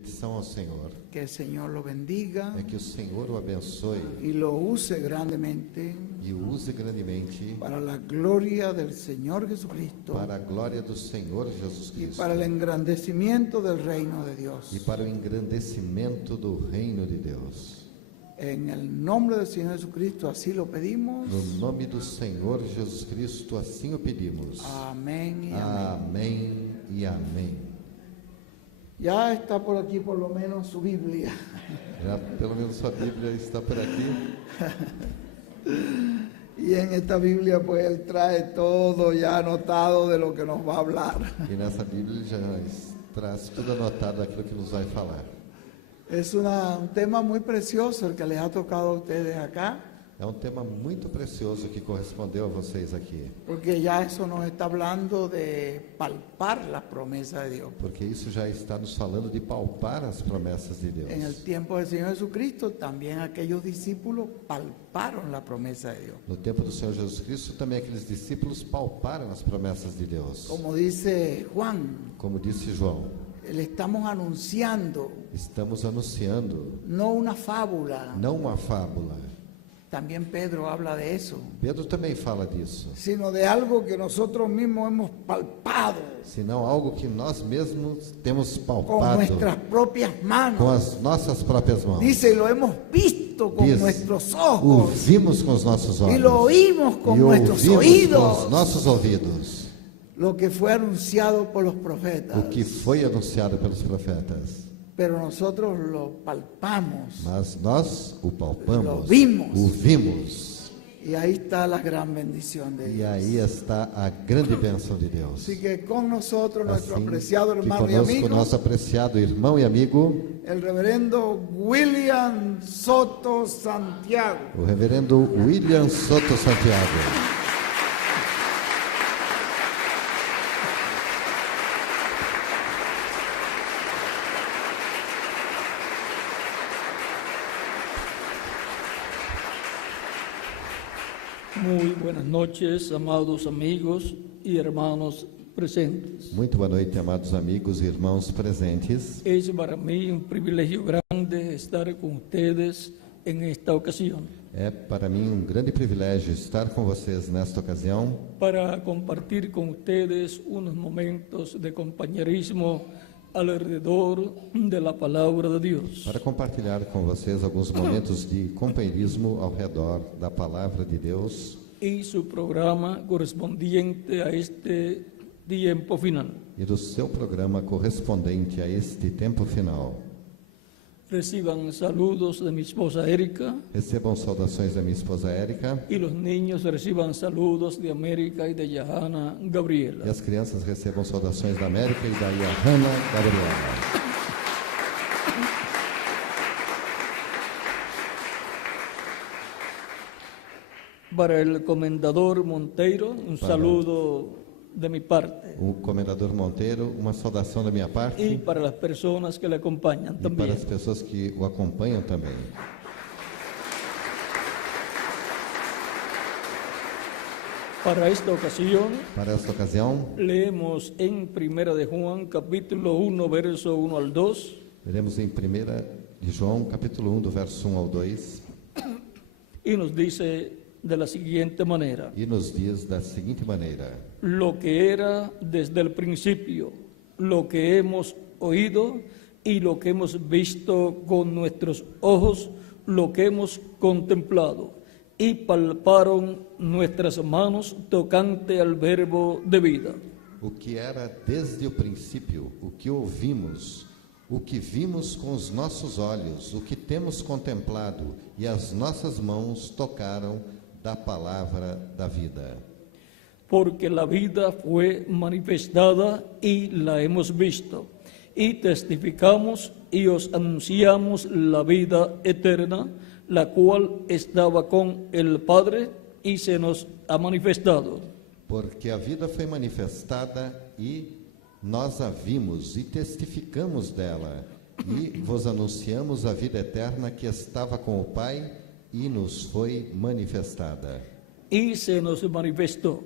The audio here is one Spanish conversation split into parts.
Petição ao Senhor que el Señor lo bendiga é que o Senhor o abençoe y lo use grandemente e o use grandemente para la gloria del Señor Jesucristo para a glória do Senhor Jesus y Cristo para el engrandecimiento del reino de Dios. e para o engrandecimento do reino de Deus. En el nombre del Señor Jesucristo así lo pedimos. No nome do Senhor Jesus Cristo, assim o pedimos. Amén y amén. Amém e amém. Ya está por aquí por lo menos su Biblia. Já pelo menos sua Bíblia está por aqui. Y en esta Biblia pues él trae todo ya anotado de lo que nos va a hablar. E nessa Bíblia ele já traz tudo anotado daquilo que nos vai falar. Es un tema muy precioso el que les ha tocado a ustedes acá, É um tema muito precioso que correspondeu a vocês aqui, porque ya eso nos está hablando de palpar las promesas de Dios. porque isso já está nos falando de palpar as promessas de En el Deus. tiempo del Señor Jesucristo también aquellos discípulos palparon la promesa de Dios. No tempo do Senhor Jesus Cristo, também aqueles discípulos palparam as promessas de Deus. Como dice Juan, Como disse João, le estamos anunciando estamos anunciando, no una fábula, não uma fábula. también Pedro habla de eso, Pedro também fala disso, sino de algo que nosotros mismos hemos palpado senão algo que nós mesmos temos con palpado nuestras propias com manos. as nossas próprias mãos. Dice, lo hemos visto con Diz, nuestros o ojos vimos com os nossos olhos y lo oímos con e nuestros ouvimos com oídos, os nossos ouvidos lo que fue anunciado por los o profetas, que foi anunciado pelos profetas. pero nosotros lo palpamos Mas nós o palpamos, Lo vimos. o vimos. y ahí está la gran bendición de E Dios. aí está a grande bênção de Deus. Así que con nosotros nuestro Assim apreciado que hermano y conosco, amigo, nosso apreciado irmão e amigo, el reverendo William Soto Santiago. o reverendo William Soto Santiago. Muy buenas noches, amados amigos y hermanos presentes. Muito boa noite, amados amigos e irmãos presentes. Es para mí un privilegio grande estar con ustedes en esta ocasión É para mim um grande privilégio estar com vocês nesta ocasião para compartir con ustedes unos momentos de compañerismo alrededor de la palabra de Dios. para compartilhar com vocês alguns momentos de companheirismo ao redor da palavra de Deus Y su programa correspondiente a este tiempo final. e do seu programa correspondente a este tempo final. Reciban saludos de mi esposa Erika Recebam saudações da minha esposa Érica y los niños reciban saludos de América y de Johanna Gabriela. e as crianças recebam saudações da América e da Johanna Gabriela. Para el comendador Monteiro, un saludo de mi parte. O comendador Monteiro, uma saudação da minha parte Y para las personas que le acompañan e para también. as pessoas que o acompanham também. Para esta ocasión, Para esta ocasião, leemos en Primera de Juan, capítulo 1, verso 1 al 2, veremos em 1 de João, capítulo 1, do verso 1 ao 2, y nos dice de la siguiente manera: e nos diz da seguinte maneira: lo que era desde el principio, lo que hemos oído y lo que hemos visto con nuestros ojos, lo que hemos contemplado y palparon nuestras manos tocante al verbo de vida. o que era desde o princípio, o que ouvimos, o que vimos com os nossos olhos, o que temos contemplado, e as nossas mãos tocaram da palavra da vida. Porque la vida fue manifestada y la hemos visto, y testificamos y os anunciamos la vida eterna, la cual estaba con el Padre y se nos ha manifestado. Porque a vida foi manifestada e nós a vimos e testificamos dela, e vos anunciamos a vida eterna que estava com o Pai e nos foi manifestada. Y se nos manifestó.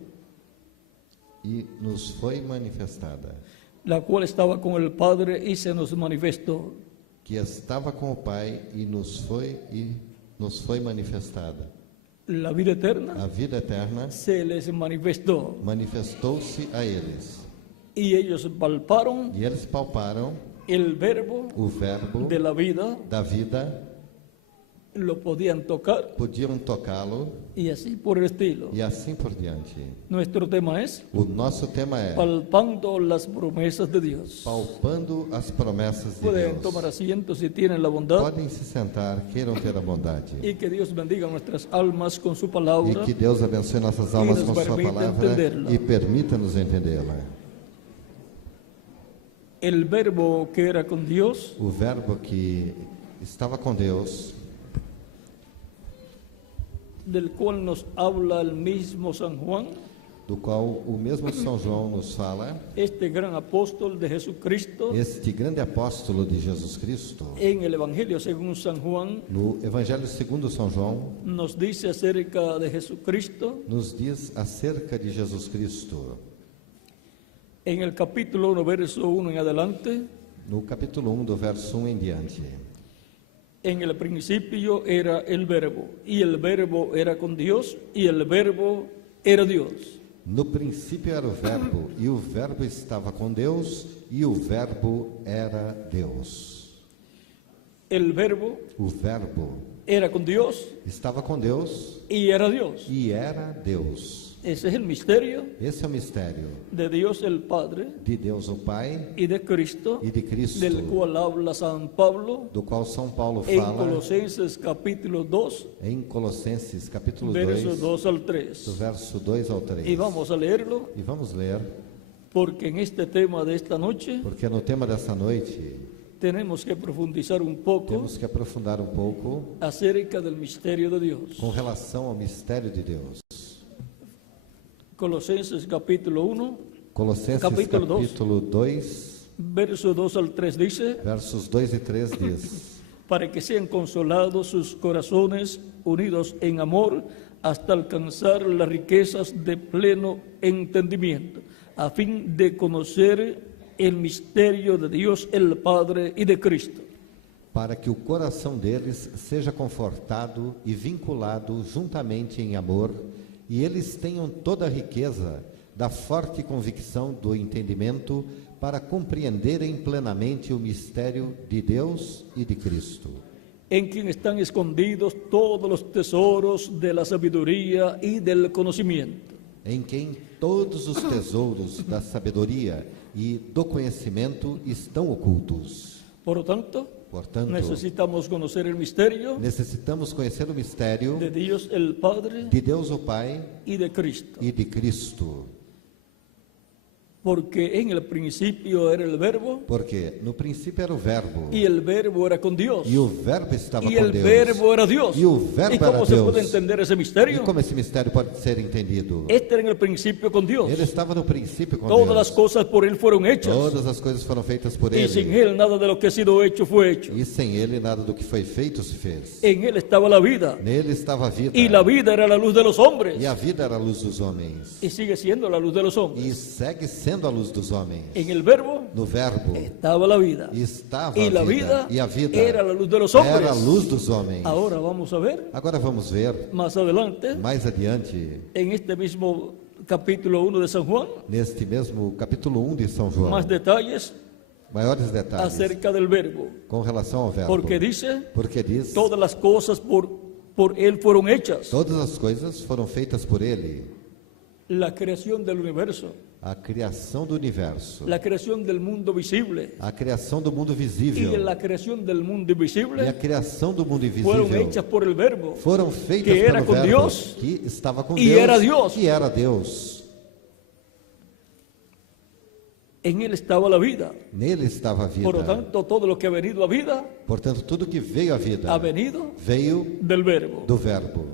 E nos foi manifestada. la cual estaba con el Padre y se nos manifestó. que estava com o Pai e nos foi manifestada. La vida eterna A vida eterna se les manifestó manifestou-se a eles. y ellos palparon E eles palparam el verbo o verbo de la vida, da vida, lo podían tocar podiam tocá-lo y así por el estilo. e assim por diante. Nuestro tema es O nosso tema é palpando las promesas de Dios. palpando as promessas de Pueden tomar Deus. asiento si tienen la bondad Podem se sentar, queiram ter a bondade. y que Dios bendiga nuestras almas con su E palabra. que Deus abençoe nossas almas nos com sua permita palavra entendê-la. e permita-nos entendê-la. El verbo que era con Dios O verbo que estava com Deus, del cual nos habla el mismo San Juan, do qual o mesmo São João nos fala, este gran apóstol de Jesucristo, este grande apóstolo de Jesus Cristo, en el Evangelio según San Juan, no Evangelho segundo São João, nos dice acerca de Jesucristo nos diz acerca de Jesus Cristo. en el capítulo 1, verso 1 en adelante. No capítulo 1, do verso 1 em diante. En el principio era el verbo, y el verbo era con Dios, y el verbo era Dios. No princípio era o verbo, e o verbo estava com Deus, e o verbo era Deus. El verbo O verbo era con Dios estava com Deus y era Dios. e era Deus. Ese es el misterio Esse é o mistério de Dios el Padre de Deus o Pai y de Cristo, e de Cristo, del cual habla San Pablo do qual São Paulo en fala Colosenses capítulo 2, em Colossenses capítulo verso 2, 2 al do 3. verso 2 ao 3. Y vamos a leerlo E vamos ler, porque en este tema de esta noche porque no tema dessa noite tenemos que profundizar un poco temos que aprofundar um pouco acerca del misterio de Dios. com relação ao mistério de Deus. Colosenses capítulo 1, Colossenses Capítulo capítulo 2, verso 2 al 3 dice: versos 2 e 3 diz: para que sean consolados sus corazones unidos en amor hasta alcanzar las riquezas de pleno entendimiento, a fin de conocer el misterio de Dios el Padre y de Cristo, para que o coração deles seja confortado e vinculado juntamente em amor, e eles tenham toda a riqueza da forte convicção do entendimento para compreenderem plenamente o mistério de Deus e de Cristo, en quien están escondidos todos los tesoros de la sabiduría y del conocimiento. em quem todos os tesouros da sabedoria e do conhecimento estão ocultos. Por lo tanto, Portanto, necesitamos conocer el misterio necessitamos conhecer o mistério de Dios el Padre de Deus o Pai y de Cristo, e de Cristo, porque en el principio era el verbo porque no princípio era o verbo, y el verbo era con Dios. e o verbo estava Y com el Deus. verbo era Dios. E o verbo ¿Y cómo era se Deus. puede entender ese E misterio? como esse mistério pode ser entendido? Este era en el principio con Dios. Ele estava no princípio com Todas Deus. las cosas por Él fueron hechas. Todas as coisas foram feitas por Y sin Ele. Él nada de lo que ha sido hecho fue hecho. E sem Ele nada do que foi feito se fez. En Él estaba la vida. Nele estava a vida. Y la vida era la luz de los hombres. E a vida era a luz dos homens. Y sigue siendo la luz de los hombres. E segue sendo a luz dos homens. En el verbo No verbo estaba la vida. estava Y a la vida. vida E a vida era la luz de los hombres. era a luz dos homens. Ahora vamos a ver Agora vamos ver más adelante, mais adiante, en este mismo capítulo 1 de San Juan, neste mesmo capítulo 1 de São João, más detalles maiores detalhes acerca del verbo. com relação ao verbo. Porque dice, Porque diz: todas las cosas por Él fueron hechas. todas as coisas foram feitas por Ele. La creación del universo, A criação do universo, la creación del mundo visible a criação do mundo y visível la creación del mundo e a invisible criação do mundo fueron invisível hechas por el verbo. foram feitas que era pelo com verbo Deus que estava com e Deus, era Deus. que era Deus. En Él estaba la vida. Nele estava a vida. Por lo tanto, todo lo que ha venido a vida Portanto, tudo que veio à vida ha venido veio del verbo. do verbo.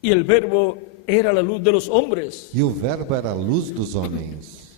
Y el verbo era la luz de los hombres. E o verbo era a luz dos homens.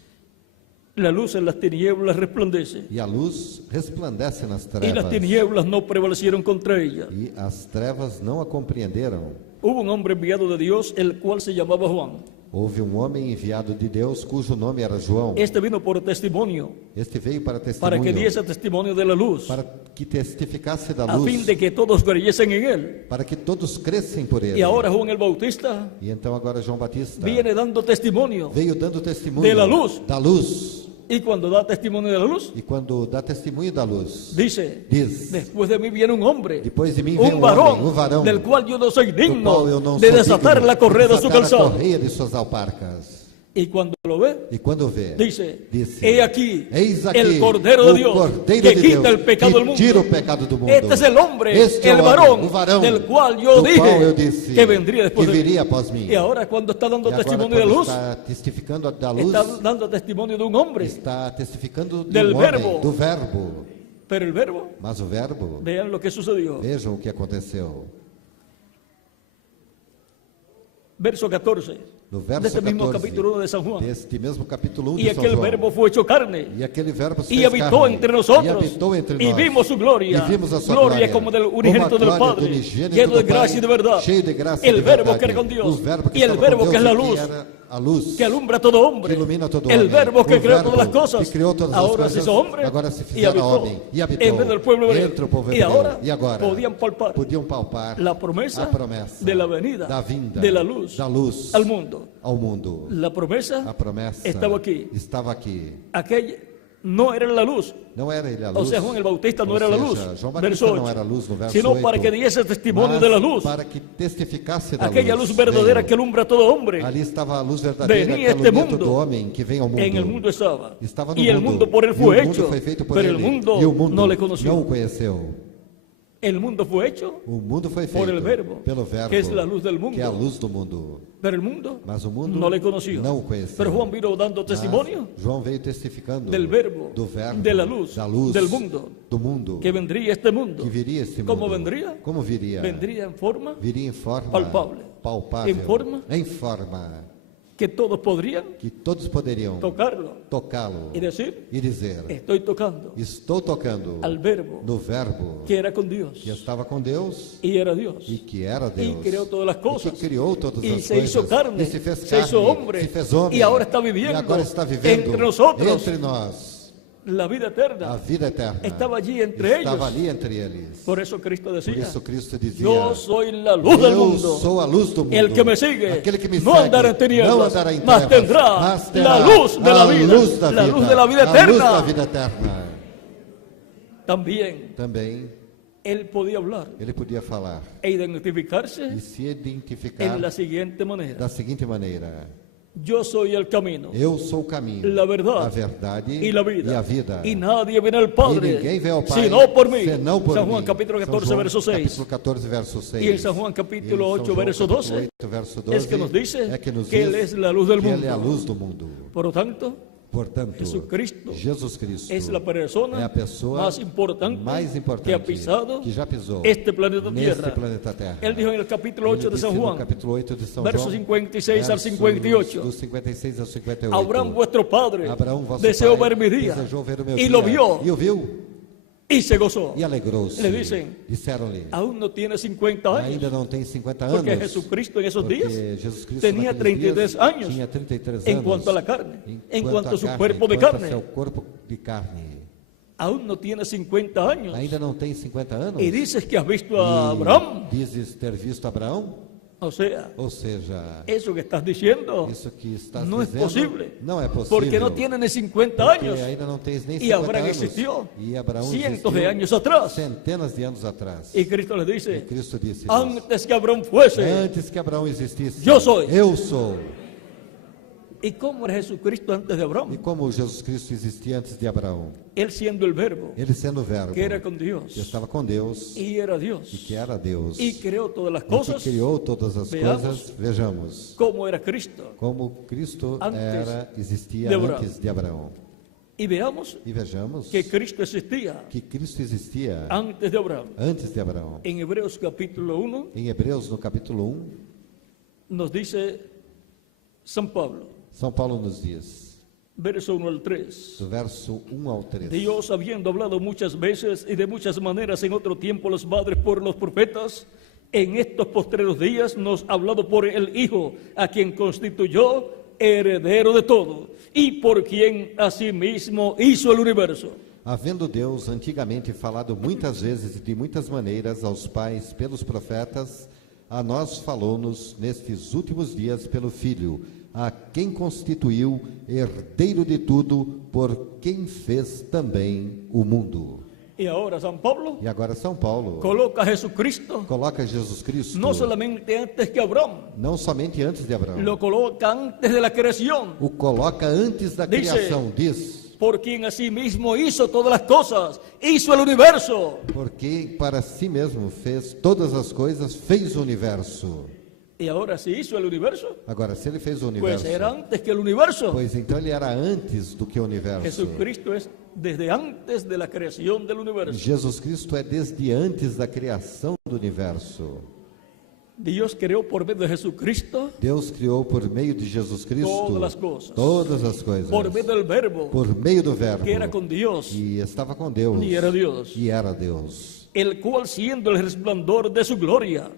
La luz en las tinieblas resplandece. E a luz resplandece nas Y las trevas. tinieblas no prevalecieron contra ella. E as trevas não a compreenderam. Hubo un hombre enviado de Dios, el cual se llamaba Juan. Houve um homem enviado de Deus cujo nome era João. Este vino por testimonio, Este veio para para testemunho, que diese testimonio de la luz, para que testificasse da a fin luz, de que todos creyesen en él. para que todos crescem por ele. Y ahora Juan el Bautista E então agora João Batista viene dando testimonio. veio dando testemunho De la luz. da luz. Y cuando da testimonio de la luz, E quando dá testemunho da luz, dice, diz: después de mí viene un hombre, depois de mim vem un varão, varón, del cual yo no soy do qual digno eu não de sou desatar digno la correa de de su desatar a calzado. correia de suas alparcas. Y cuando lo ve, E quando vê, dice, disse: he aquí, eis aqui el Cordero de o Dios Cordeiro que de quita Deus, el pecado del que mundo. tira o pecado do mundo. Este es el hombre, Este é el o homem, o varón, del cual yo do qual eu dije disse que vendría después que de mí. viria após mim. Y ahora cuando está dando E agora, testimonio de quando luz, está testificando da luz, está dando testimonio de un hombre, está testificando de Del um homem, verbo. do verbo. pero el verbo, Mas o verbo, vean lo que sucedió. vejam o que aconteceu. Verso 14, No verso de este mismo 14, capítulo 1 de San Juan. deste mesmo capítulo 1 Y de São aquel João. verbo fue hecho carne E aquele verbo se y fez habitó carne, entre nosotros, e habitou entre y nós, vimos su gloria, e vimos a sua gloria glória, como del como a unigénito del glória do Padre, unigênito lleno de do gracia y de Pai, verdad. cheio de graça El e de verbo verdade. que era con Dios, O verbo que y el estava verbo com que es Deus, la e que luz, era a luz, que alumbra a todo hombre, que ilumina todo el homem. verbo que O creó verbo todas las cosas, que criou todas as ahora coisas, se hizo hombre agora se y fizeram habitó homem, e habitou en medio del pueblo hebreo. entre o povo Y hebreu. ahora E agora podían palpar podiam palpar la promesa a promessa de la venida da vinda de la luz da luz al mundo. ao mundo. La promesa A promessa estava aqui. estava aqui. aquella no era la luz. Não era ele a O luz. sea, Juan el Bautista no Ou era la seja, luz, João Batista verso não 8, era a luz no verso sino 8, para que diese testimonio mas de la luz, para que testificasse da aquella luz luz verdadera veio. que alumbra a todo hombre. Ali estava a luz verdadeira Venía que este alumia mundo. todo homem que vem ao mundo. En el mundo estaba, Estava no y el mundo por él e o fue mundo hecho, foi feito por pero ele, el mundo e o mundo no le conoció. não o conheceu. El mundo fue hecho, O mundo foi Por feito el verbo, pelo verbo, que es la luz del mundo. que é a luz do mundo. pero el mundo Mas o mundo no le conoció. não o conheceu. Pero Juan vino dando testimonio Mas João veio testificando del verbo, do verbo, de la luz, da luz del mundo, do mundo, que vendría este mundo. que viria este ¿Cómo mundo. vendría? Como viria? Vendría en forma Viria em forma palpável. palpável, Em em forma que todos podrían que todos poderiam tocarlo tocá-lo y decir, e dizer: estoy tocando estou tocando al verbo no verbo que era con Dios que estava com Deus y era Dios. e que era Deus. Y creó todas las E cosas. que criou todas Y as se coisas. hizo carne, E se fez se carne, hizo hombre, se fez homem. y ahora está viviendo E agora está vivendo entre nosotros. entre nós. La vida A eterna vida eterna estaba allí entre estava ellos. ali entre eles. Por eso Cristo Por decía, isso Cristo dizia: yo soy la luz del eu mundo. sou a luz do mundo. El que me sigue Aquele que me no segue andará en tinieblas, não andará em mas trevas, tendrá mas terá la luz de la a vida, luz da la vida, luz de la vida a luz da eterna. vida eterna. También Também él podía hablar ele podia falar e identificarse e se identificar en la siguiente manera. da seguinte maneira: Yo soy el camino, eu sou o caminho, la verdad a verdade y la vida. e a vida. Y nadie viene al E Padre ninguém vem ao Pai sino por mí. senão por San mim. Juan capítulo São 14, João, verso 6. capítulo 14, verso 6. Y en San Juan capítulo E em São 8, João, verso capítulo 12, 8, verso 12, es que nos dice é que nos que Él diz es la luz del que Ele é a mundo. luz do mundo. Por lo tanto, Portanto, Jesucristo Jesus Cristo es la persona é a pessoa más importante mais importante que ha pisado que já pisou este planeta neste Tierra. planeta Terra. Él dijo en el capítulo 8 Ele de San disse no Juan, capítulo 8 de São versos João, 56 al versos 58. dos 56 ao 58. Abraham, vuestro padre, Abraão, vosso deseó pai, ver mi día desejou ver o meu y dia, lo vio e o viu y se gozó. e alegrou-se. Le dicen, Disseram-lhe: Aún no tiene 50 años, ainda não tem 50 anos. porque Jesucristo en esos porque días Jesus Cristo tenía naqueles 33 dias años tinha 33 en anos. cuanto a la carne, en Quanto cuanto a su carne, cuerpo de quanto a carne. seu corpo de carne. Aún no tiene 50 años. Ainda não tem 50 anos. Y dices que has visto a Abraham. Dizes ter visto Abraão? O sea, Ou seja, eso que estás diciendo isso que estás no es dizendo posible. não é possível. Porque no tiene ni 50 Porque años. ainda não tens nem 50 Y Abraham anos. existió E Abraão cientos de existiu años atrás. centenas de anos atrás. Y Cristo les E dice, Cristo disse: antes que Abraham fuese. antes que Abraão existisse, Eu sou. Eu sou. ¿Y cómo era Jesucristo antes de E Abraham? como Jesus Cristo existia antes de Abraão? Él siendo el verbo, Ele sendo o verbo, que era con Dios. que estava com Deus Y era e Dios. que era Deus. Y creó todas las E cosas. que criou todas as Veamos. coisas. Vejamos Como era Cristo. como Cristo Antes existia de Abraão. antes de Abraão. Y veamos E vejamos que Cristo existía que Cristo existia antes de Abraham. antes de Abraão. En Hebreos capítulo 1 Em Hebreus, no capítulo 1, nos dice San Pablo, São Paulo nos diz, verso 1 al 3. do verso 1 ao 3. Dios, habiendo hablado muchas veces y de muchas maneras en otro tiempo los padres por los profetas, en estos postreros días nos ha hablado por el Hijo, a quien constituyó heredero de todo, y por quien asimismo hizo el universo. Havendo Deus antigamente falado muitas vezes e de muitas maneiras aos pais pelos profetas, a nós falou-nos nestes últimos dias pelo Filho, a quem constituiu herdeiro de tudo, por quem fez também o mundo. Y ahora San Pablo E agora São Paulo coloca a Jesucristo coloca Jesus Cristo no solamente antes que Abraham, não somente antes de Abraão, lo coloca antes de la creación, o coloca antes da Dice, criação, diz, por quien asimismo hizo todas las cosas, hizo el universo. porque para si mesmo fez todas as coisas, fez o universo. Y ahora si hizo el universo, Agora, se ele fez o pues universo, era antes que el universo. pois então ele era antes do que o universo. Jesucristo es desde antes de la creación del universo. Jesus Cristo é desde antes da criação do universo. Dios creó por medio de Jesucristo Deus criou por meio de Jesus Cristo todas las cosas. todas as coisas, por medio del verbo por meio do Verbo, que era con Dios e estava com Deus, y era Dios, e era Deus, el cual siendo el resplandor de su gloria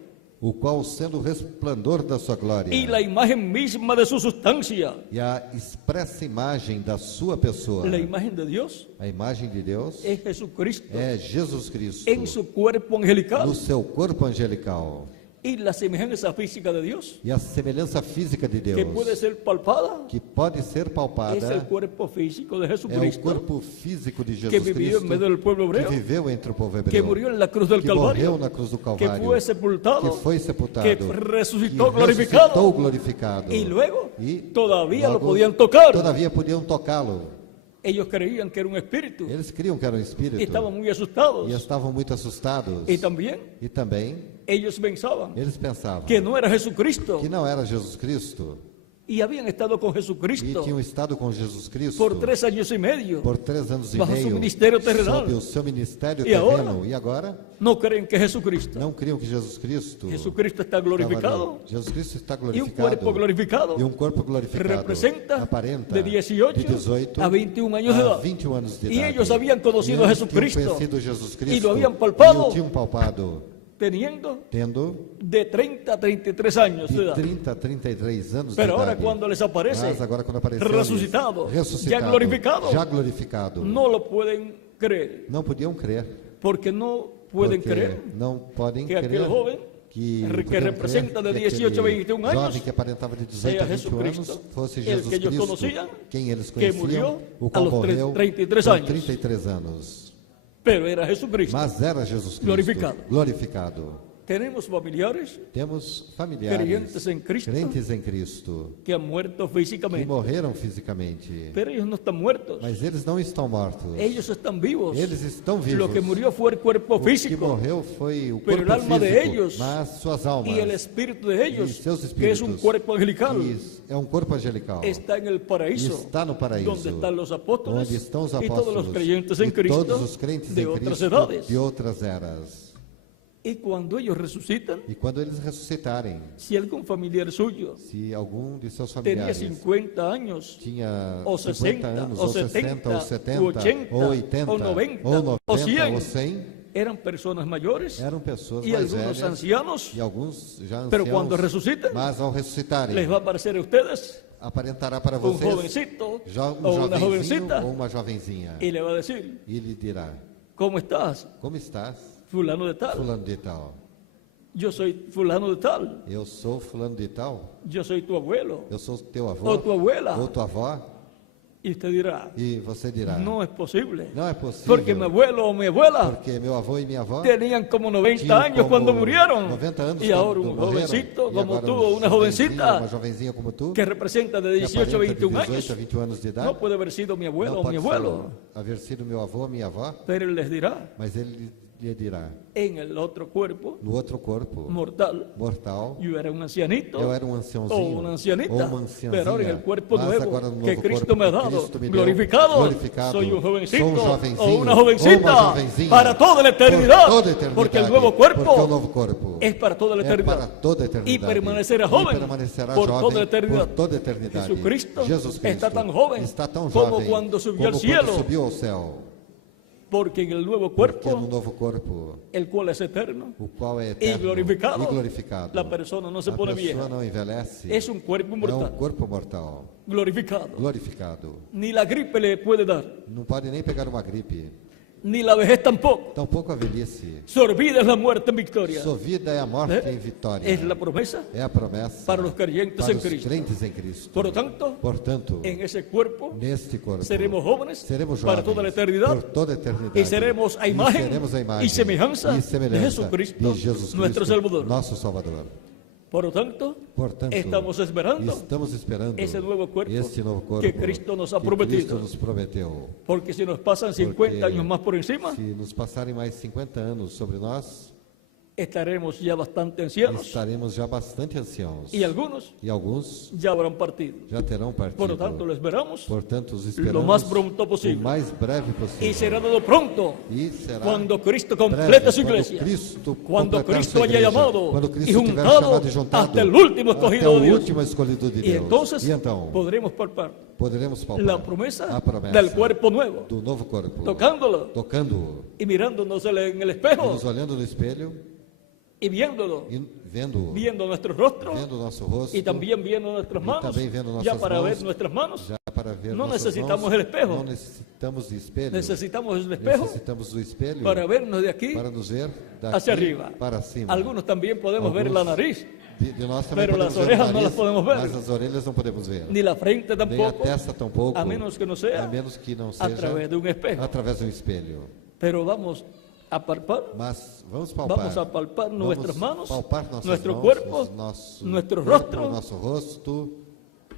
o qual, sendo o resplandor da sua glória y la imagen misma de su sustancia, e a expressa imagem da sua pessoa, la imagen de Dios a imagem de Deus es Jesucristo é Jesus Cristo en su cuerpo angelical, no seu corpo angelical, y la semejanza física de Dios e a semelhança física de Deus, que puede ser palpada que pode ser es el palpada, cuerpo físico de é o Jesucristo corpo físico de que Jesus vivió en medio Cristo, del pueblo que hebreo, viveu entre o povo hebreu, que murió en la cruz del que morreu Calvario, na cruz do que Calvário, fue sepultado, que foi sepultado, que que resucitó ressuscitou glorificado, glorificado, y luego e todavía lo logo, podían tocar. todavia podiam tocá-lo. Ellos creían que era un espíritu Eles criam que era um espírito y estaban muy asustados. e estavam muito assustados. Y también E também ellos pensaban eles pensavam que no era Jesucristo que não era Jesus Cristo y habían estado con e Jesucristo tinham estado com Jesus Cristo por 3 años y medio. por 3 anos e bajo su meio ministério terrenal. sob o seu ministério E agora? terreno. E agora No creen que es Jesucristo. não criam que Jesus Cristo Jesucristo está estava glorificado ali. Jesus Cristo está y un glorificado cuerpo glorificado e um corpo glorificado representa aparenta de 18 de 18 a 21 años de a edad. 21 anos de Y idade. ellos habían conocido E a eles Jesucristo tinham conhecido Jesus Cristo y lo habían palpado. e o tinham palpado, teniendo tendo de 30 a 33 años de de edad. 30 a 33 anos Pero de ahora idade. cuando les aparece Mas agora quando apareceu resucitado, ressuscitado, ya glorificado, já glorificado, no lo pueden creer, não podiam crer, porque no pueden porque creer não podem que crer aquel joven que representa de 18 a 21 años jovem que aparentava de 18 sea a 21 anos Jesucristo, fosse el Jesus que ellos Cristo, conocían, quem eles que conheciam, murió o a qual los morreu 33 com anos. 33 anos. pero era Jesucristo. Mas era Jesus Cristo Glorificado. glorificado. Tenemos familiares Temos familiares creyentes en Cristo crentes em Cristo que han muerto que físicamente, morreram fisicamente, pero ellos no están muertos, mas eles não estão mortos. ellos están vivos. Eles estão vivos. Lo que murió fue el cuerpo O que físico morreu foi o Pero corpo el alma de físico, ellos mas suas almas y el espíritu de ellos, e seus que es un espíritos, cuerpo angelical, que é um corpo angelical, está en el paraíso, está no paraíso, donde están los apóstoles onde estão os y todos apóstolos los creyentes en e Cristo todos os crentes de em otras Cristo edades. de outras eras. Y cuando ellos resucitan, E quando eles ressuscitarem, si algún familiar suyo se algum de seus tenía familiares 50 años, tinha o 50 60, anos, o ou 60, ou 70, 70, o 80, ou 80, o 90, ou 90, o 100, ou 100, eran personas mayores eram pessoas y mais algunos velhas ancianos, e alguns já pero anciãos, cuando resucitan, mas ao ressuscitarem, les va a aparecer a ustedes aparentará para un vocês jovencito um o una jovenzinho jovencita ou uma jovenzinha, y le va a decir, e lhe dirá: ¿cómo estás? como estás, Fulano de tal. fulano de tal? Yo soy fulano de tal. Eu sou fulano de tal, Yo soy tu abuelo eu sou teu avô, o tu abuela. ou tua avó, Y usted dirá, e você dirá: no es posible. não é possível, Porque mi abuelo o mi abuela porque meu avô e minha avó tenían como 90 tinham años como cuando murieron. 90 anos Y ahora quando un morreram, jovencito e como agora tú um o una jovenzinho, jovencita uma jovenzinha como tu, que representa de que 18 a aparenta de 21 18 a años, 21 anos de idade, no puede haber sido mi abuelo não o mi pode abuelo. haver sido meu avô ou minha avó, Pero él les dirá, mas ele lhe dirá: en el otro cuerpo no outro corpo mortal, mortal, yo era un ancianito eu era um o anciãozinho una ancianita, ou uma anciãzinha, pero ahora en el cuerpo mas nuevo agora no que novo Cristo corpo me ha que dado, Cristo me deu, glorificado, glorificado, soy un jovencito sou um jovenzinho o una ou uma jovencita jovenzinha, para toda la por eternidad, toda a eternidade, porque el nuevo porque o cuerpo novo corpo es para toda la é eternidad para toda a eternidade, y permanecerá e joven permanecerá por jovem toda la eternidad. por toda a eternidade. Jesucristo Jesus Cristo está tan joven está tão como jovem cuando subió al como cielo. quando subiu ao céu. Porque en el nuevo Porque no cuerpo, novo corpo, el cual es eterno o qual é y eterno glorificado, e glorificado, la persona no se a pone pessoa vieja. não envelhece, Es un cuerpo é um mortal, corpo mortal, glorificado. glorificado. Ni la gripe le puede dar, Não pode nem pegar uma gripe, ni la vejez tampoco. tampouco a velhice. Su vida es la muerte en victoria. Sua vida é a morte em vitória. Es la promesa É a promessa para los creyentes para en os Cristo. crentes em Cristo. Por lo tanto, Portanto, en ese cuerpo neste corpo, seremos jóvenes seremos para jovens toda la eternidad por toda a eternidade. y seremos a imagen seremos a imagem y semejanza e de semelhança Jesucristo, de Jesus nuestro Cristo, Salvador. nosso Salvador. Por lo tanto, Portanto, estamos esperando estamos esperando ese nuevo cuerpo este novo corpo que Cristo nos ha que prometido. Cristo nos prometeu. Porque si nos pasan 50 Porque años más por encima, Se nos passarem mais 50 anos sobre nós, estaremos ya bastante ancianos estaremos já bastante anciãos. y algunos E alguns ya habrán partido. já terão partido. Por lo tanto, lo esperamos Portanto, os lo esperamos más pronto o posible. mais breve Y possível. será dado pronto E será cuando Cristo breve, complete su quando iglesia. Cristo Cuando completar Cristo sua haya igreja, llamado quando y Cristo tiver juntado chamado e juntado hasta el último até escogido o de Dios. último escolhido de Y Deus. entonces E então podremos palpar poderemos palpar la promesa a promessa del cuerpo nuevo, do novo corpo, tocándolo tocando-o, y mirándonos en el e espejo nos olhando no espelho y viéndolo, e vendo-o, viendo nuestro rostro vendo o nosso rosto, y también viendo nuestras manos, también viendo ya nuestras para manos, ver nuestras manos. já para ver No nossas necesitamos mãos. el espejo. Não necessitamos de espelho. Necesitamos el espejo Necessitamos do espelho para vernos de aquí para nos ver daqui hacia arriba. para cima. Algunos también podemos ver la nariz, De nós também Pero podemos las ver o orejas no nariz, las podemos ver. mas as orelhas não podemos ver. ni la frente Nem a tampoco, testa tampouco, a menos que no sea a menos que não a seja través de un espejo. através de um espelho. Pero vamos a palpar, Mas vamos palpar. vamos a palpar Vamos nuestras manos, palpar nossas nuestro mãos, cuerpo, nosso nuestro corpo, rostro. nosso rosto.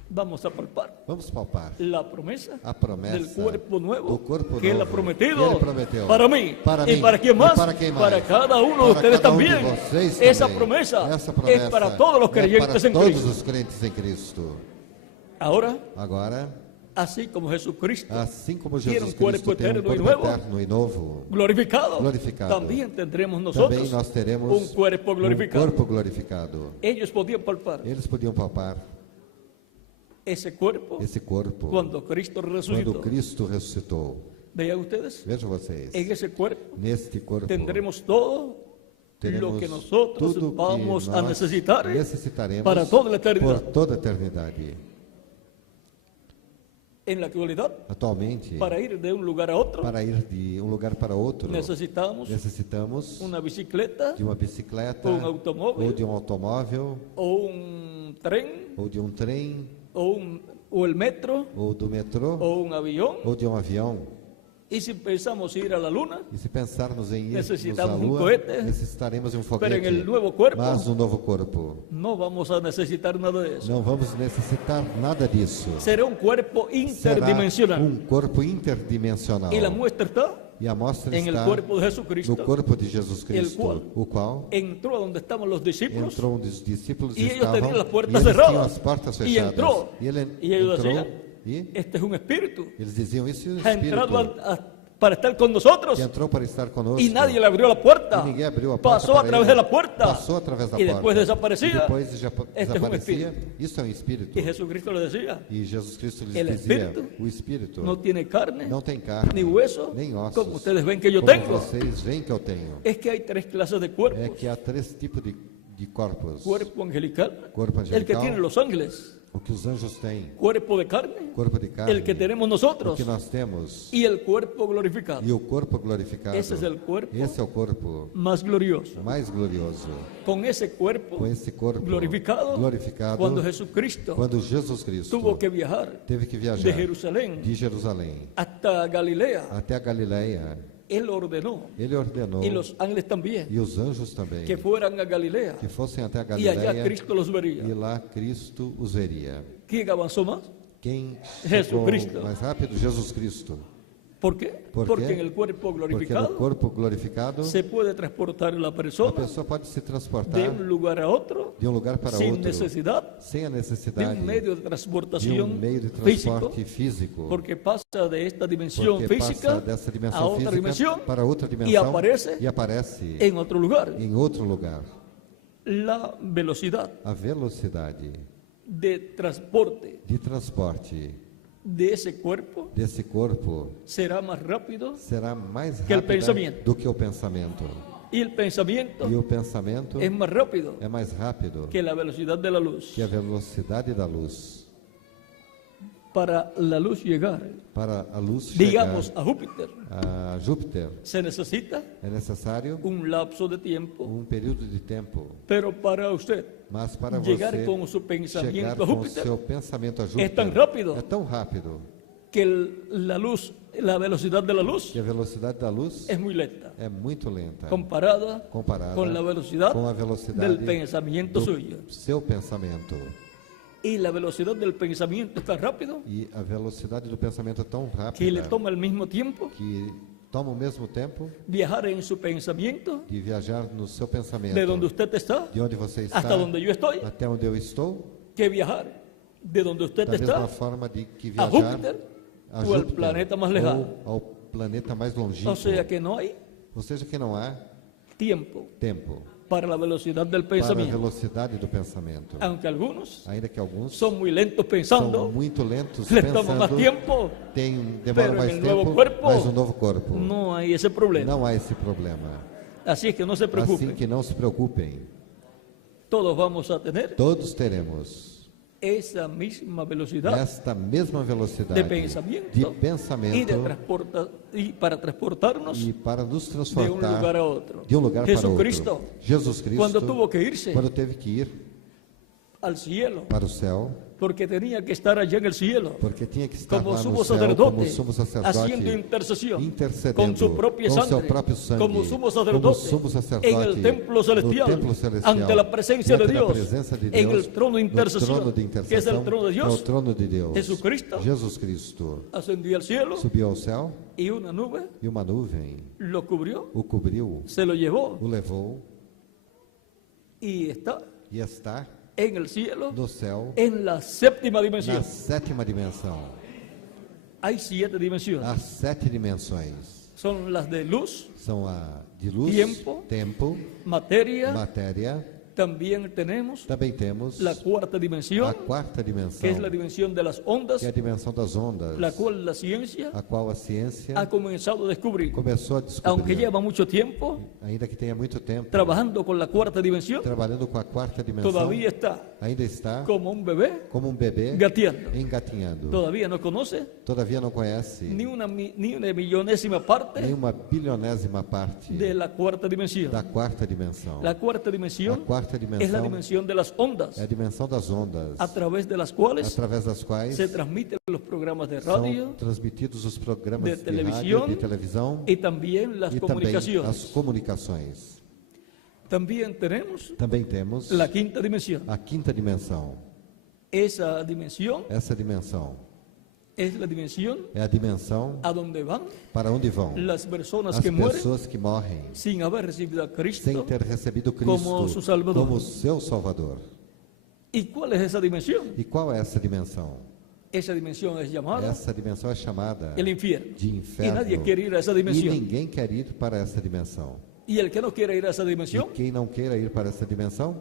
vamos a palpar Vamos palpar la promesa a promessa del cuerpo nuevo do corpo que Él ha novo prometido que Ele prometeu para mí para y mí, para quien más, e para quem mais, para cada uno de para ustedes cada um de también. vocês Esa também. promesa Essa es promessa para todos los é creyentes para en todos Cristo. os crentes em Cristo. Ahora, Agora, así como Jesucristo assim como tiene Jesus un cuerpo Cristo tem eterno y corpo nuevo, eterno e novo, glorificado, glorificado, también tendremos também nosotros nós teremos un cuerpo glorificado. corpo glorificado. Ellos podían palpar Eles podiam palpar ese cuerpo esse corpo cuando Cristo resucitó. quando Cristo ressuscitou. Vean ustedes, Vejam vocês, en ese cuerpo neste corpo tendremos todo teremos lo que nosotros tudo que vamos a nós necesitar necessitaremos para toda la eternidad. por toda a eternidade. En la actualidad, Atualmente, para ir de un lugar a otro, para ir de um lugar para outro, necesitamos necessitamos una bicicleta de uma bicicleta, ou automóvel, ou de um automóvel, o un tren, ou de um trem, o el metro, ou do metrô, o un avión. ou de um avião. Y si pensamos ir a la luna, E se pensarmos em ir necessitamos à Lua, cohete, necessitaremos de um pero foguete, en el nuevo cuerpo mas no novo corpo. no vamos a necesitar nada de eso. Não vamos necessitar nada disso. Será un cuerpo Será interdimensional. corpo interdimensional. Y la muestra está E a mostra en el está cuerpo de Jesucristo. no corpo de Jesus Cristo, cual o qual Entró a donde estaban los discípulos entrou um dos discípulos y e ellos estavam, tenían las e puertas eles tinham cerradas. as portas Y fechadas. entró. E ele Y ellos entrou decían, e este es un espíritu. eles diziam isso, o Ha entrado Espírito para estar con nosotros que entrou para estar conosco. y nadie le abrió la puerta. E ninguém abriu a porta Pasó a para través ele. de la puerta Passou através da y porta. después desaparecía. E depois já Este es un desaparecia. espíritu. Isso é um espírito. Y Jesucristo le decía, E Jesus Cristo lhes El dizia, espírito o espírito no tiene carne não tem carne, ni hueso, nem ossos, como ustedes ven que yo como tengo. vocês veem que eu tenho. Es que hay tres clases de É cuerpos. que há três tipos de corpos. Cuerpo angelical, Corpo el que angelical, tienen los ángeles. o que os anjos têm. Cuerpo de carne, Corpo de carne, el que tenemos o nosotros. que nós temos. Y el cuerpo glorificado. E o corpo glorificado. Ese es el cuerpo Esse é o corpo más glorioso. mais glorioso. Con ese cuerpo Com esse corpo glorificado, glorificado, cuando Jesucristo quando Jesus Cristo tuvo que viajar teve que viajar de Jerusalén de Jerusalém hasta Galilea, até a Galileia, Él ordenó, ele ordenou, y los ángeles también, e os anjos também, que fueran a Galilea, que fossem até a y allá Galileia, Cristo los vería. e lá Cristo os veria. ¿Quién avanzó más? Quem Jesucristo. chegou mais rápido? Jesus Cristo. ¿Por qué? ¿Por Porque qué? en el cuerpo Porque no glorificado corpo glorificado, se puede transportar la a persona pessoa pode se de transportar un lugar a otro de um lugar para sin outro, necesidad sem a de necessidade un medio de de transportación meio de físico, transporte físico, porque pasa de esta dimensión porque física passa dessa a dimensão otra física dimensión para outra y dimensão aparece e aparece en otro lugar. em outro lugar. La velocidad A velocidade de transporte de transporte de ese cuerpo desse corpo será más rápido será mais que el rápida pensamento. do que o pensamento. y el pensamiento E o pensamento es más rápido é mais rápido que la velocidad de la luz. que a velocidade da luz. Para la luz llegar, Para a luz digamos, chegar a Júpiter, a Júpiter, se necesita é necessário un lapso de tiempo, período de tempo. pero para usted Mas para llegar você con su chegar pensamiento a com o Júpiter seu pensamento a Júpiter es tan rápido é tão rápido que la luz, la velocidad de la luz que a velocidade da luz es muy lenta é muito lenta comparada comparada con la velocidad com a velocidade del pensamiento do suyo. seu pensamento. Y la velocidad del pensamiento es tan rápido E a velocidade do pensamento é tão que le rápida toma al mismo tiempo que toma o mesmo tempo viajar en su pensamiento de viajar no seu pensamento, de donde usted está de onde você está hasta donde yo estoy, até onde eu estou, que viajar de donde usted da mesma está forma de que a viajar Júpiter a o al Júpiter planeta más lejano. ou ao planeta mais longínquo. O sea que no hay Ou seja, que não há tiempo tempo para la velocidad del para a pensamiento, velocidade do pensamento. aunque algunos Ainda que alguns son muy lentos são pensando, muito lentos les toma más pensando, tiempo, demora pero en mais el nuevo tempo, cuerpo mas um novo corpo. no hay ese problema. Não há esse problema. Así es que no se Assim preocupen, que não se preocupem, todos vamos a tener todos teremos esa misma velocidad esta mesma velocidade de pensamiento de y, pensamento y para transportarnos e para nos de un transportar lugar a otro. de um lugar para Jesucristo, outro. Jesus Cristo, cuando tuvo que irse quando teve que ir al cielo, para o céu, porque tenía que estar allá en el cielo, porque tinha que estar como lá sumo no céu como sacerdote, sumo sacerdote, haciendo intercesión intercedendo con su propia com seu sangre, próprio sangue, como sumo como sacerdote, sumo sacerdote en el templo celestial, no templo celestial, ante la presencia de diante da Dios, presença de en Deus, el trono de no intercesión, trono de que es el intercessão, trono de que é o Dios. trono de Deus. Jesucristo Jesus Cristo ascendió al cielo subiu ao céu y una nube e uma nuvem lo cubrió, o cobriu, se lo llevó o levou y está e está en el cielo, no céu en la séptima na dimensión. sétima dimensão. Hay 7 dimensiones, As 7 dimensões son las de luz, são a de luz, Tempo, tempo, materia. matéria. También tenemos Também temos la cuarta a dimensión, quarta dimensão, que es la dimensión de las ondas, que é a dimensão das ondas, la cual la ciencia a qual a ciência ha comenzado a descubrir, começou a aunque descobrir, lleva mucho tiempo ainda que tenha muito tempo, trabajando con la cuarta dimensión, trabalhando com a quarta dimensão, todavía está ainda está como un bebé como um bebê gateando. engatinhando. Todavía no conoce Todavía não conhece ni una millonésima parte nenhuma bilionésima parte de la cuarta dimensión. da quarta dimensão. La cuarta A dimensión quarta es la dimensão dimensión de las ondas, é a dimensão das ondas, a través de las cuales através das quais se transmiten los programas de são radio transmitidos os programas de de televisión rádio, de televisão y también las e também comunicaciones. as comunicações. También tenemos Também temos la quinta dimensión. a quinta dimensão. Esa dimensión Essa dimensão es la dimensión é a dimensão a donde van para onde vão las personas as que mueren pessoas que morrem sin haber recibido a sem Cristo. ter recebido como Cristo su Salvador. como seu Salvador. ¿Y cuál es esa dimensión? E qual é essa dimensão? Esa dimensión es llamada Essa dimensão é chamada el infierno. de Y inferno. nadie quiere ir a esa E dimensión. ninguém quer ir para essa dimensão. Y el que no quiere ir a esa E dimensión, quem não queira ir para essa dimensão,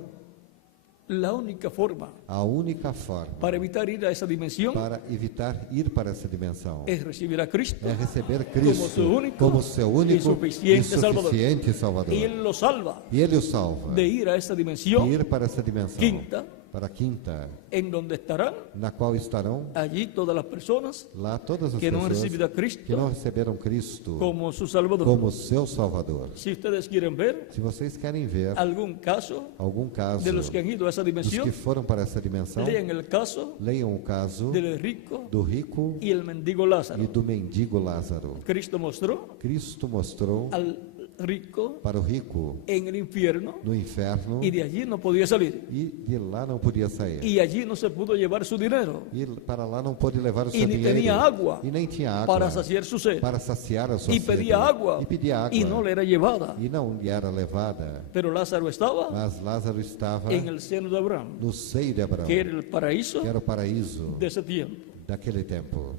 la única forma a única forma para evitar ir a esa dimensión para evitar ir para essa dimensão es recibir a Cristo é receber Cristo su único como seu único y suficiente Salvador. suficiente Salvador. y Él lo salva E Ele o salva de ir a esa de dimensión ir para essa dimensão, quinta, para a quinta, en donde estarán na qual estarão allí todas las personas lá todas as que no han pessoas recibido a que Cristo não receberam Cristo como su Salvador. como seu Salvador. Si ustedes quieren ver Se vocês querem ver algún caso algum caso de los que han ido a esa dos dimensión, que foram para essa dimensão, lean el caso leiam o caso del rico do rico y el mendigo e Lázaro. do mendigo Lázaro. Cristo mostró Cristo mostrou al rico para o rico en el infierno no inferno y de allí no podía salir. e de lá não podia sair. Y allí no se pudo llevar su dinero E para lá não pôde levar o seu y ni dinheiro. tenía agua E nem tinha água para saciar su sed. para saciar a sua Y sede. pedía agua E pedia água. y no le era llevada. E não lhe era levada. Pero Lázaro estaba Mas Lázaro estava en el seno de Abraham, no seio de Abraão, que era el paraíso que era o paraíso de ese tiempo. daquele tempo.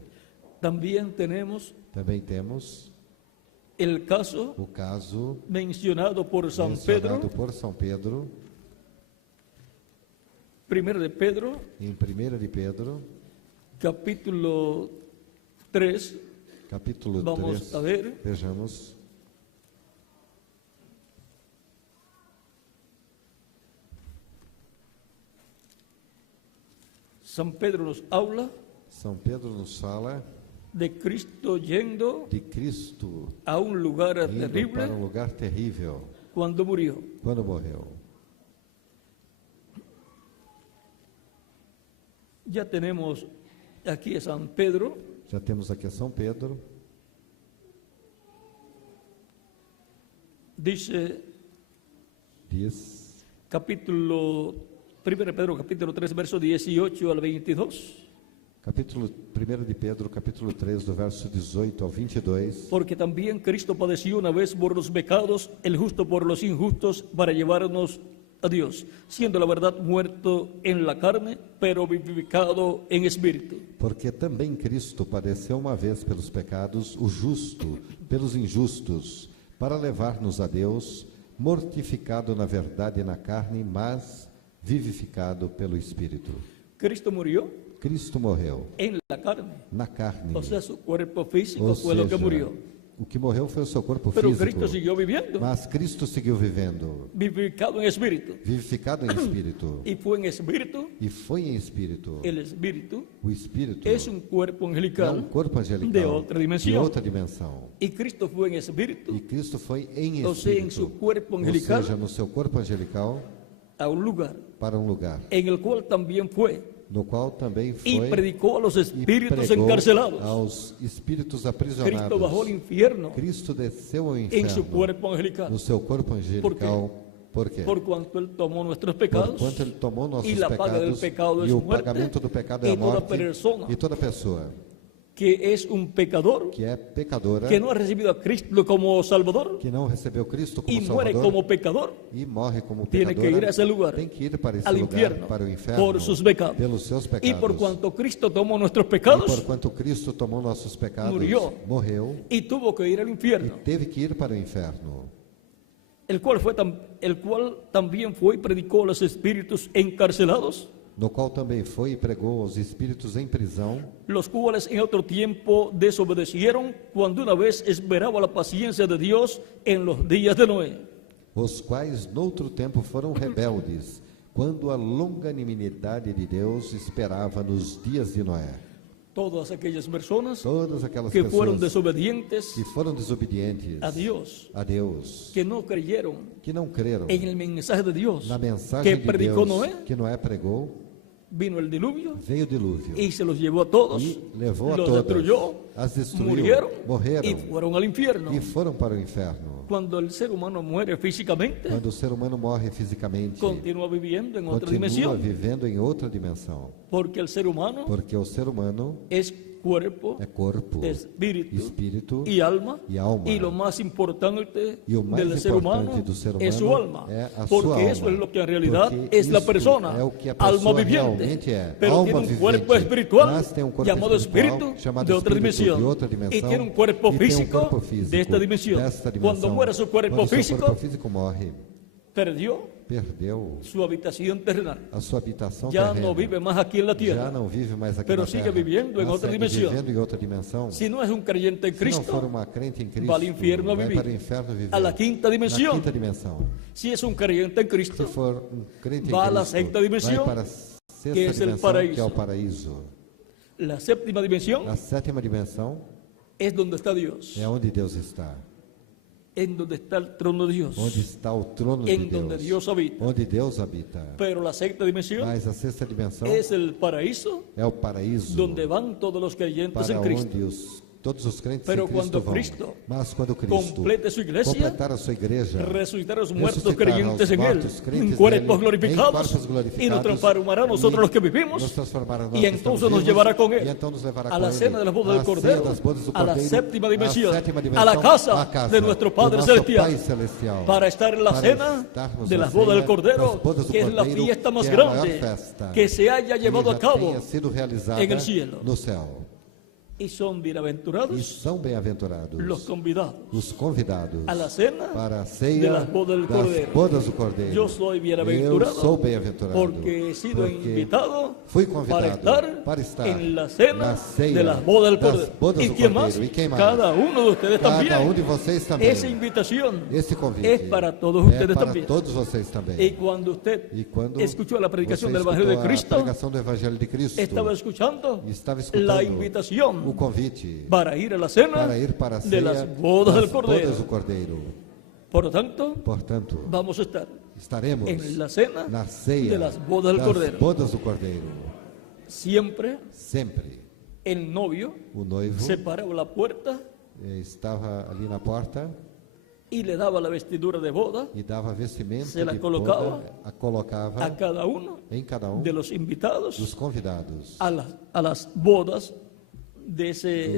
También tenemos Também temos el caso o caso mencionado por San mencionado Pedro, por São Pedro, primero de Pedro, em 1 de Pedro, capítulo 3, capítulo vamos 3. a ver. Vejamos. San Pedro nos habla São Pedro nos fala de Cristo yendo de Cristo a un lugar indo terrible para um lugar terrível cuando murió. quando morreu. Ya tenemos aquí a San Pedro, Já temos aqui a São Pedro. dice Diz, capítulo 1 Pedro, capítulo 3, verso 18 al 22. capítulo 1 de Pedro, capítulo 3, do verso 18 ao 22. Porque también Cristo padeció una vez por los pecados, el justo por los injustos, para llevarnos a Dios, siendo la verdad muerto en la carne, pero vivificado en espíritu. Porque também Cristo padeceu uma vez pelos pecados, o justo pelos injustos, para levar-nos a Deus, mortificado na verdade e na carne, mas vivificado pelo Espírito. Cristo murió Cristo morreu en la carne, na carne, o sea, su cuerpo físico ou fue lo que seja, murió. o que morreu foi o seu corpo Pero físico, Cristo siguió viviendo, mas Cristo seguiu vivendo, vivificado en espíritu. vivificado em Espírito, Y fue en espíritu. e foi em Espírito. El espíritu O Espírito es un cuerpo é um angelical corpo angelical de otra de dimensión. outra dimensão. Y Cristo fue en espíritu, E Cristo foi em o sea, en Espírito, su cuerpo ou angelical, seja, no seu corpo angelical, a un lugar para um lugar, en el cual también fue no qual também y foi predicó a los e espíritus pregou encarcelados. aos espíritos Cristo aprisionados. bajó al infierno Cristo desceu ao en inferno su cuerpo angelical, no seu corpo angelical. Por quê? por cuanto Él tomó nuestros Por pecados, quanto ele tomou nossos y la paga del pecados, pecado e es o muerte, pagamento do pecado é a y toda morte, persona e toda pessoa que es un pecador, que é pecadora, que no ha recibido a Cristo como Salvador que não recebeu Cristo como y muere Salvador, como pecador, e morre como tiene pecadora, que ir a ese lugar, tem que ir para esse al lugar, infierno, para o inferno, por sus pecados. pelos seus pecados. Y por cuanto Cristo tomó nuestros E pecados por quanto Cristo tomou nossos pecados, Murió. morreu y tuvo que ir al e infierno, teve que ir para o inferno, el cual también fue y predicó a los espíritus encarcelados, no qual também foi e pregou aos espíritos em prisão, los cuales en otro tiempo desobedecieron cuando una vez esperaba la paciencia de Dios en los días de Noé. os quais noutro tempo foram rebeldes, quando a longanimidade de Deus esperava nos dias de Noé. Todas aquellas personas Todas aquelas que fueron pessoas desobedientes que foram desobedientes a Dios, que que no creyeron não creram en el mensaje de Dios na mensagem que de predicó Deus Noé, que Noé pregou, vino el diluvio veio o dilúvio y se los llevó a todos, e levou a los todas, destruyó, as destruiu, murieron morreram y fueron al infierno. e foram para o inferno. Cuando el ser humano muere físicamente, Quando o ser humano morre fisicamente, continúa viviendo en otra continua dimensión, vivendo em outra dimensão, porque el ser humano porque o ser humano es cuerpo, é corpo, espíritu espírito y alma, e alma. y lo más importante E o mais del ser humano importante do ser humano es su alma, é a porque sua eso alma, es lo que en realidad porque es la isso persona, é o que a alma pessoa viviente, realmente é, pero alma tiene un vivente, cuerpo espiritual mas tem um corpo llamado espiritual, espíritu chamado de otra espírito dimensión, de outra dimensão, y tiene un cuerpo e tem um físico corpo físico de esta dimensión. desta dimensão. Cuando muere su cuerpo Quando seu físico, corpo físico morre, perdió perdeu su habitación terrenal. a sua habitação Ya terrena. no vive más aquí en la Já tierra. não vive mais aqui Pero na sigue terra, viviendo en mas otra segue dimensión. vivendo em outra dimensão. Si no es un creyente en Se não for Cristo, uma crente em Cristo, va al infierno a vai vivir. para o inferno viver. A la quinta Na dimensión. quinta dimensão. si es un creyente en Se Cristo, for crente va a em la Cristo, sexta dimensión, vai para a sexta que es el dimensão, que é paraíso. o paraíso. la séptima dimensión A sétima dimensão es donde está Dios, é onde Deus está. en donde está el trono de Dios, Onde está o trono de en donde Dios habita. Onde Deus habita. Pero la sexta dimensión Mas a sexta dimensão es el paraíso é o paraíso, donde van todos los creyentes para en Cristo. onde todos os crentes Pero em Cristo cuando vão. Cristo Mas quando Cristo complete su iglesia, completar a sua igreja, resucitar a los muertos resucitar creyentes aos en Él, mortos en crentes cuerpos nele, em glorificados, corpos y glorificados, nos transformará a nosotros e los que vivimos, nos transformará a nós y que entonces estamos nos vivos, llevará con e Él então nos levará a la com cena ele, de las bodas à del Cordero, ceia das bodas do a la Cordeiro, séptima dimensión, sétima a dimensão, la casa à casa de nuestro Padre do nosso Celestial, Pai Celestial, para estar en la para cena estarmos de na las bodas del ceia Cordero, das bodas do que es la Cordeiro, fiesta más que é a maior grande festa que se haya llevado que a cabo, tenha sido realizada en el cielo. no céu. y son E bienaventurados são bem-aventurados los convidados os convidados a la cena para a de ceia las bodas del das Cordero. bodas do Cordeiro. Yo soy Eu bienaventurado sou bem-aventurado porque he sido porque invitado fui para convidado estar para estar en la cena na ceia de las bodas del das Cordero. bodas ¿Y do quién Cordeiro. más? E quem mais? Cada uno de ustedes Cada también. de vocês também. Esa invitación Esse convite es para todos é ustedes para también. todos vocês também. Y cuando usted E quando escuchó la predicación você del Evangelio de escutou a Cristo, pregação do Evangelho de Cristo, estaba escuchando estava escutando la o invitación convite para ir a la cena para ir para a de ceia las bodas del das bodas Cordero. do Cordeiro. Por lo tanto, Portanto, vamos a estar estaremos en la cena na ceia de las bodas del das Cordero. bodas do Cordeiro. Siempre Sempre el novio o noivo se paraba a la puerta estava ali na porta y le daba la vestidura de boda e dava vestimenta Se la de colocava boda, a colocava a cada uno em cada de los invitados dos convidados. a las bodas de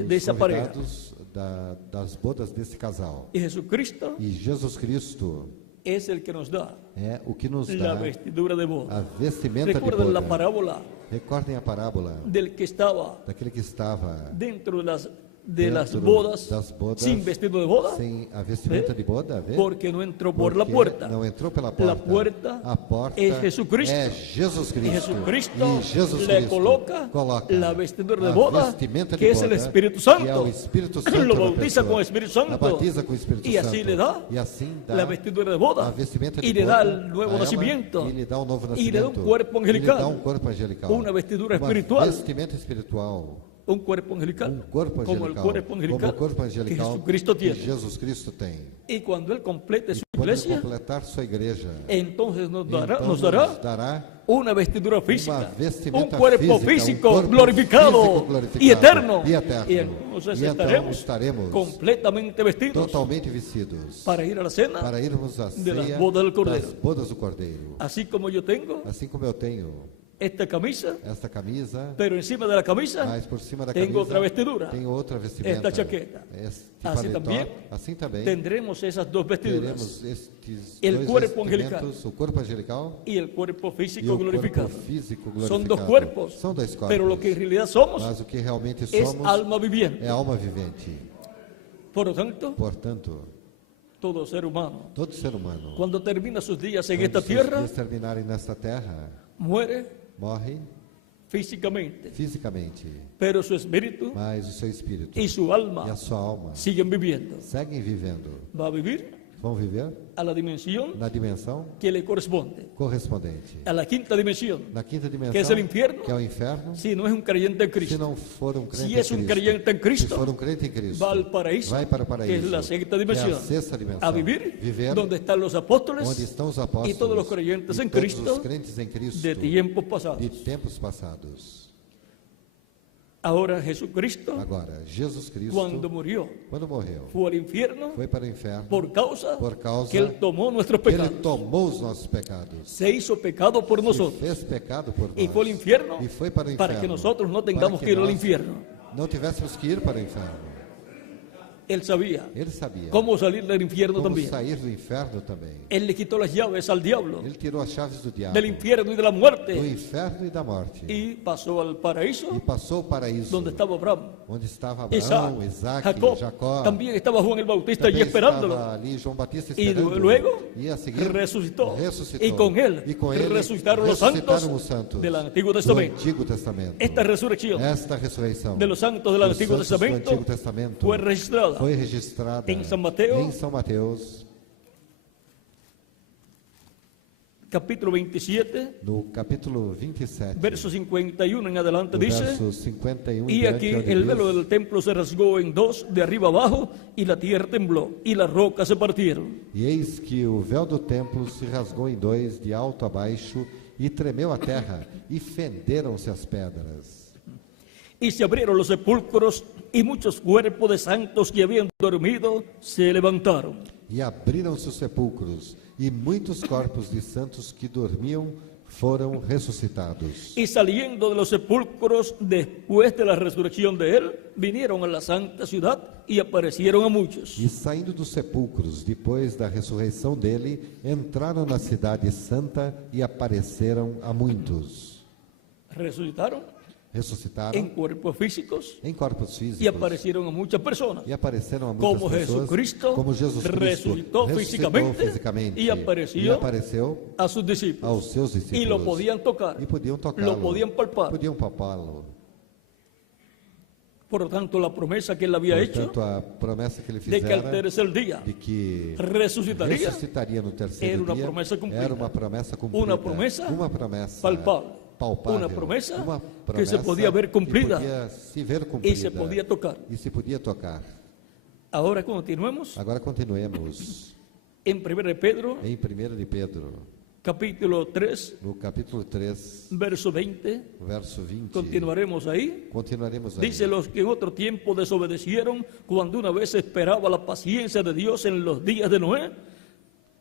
Dos esa pareja. convidados das bodas desse casal. Y Jesucristo E Jesus Cristo es el que nos da é o que nos la dá vestidura de a boda. vestimenta de Recuerden la boda. parábola Recordem a parábola del que estaba daquele que estava dentro de las dentro bodas das bodas sin vestido de boda, sem a vestimenta de boda, vê? porque no entró por la Porque puerta. não entrou pela porta. La puerta a porta es Jesucristo. é Jesus Y Cristo. Jesucristo E Jesus le Cristo coloca la vestidura de a boda, vestimenta de que es el boda, Espíritu que é Santo. o Espírito Santo Lo na bautiza pessoa. con el Espíritu Santo. A batiza com o Espírito Y así Santo. le da E assim dá la vestidura de boda. a vestimenta de Y le boda da el nuevo a ela, nacimiento. E lhe dá um novo Y nascimento. le da un cuerpo E lhe angelical. dá um corpo angelical. Una vestidura Uma espiritual. vestimenta espiritual. Un cuerpo angelical. Um corpo angelical. Como el cuerpo angelical Como o corpo que angelical Jesucristo que tiene. Jesus Cristo tem. Y cuando Él complete su Quando ele iglesia, completar sua igreja, entonces nos então dará una vestidura física, vestimenta un cuerpo física, físico um corpo glorificado, físico glorificado y eterno. e eterno. Y entonces E então estaremos completamente vestidos totalmente vestidos para ir a la cena, para irmos à de las ceia bodas del Cordeiro. das bodas do Cordeiro. así como yo tengo Assim como eu tenho esta camisa, esta camisa, pero encima de la camisa mas por cima da tengo camisa otra vestidura, tenho outra vestimenta. esta chaqueta. Este Así paletó, también assim também tendremos esas dos vestiduras teremos estes El dois cuerpo vestimentos, o corpo angelical y el cuerpo e físico o glorificado. corpo físico glorificado. Son dos cuerpos, São dois corpos. pero lo que en realidad somos Mas o que realmente es somos alma viviente. é alma vivente. Por lo tanto, Portanto, todo ser humano, todo ser humano, cuando termina sus días en quando esta seus tierra, dias terminarem nesta terra, muere morre físicamente, fisicamente, pero su espíritu mas o seu espírito y su e alma a sua alma siguen viviendo. seguem vivendo. Va a vivir Vão viver a la dimensión na dimensão que le corresponde, correspondente. a la quinta dimensión. Na quinta dimensão, Que é o inferno? que é o inferno. Si no es un creyente en Se Cristo, não for um crente si em es un Cristo, creyente en se Cristo, for um crente em Cristo, va al paraíso, vai para o que paraíso, es la sexta que é dimensión, a sexta dimensão, a vivir viver donde están los apóstoles onde estão os apóstolos y todos los creyentes e en todos Cristo os crentes em Cristo de tiempos pasados. de tempos passados. Ahora Jesucristo, Agora, Jesus Cristo, cuando murió, quando morreu, fue al infierno foi para o inferno por causa causa que Él tomó nuestros que Ele pecados. tomou os nossos pecados. Se hizo pecado por Se nosotros fez pecado por y nós. fue al infierno E foi para o inferno. para que nosotros no tengamos para que ir al nós infierno. Não tivéssemos que ir para o inferno. Él sabía Ele sabia cómo salir del infierno como también. sair do inferno também. Él le quitó las llaves al diablo Ele tirou as chaves do diabo, del infierno y de la do muerte inferno e da morte. y pasó al paraíso E passou ao paraíso, donde estaba Abraham, onde estava Isaac, Abraão, Isaac, Jacob. Jacó. También estaba Juan el Bautista allí Também esperándolo. estava ali João Batista Y esperando. luego E a seguir resucitó. ressuscitou. Y con él E com ele resucitaron los ressuscitaram os santos santos del Antiguo do Testamento. Antigo Testamento. Esta resurrección Esta ressurreição de los santos del dos Antiguo santos do Testamento Antigo Testamento fue registrada foi registrada em São Mateus, em São Mateus, capítulo 27, no capítulo 27, verso 51 en adelante, no dice: verso 51 y diante, aquí onde el diz, velo del templo se rasgó en dos, de arriba abajo, y la tierra tembló, y las rocas se partieron. E eis que o véu do templo se rasgou em dois, de alto a baixo, e tremeu a terra, e fenderam-se as pedras. Y se abrieron los sepulcros, y muchos cuerpos de santos que habían dormido se levantaron. E abriram-se os sepulcros, e muitos corpos de santos que dormiam foram ressuscitados. Y saliendo de los sepulcros después de la resurrección de él, vinieron a la santa ciudad y aparecieron a muchos. E saindo dos sepulcros, depois da ressurreição dele, entraram na cidade santa e apareceram a muitos. Ressuscitaron Ressuscitaram en cuerpos físicos em corpos físicos. y aparecieron a muchas personas. E apareceram a muitas Como pessoas, Jesucristo como Jesus Cristo resucitó físicamente fisicamente e apareceu apareceu a sus discípulos. aos seus discípulos Y lo podían tocar, e podiam tocá-lo, lo podían palpar. podiam palpá-lo. Por lo tanto, la promesa que él había hecho Portanto, a promessa que ele de que al fizera tercer día de que resucitaria ressuscitaria no terceiro era uma dia promessa cumprida. era uma promessa cumprida. Uma promessa palpável. Palpável. Uma promessa Uma que se podia ver cumprida que podia se ver cumprida y se podía tocar. e se podia tocar. Ahora continuemos Agora continuemos en 1 Pedro, em 1 de Pedro, capítulo 3, no capítulo 3, verso 20. verso 20. Continuaremos ahí. Continuaremos aí. Dice: los que en otro tiempo desobedecieron cuando una vez se esperaba la paciencia de Dios en los días de Noé,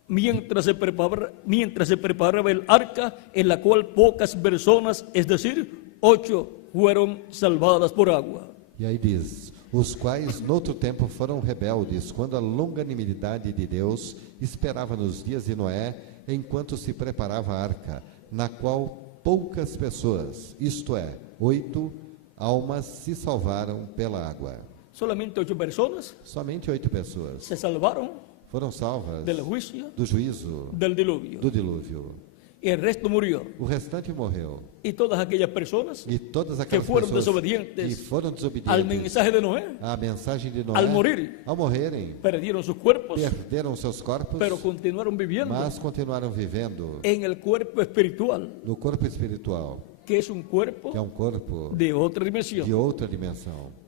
mientras se preparaba el arca, en la cual pocas personas, es decir, 8, fueron salvadas por agua. E aí diz: os quais noutro tempo foram rebeldes, quando a longanimidade de Deus esperava nos dias de Noé, enquanto se preparava a arca, na qual poucas pessoas, isto é, 8 almas, se salvaram pela água. Solamente 8 personas Somente 8 pessoas se salvaron foram salvas del juicio do juízo del diluvio. do dilúvio. Y el resto murió. O restante morreu. Y todas aquellas personas E todas que aquelas fueron pessoas desobedientes que foram al desobedientes mensaje de Noé, à mensagem de Noé, al morir, ao morrerem, perdieron sus cuerpos, perderam seus corpos, pero continuaron viviendo mas continuaram vivendo en el cuerpo espiritual, no corpo espiritual, que es un cuerpo que é um corpo de otra de dimensión. outra dimensão.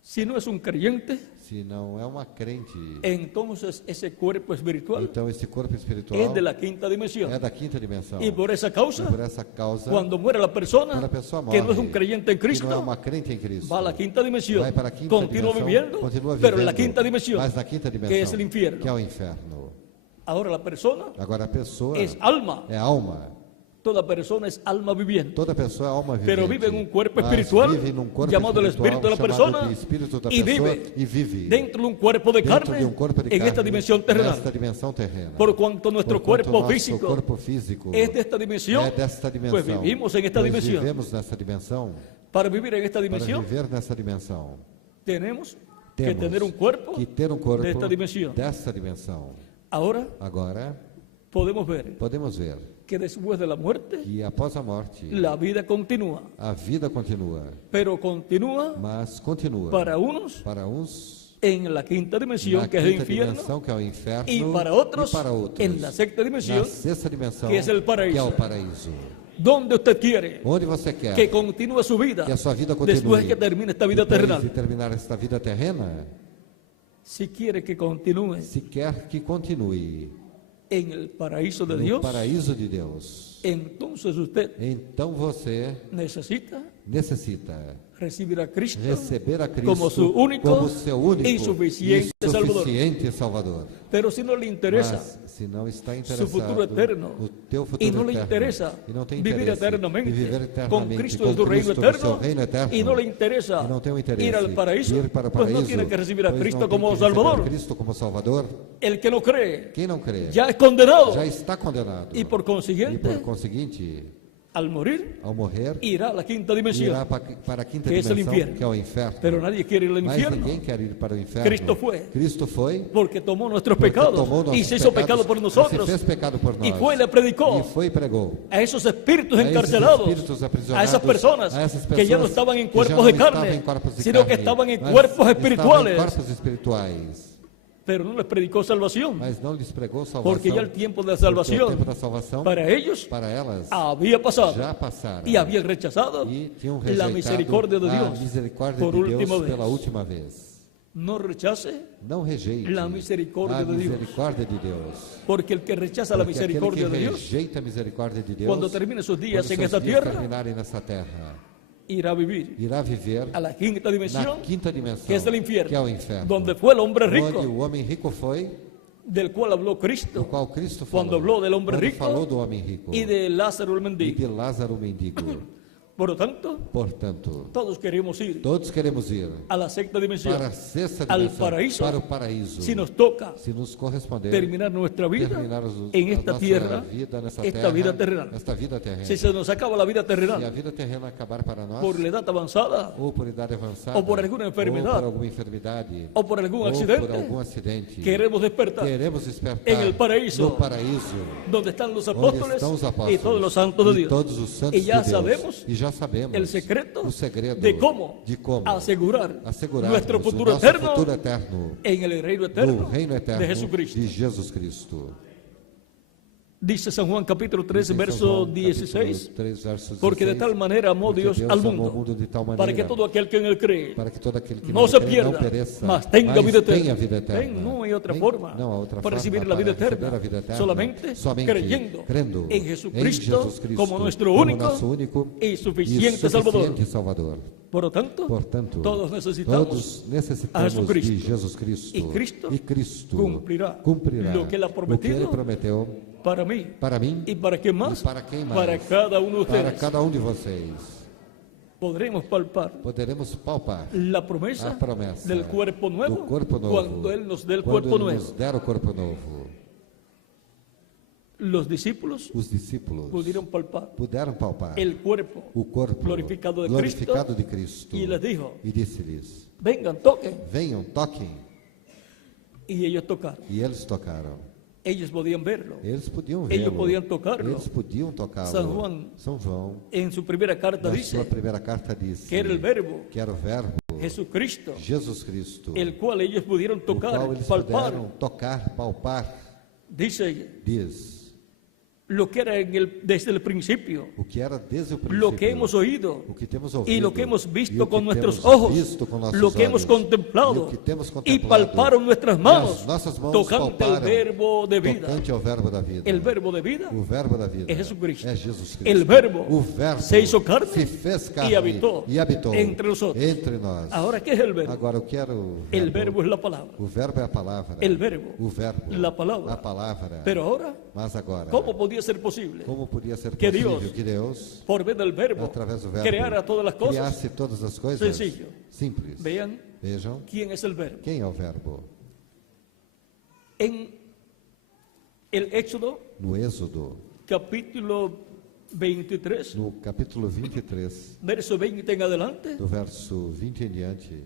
Si no es un creyente, Se não é uma crente, entonces ese cuerpo espiritual então esse corpo espiritual es de la quinta dimensión. é da quinta dimensão. Y por esa E causa, por essa causa, cuando muere la persona quando a pessoa que morre, no es un creyente en que não é Cristo, uma crente em Cristo, va a la quinta dimensión, vai para a quinta continúa dimensão, viviendo, continua pero en la vivendo, quinta dimensión, mas na quinta dimensão, que es el infierno. que é o inferno. Ahora la persona Agora a pessoa es alma, é alma. toda persona es alma viviente, Toda pessoa é alma vivente. pero vive en un cuerpo mas espiritual vive num corpo llamado el espiritual, espíritu de la chamado persona de espírito da y pessoa, vive e vive dentro de un cuerpo de dentro carne de um corpo de en carne, esta dimensión terrenal. nesta dimensão terrena. Por cuanto nuestro Porquanto cuerpo nosso físico corpo físico es de esta dimensión, é desta dimensão. pues vivimos en esta Pois dimensión. vivemos nesta dimensão. Para vivir en esta Para dimensión viver nesta dimensão, tenemos que temos tener un cuerpo que ter um corpo de esta dimensión. desta dimensão. Ahora Agora, podemos ver podemos ver que después de la muerte que após a morte, la vida continúa, a vida continua, pero continúa mas continua para unos para uns en la quinta dimensión, na que es el quinta infierno, dimensão, que é o inferno, y para otros outros en la sexta dimensión, na sexta dimensão, que é o paraíso. que é o paraíso. donde usted quiere Onde você quer que continúe su vida que a sua vida continue después que termine esta vida depois terrenal. de terminar esta vida terrena, Si quiere que continúe se quer que continue en el paraíso de no Dios, paraíso de Deus, entonces usted então você necesita necessita recibir a Cristo receber a Cristo como su único como seu único e suficiente e Salvador. suficiente Salvador. Pero si no le interesa Mas, se não está su interessado futuro eterno no teu futuro y no le eterno, interesa e não tem vivir interesse eternamente de viver con eternamente Cristo com en su reino Cristo no seu eterno reino eterno, y no le interesa e não tem o interesse ir al paraíso, de ir para o pues paraíso, no tiene que recibir a pois Cristo não tem como que receber Salvador. Cristo como Salvador. El que no cree Quem não crê ya es condenado já está condenado. y por E consiguiente, por conseguinte, al morir, ao morrer, irá a la quinta dimensión. irá para a quinta que es el dimensão, infierno. que é o inferno. Pero nadie quiere ir al Mas infierno ninguém quer ir para o inferno. Cristo foi. foi porque tomó nuestros porque pecados tomou nossos y se hizo pecados, pecado por e nosotros se fez pecado por y nós. fue y le predicó E foi e pregou a esos espíritus a esses encarcelados, espíritus aprisionados, a esas personas a essas que ya no pessoas estaban en que cuerpos já de não estavam carne, em corpos de sino que carne, estaban en mas cuerpos estavam em espirituales, corpos espirituais, pero no les predicó salvación, mas não lhes pregou salvação. porque ya el tiempo de la Porque o salvación tempo da salvação para ellos para elas había pasado já passaram. y habían rechazado E tinham la rejeitado misericordia de a Dios misericórdia por de última Deus vez. pela última vez. No rechace, Não rejeite La misericórdia a de Deus. misericórdia de Deus. porque el que rechaza la Porque aquele misericordia que de Dios, rejeita a misericórdia de Deus, cuando termine sus días quando en seus esta dias tierra, terminarem nessa terra, irá a vivir irá viver a la quinta na dimensión, quinta dimensão, que es el infierno, que é o inferno, donde fue el hombre onde rico, o homem rico foi, del cual habló do Cristo qual Cristo cuando falou, habló del hombre quando rico falou do homem rico y de Lázaro el e mendigo. de Lázaro o mendigo. Por lo tanto, Portanto, todos queremos ir todos queremos ir a la sexta dimensión, para a sexta al dimensão, paraíso, para o paraíso, si nos toca se nos corresponder terminar nuestra vida terminar en a esta nossa tierra, vida nessa esta terra, vida terrenal. esta vida terrena. Si se nos acaba la vida Se a terrenal vida terrena acabar para nós, por la edad avanzada ou por idade avançada, ou por alguma enfermidade, ou por alguma enfermidade, o por algún ou por accidente, algum acidente, queremos despertar queremos despertar en el paraíso, no paraíso, donde están los onde apóstoles estão os apóstolos y todos los santos de e Dios. todos os santos Y ya de Deus. sabemos E já já sabemos el secreto o segredo de cómo asegurar nuestro futuro eterno en el reino no eterno reino eterno de Jesucristo. de Jesus Cristo. Dice San Juan capítulo 3, Dice São verso João, 16, capítulo 3, verso porque de 16, tal manera amó porque Dios Deus al amou o mundo, mundo de tal para que maneira, todo aquel que en él cree para que todo aquele que no nele se crê pierda, não pereça, mas tenha vida tenha eterna. vida eterna. Ven, no hay otra Nem- forma não há outra para forma recibir la vida para receber eterna, a vida eterna, somente creyendo en Jesucristo, Jesus Cristo como nuestro como único nosso único y e suficiente Salvador. Salvador. Portanto, Portanto, todos necesitamos todos a necessitamos Jesucristo. de Jesus Cristo. E Cristo cumprirá lo que Ele ha prometido o que Ele prometeu para mí para mim y para quien más, e para quem mais, para cada uno de para ustedes. cada um de vocês. Podremos palpar Poderemos palpar la promesa, a promessa del cuerpo nuevo, do corpo novo, cuando Él nos dé el quando cuerpo Ele nuevo. nos der o corpo novo. Los discípulos Os discípulos pudieron palpar puderam palpar el cuerpo o corpo glorificado de glorificado Cristo de Cristo y les dijo, e disse-lhes: vengan, toquen. venham, toquem. Y ellos tocaron. E eles tocaram. Ellos podían verlo. Eles podiam Ellos vê-lo. podían tocarlo. Eles podiam tocá-lo. São João, São João, En su primera carta na dice sua primeira carta, disse que era el verbo, que era o Verbo, Jesucristo, Jesus Cristo, el cual ellos pudieron o qual tocar, eles palpar. puderam tocar, palpar, Dice diz lo que era desde el principio, o que era desde o princípio, lo que hemos oído o que temos ouvido, y lo que hemos e visto o que con nuestros temos ojos, visto com nossos lo que hemos olhos, contemplado e o que temos y contemplado, palparon nuestras e manos as nossas mãos tocante al palparam, verbo de vida. tocante ao verbo da vida. El verbo de vida O verbo da vida es Jesucristo. é Jesus Cristo. El verbo o verbo se hizo carne se fez carne y habitó entre nosotros. entre nós. Ahora, ¿qué es el verbo? Agora, o que era o verbo? El verbo es la palabra. O verbo é a palavra. El verbo, O verbo. la palabra. A palavra. Pero ahora, Mas agora, ¿cómo podía ser posible como podia ser que possível Deus, que Deus, por medio del verbo, através do verbo, creara todas las cosas? criasse todas as coisas? Sencillo. Simples. Vean Vejam quién es el verbo. quem é o verbo. En el Éxodo, No Êxodo, capítulo 23, no capítulo 23, verso 20 en adelante, do verso 20 em diante,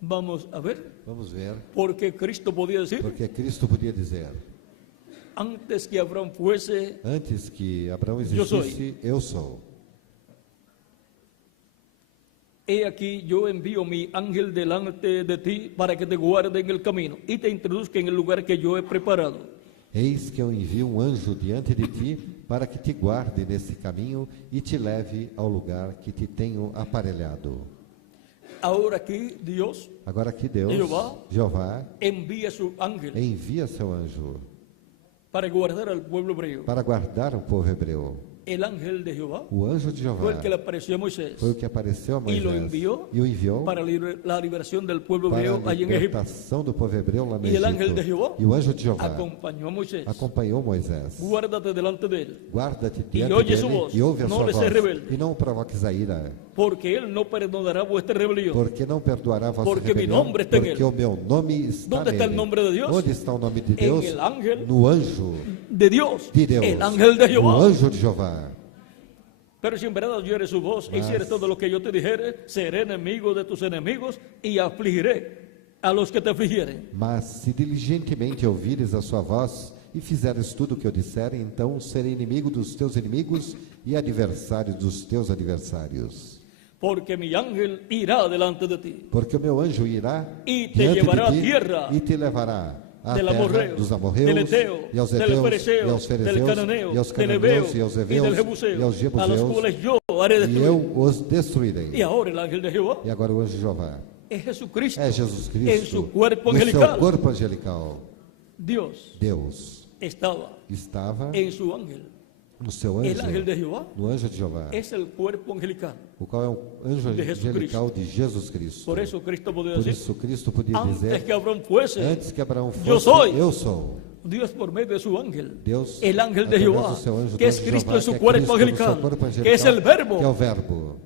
vamos a ver, vamos ver, porque Cristo podía decir, porque Cristo podia dizer, antes que Abraham fuese, antes que Abraão Eu sou. existisse, eu sou. he aquí yo envío mi ángel delante de ti para que te guarde en el camino y te introduzca en el lugar que yo he preparado. Eis que eu envio um anjo diante de ti para que te guarde nesse caminho e te leve ao lugar que te tenho aparelhado. Ahora aquí Dios Agora aqui Deus, Jeová, envía su ángel envia seu anjo para guardar al pueblo hebreo. para guardar o povo hebreu. El ángel de Jehová O anjo de Jeová fue el que le apareció a Moisés foi o que apareceu a y Moisés lo envió e o enviou para la liberación del pueblo para hebreo a allí en Egipto. libertação do povo hebreu lá no E el ángel de Egito. Jehová E o anjo de Jeová Acompañó a Moisés. acompanhou Moisés. Guárdate delante de él, Guarda-te E diante oye su dele voz, e ouve a não sua lhe seja voz rebelde. e não provoques a ira, porque él no perdonará vuestra rebelión. porque não perdoará a vossa Porque mi rebelião, nombre está en porque él. o meu nome está ¿Dónde está el nele. nombre de Dios? Onde está o nome de En Deus? el ángel No anjo de Dios, de Deus, el ángel de o Jehová. anjo de Jeová. Pero si en verdad oyeres su voz e hicieres todo lo que yo te dijere, seré enemigo de tus enemigos y afligiré a los que te afligieren. Mas se diligentemente ouvires a sua voz e fizeres tudo o que eu disser, então serei inimigo dos teus inimigos e adversário dos teus adversários. Porque mi ángel irá delante de ti Porque o meu anjo irá y te diante llevará a de ti tierra e te levará à del terra amorreo, dos amorreus, del eteo, e aos del heteus, fereceo, e aos del fariseus, cananeo, e aos del hebeo cananeus, e aos y heveus, del e aos jebuseo, a los jebuseus, cuales yo haré e destruir. eu os destruirei. Y ahora el ángel de Jehová E agora o anjo de Jeová es Jesucristo é Jesus en Cristo su cuerpo no seu angelical. corpo angelical. Dios Deus estaba estava en su ángel. no seu El ángel de anjo, Jehová no anjo de Jeová, es el cuerpo angelical. o qual é o anjo de Jesucristo. angelical de Jesus Cristo. Por eso Cristo podía Por decir, isso Cristo podia antes dizer, que Abraham fuese, antes que Abraão Eu fosse, sou. eu sou. Dios por medio de su ángel, Deus, el ángel de através Jehová, do seu anjo, que do es anjo de Cristo Jeová, en su que é cuerpo Cristo no seu angelical, corpo que es el que é o verbo, verbo,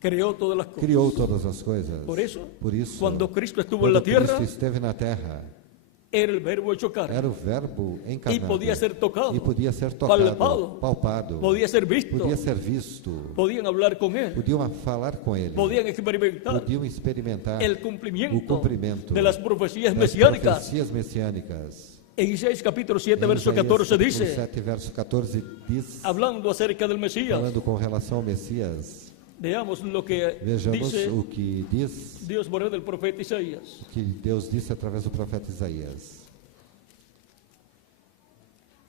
creó todas las cosas. criou todas as coisas. Por eso, Por isso, cuando Cristo estuvo quando en la tierra, Cristo esteve na terra, era el verbo hecho carne. era o verbo encarnado. Y podía ser tocado, E podia ser tocado, palpado, palpado, podía ser visto, podia ser visto, podían hablar con él, podiam falar com ele, podían experimentar podiam experimentar el o cumplimiento cumprimento de las profecías das mesiánicas. profecias messiânicas. En Isaías capítulo 7, Em verso Isaías, 14 capítulo dice, 7, verso 14 diz, hablando acerca del Mesías, falando com relação ao Messias, Veamos lo que Vejamos dice o que diz, Dios por medio del profeta Isaías. o que Deus disse através do profeta Isaías.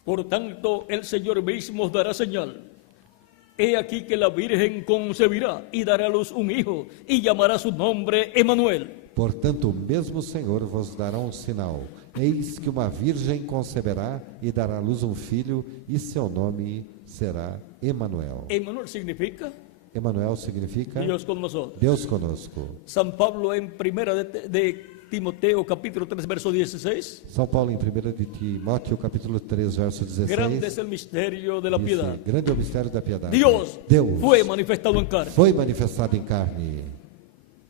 Por tanto, el Señor mismo os dará señal. He aquí que la Virgen concebirá y dará a luz un hijo y llamará su nombre Emanuel. Portanto, o mesmo Senhor vos dará um sinal. Eis que uma virgem conceberá e dará à luz um filho, e seu nome será Emanuel. Emanuel significa Emanuel significa Dios con nosotros. Deus conosco. San Pablo en primera de Timoteo capítulo 3 verso 16. São Paulo, em 1 de Timóteo, capítulo 3, verso 16, Grande es el misterio de la piedad. diz, grande é o mistério da piedade. Deus fue manifestado en carne. foi manifestado em carne.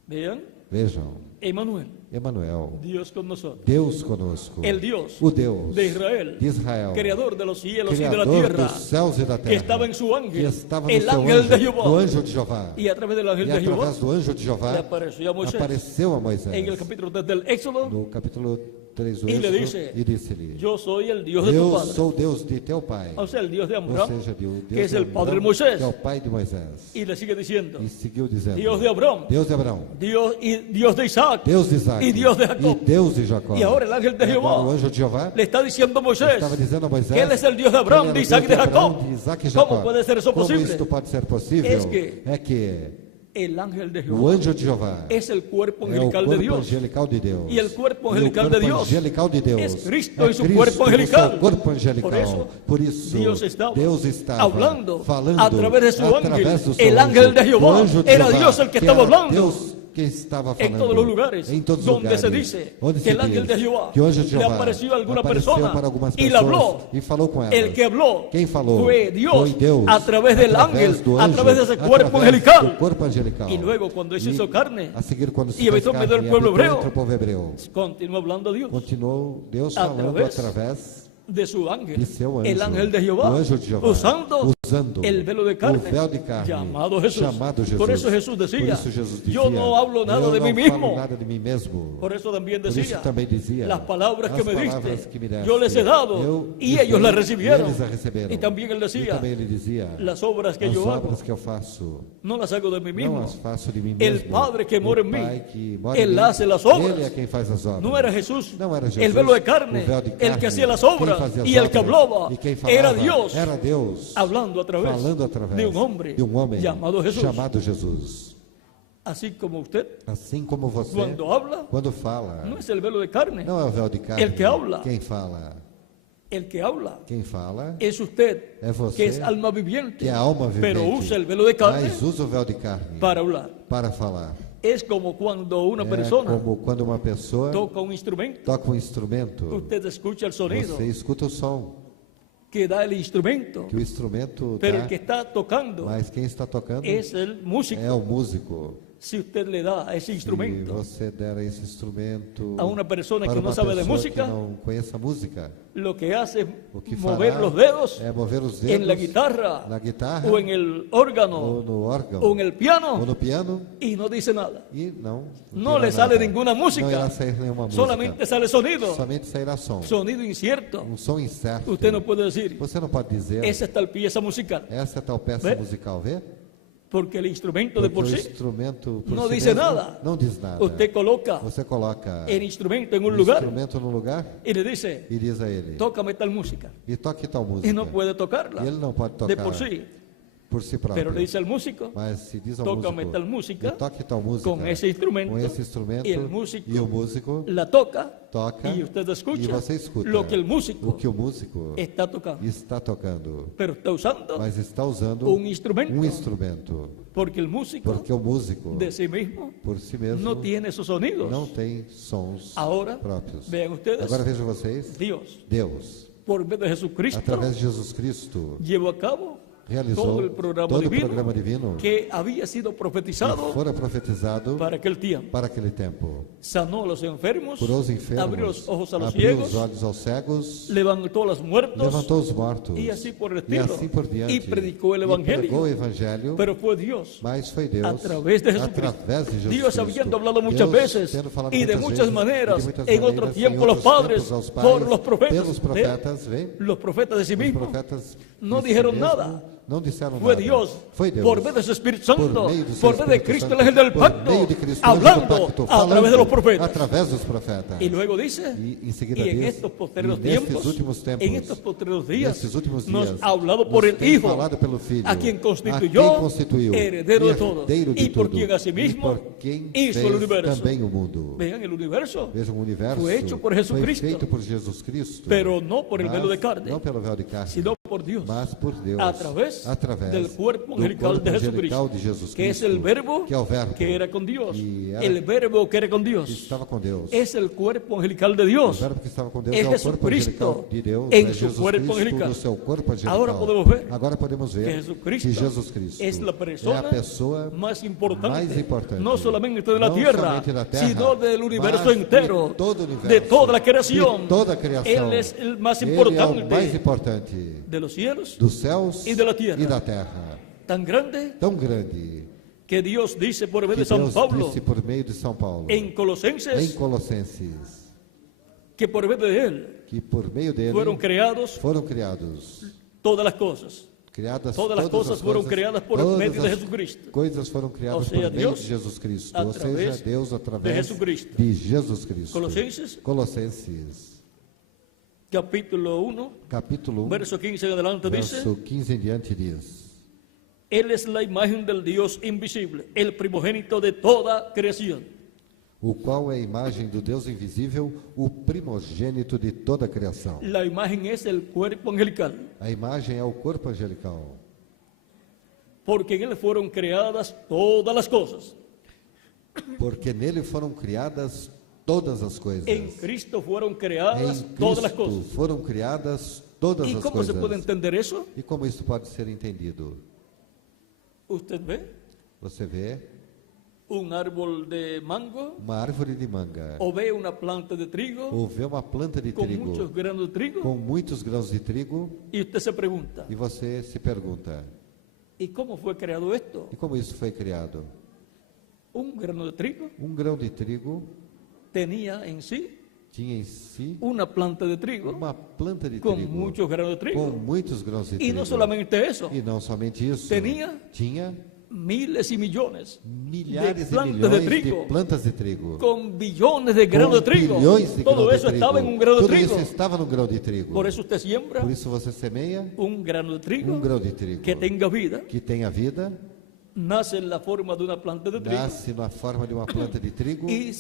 Vean, Vejam, Emanuel, Emanuel, Dios con nosotros. Deus conosco. El Dios O Deus de Israel, de Israel, creador de los cielos y de la Criador tierra, dos céus e da terra, que estaba en su que ángel, estava no el seu ángel anjo, de Jehová, no anjo de Jeová. y a través del ángel E de Jehová através do anjo de Jeová le apareció a Moisés apareceu a Moisés en el capítulo 3 del Éxodo. no capítulo 3 do E le Êxodo, dice, e disse-lhe: Yo soy el Dios de tu Eu padre, sou Deus de teu pai, o sea, el Dios de ou Abraham, seja, Deus que es de el padre de Abraão, Moisés. que é o pai de Moisés. Y le sigue diciendo, E seguiu dizendo: Dios de Abraham, Deus de Abraão, Dios de Isaac, Deus de Isaac y Dios de Jacob. e Deus de Jacó. Y ahora el ángel de E agora Jehová o anjo de Jeová le está diciendo a Moisés estava dizendo a Moisés que él es el Dios de Abraham, que de ele Isaac y de era Deus de Jacob. Abraão, de Isaac e Jacó. ¿Cómo puede ser eso Como posible? isto pode ser possível? Es que É que el ángel de o Jehová anjo de Jeová es el cuerpo é o angelical de corpo Dios. angelical de Deus. Y el cuerpo E o angelical corpo de Dios angelical de Deus es Cristo é y su Cristo cuerpo no angelical. seu corpo angelical. Por eso, Deus estava falando a través de su através ángel. do seu El ángel de anjo. Jehová O anjo de era Jeová, Dios el que que estaba era hablando. Deus que estava falando En todos los lugares em todos os donde lugares, se dice onde que se el ángel diz de Jehová que o anjo de le Jeová apareció a alguna apareceu persona para algumas y le pessoas habló. e falou com elas. El que habló Quem falou fue Dios, foi Deus a través del através ángel, do a anjo, través de ese cuerpo através angelical. do corpo angelical. Y luego cuando se hizo carne A seguir, quando se y fez habitó en medio del carne e pueblo habitou hebreo, entre o povo hebreu, continuó hablando Dios continuou Deus A falando través através de su ángel, de seu anjo, el ángel de o Jehová, anjo de Jeová, usando el velo de carne, o véu de carne, llamado Jesús. chamado Jesus. Por eso Jesús Por decía, isso Jesus dizia, yo no hablo nada eu de não mí mismo. falo nada de mim mesmo. Por eso también Por isso decía, também dizia, las palabras que as me palavras diste, que me deste, yo les he dado, eu y lhes ellos las dei, recibieron. eles a receberam. Y también él E decía, também ele dizia, las obras que as yo hago, obras que eu faço, no las hago de mí não mismo. as faço de mim El mesmo. Padre que mora en O mí, Pai que mora em Él mim, hace las obras. Ele é quem faz as obras. No era Jesús, Não era Jesus, el velo de carne, o véu de el carne, que hacía las quem obras, fazia as y el que obras, hablaba e quem falava, era Dios, era Deus, hablando a través falando através de un hombre llamado Jesús. chamado Jesus. Así como usted, Assim como você, cuando habla, quando fala, no es el velo de carne, não é o véu de carne. El que habla. Quem fala, el que habla quem fala es usted, é você, que es alma viviente, que é a alma vivente, pero usa el velo de carne mas usa o véu de carne para hablar. para falar. Es como cuando una É persona como quando uma pessoa toca un instrumento, toca um instrumento, usted escucha el sonido você escuta o som que da el instrumento, que o instrumento pero dá, el que está tocando mas quem está tocando es el músico. é o músico. Si usted le da ese Se instrumento você der esse instrumento a una persona para que no uma sabe de pessoa música, que não conhece a música, lo que hace es o que mover fará los dedos é mover os dedos en la guitarra na guitarra o en el ou órgano no órgão o en el ou piano no piano y no dice nada. e não No dirá le sale nada. ninguna Não música, irá sair nenhuma música. solamente sale sonido, Somente sairá som. sonido incierto. Som incerto. Usted no puede decir, Você não pode dizer, esa es tal pieza musical, essa é tal peça Vê? musical, vê? porque el instrumento de Porque por o sí instrumento por no si dice mesmo nada. não diz nada. Usted coloca Você coloca el instrumento en un o lugar instrumento no lugar y le dice, e diz a ele, tócame tal música, e toque tal música. y no puede tocarla E ele não pode de tocar por sí, por si próprio. pero le dice al músico, Mas se diz ao tócame músico, tal música e toque tal música con esse instrumento, com esse instrumento y el músico e o músico la toca toca y usted escucha e você escuta lo que el o músico que o músico está tocando, está tocando, pero está usando mas está usando un instrumento, um instrumento, porque el músico porque o músico de sí mismo por si mesmo no tiene esos sonidos. não tem sons Ahora, próprios. vean ustedes, Agora vejam vocês, Dios, Deus, por medio de Jesucristo, através de Jesus Cristo, llevó a cabo realizou todo el programa todo o divino programa divino que había sido que profetizado fora profetizado para aquel tiempo. para aquele tempo. Sanó a los enfermos, Curou os enfermos, abrió los ojos a los abriu ciegos, os olhos aos cegos, levantó a los muertos, levantou os mortos, y así por el e estilo, assim por diante, y predicó el e evangelio. pregou o evangelho, Pero fue Dios, mas foi Deus, a través de Jesucristo. através de Jesus Dios Cristo. habiendo hablado muchas Deus veces tendo falado y de muitas muchas vezes, maneras, e de muitas en otro maneiras, tiempo em los outros padres, tempos aos por pais, los profetas, pelos profetas, vê? los profetas de sí Os mismos, profetas no em si dijeron mesmo, nada. não disseram Fue nada. Dios, Foi Deus. por medio de su Espíritu Santo, Por meio do seu por medio de Espírito Cristo, Santo, el ángel del por pacto, meio de Cristo, o anjo do hablando pacto, a través de los profetas. através dos profetas. Y luego dice, E em seguida y en diz, estos posteriores e nestes tiempos, últimos tempos, en estos posteriores días, nesses últimos nos dias, ha hablado por nos el tem Hijo, falado pelo Filho, a quien a constituyó quem constituiu, heredero de todo, herdeiro de y por tudo, quien asimismo e por quem hizo fez el universo. também o mundo. Vean, el universo Vejam, o universo fue hecho por foi Jesucristo, feito por Jesus Cristo, pero no por el mas velo de carne, não pelo véu de carne, sino por Dios, mas por Deus, a través através del cuerpo do angelical corpo de angelical Jesucristo, de Jesus que es Cristo, el verbo que é o verbo que era con Dios, que era- el verbo que era con que Dios, estava com Deus. es el cuerpo angelical de O Dios. verbo que estava com Deus É é o corpo Jesucristo angelical de Deus, em é seu Jesus corpo Cristo angelical. no seu corpo angelical. Agora podemos ver ver que Jesucristo que Jesus Cristo es la persona é a pessoa más importante, mais importante, no solamente de la não tierra, somente da terra, sino del universo mas entero, de todo o universo, de toda la creación. de toda a criação. Él es el más Ele importante é o mais importante de los cielos, dos céus e da terra. e da terra. tan grande Tão grande que Dios dice por medio que de San Deus Pablo disse por meio de São Paulo en Colosenses em Colossenses que por medio de Él que por meio dele fueron criados foram criados. todas las cosas. Criadas Todas as coisas foram criadas por todas meio de as Jesucristo. Coisas foram criadas Ou seja, por meio Deus, de Jesus Cristo. Ou através seja, Deus através de Jesucristo. de Jesus Cristo. Colossenses, capítulo 1, capítulo 1, verso 15 en adelante dice: verso 15 em diante diz: Él es la imagen del Dios invisible, el primogénito de toda creación. o qual é a imagem do Deus invisível, o primogênito de toda a criação. La imagen es el cuerpo angelical, A imagem é o corpo angelical, porque en Él fueron creadas todas las cosas. porque nele foram criadas todas as coisas. En Cristo fueron creadas Em todas las Cristo cosas. foram criadas todas ¿Y as cómo se coisas. puede entender eso? E como isso pode ser entendido? Usted ve Você vê un árbol de mango uma árvore de manga, o ve una planta de trigo ou vê uma planta de con trigo muchos granos de trigo com muitos grãos de trigo, y usted se pregunta, e você se pergunta: ¿y cómo fue creado esto? e como isso foi criado? Un grano de trigo Um grão de trigo tenía en sí tinha em si una planta de trigo uma planta de con trigo muchos granos de com trigo. muitos grãos de Y trigo. no solamente eso, E não somente isso, tinha miles y millones milhares de e plantas milhões de de trigo plantas de trigo, con billones de granos de com trigo. bilhões de Todo grãos de eso trigo. estaba en un grano de Tudo trigo. isso estava no grão de trigo. Por eso usted siembra Por isso você semeia un grano de trigo um grão de trigo que tenga vida, que tenha vida, nace en la forma de una planta de trigo nasce na forma de uma planta de trigo y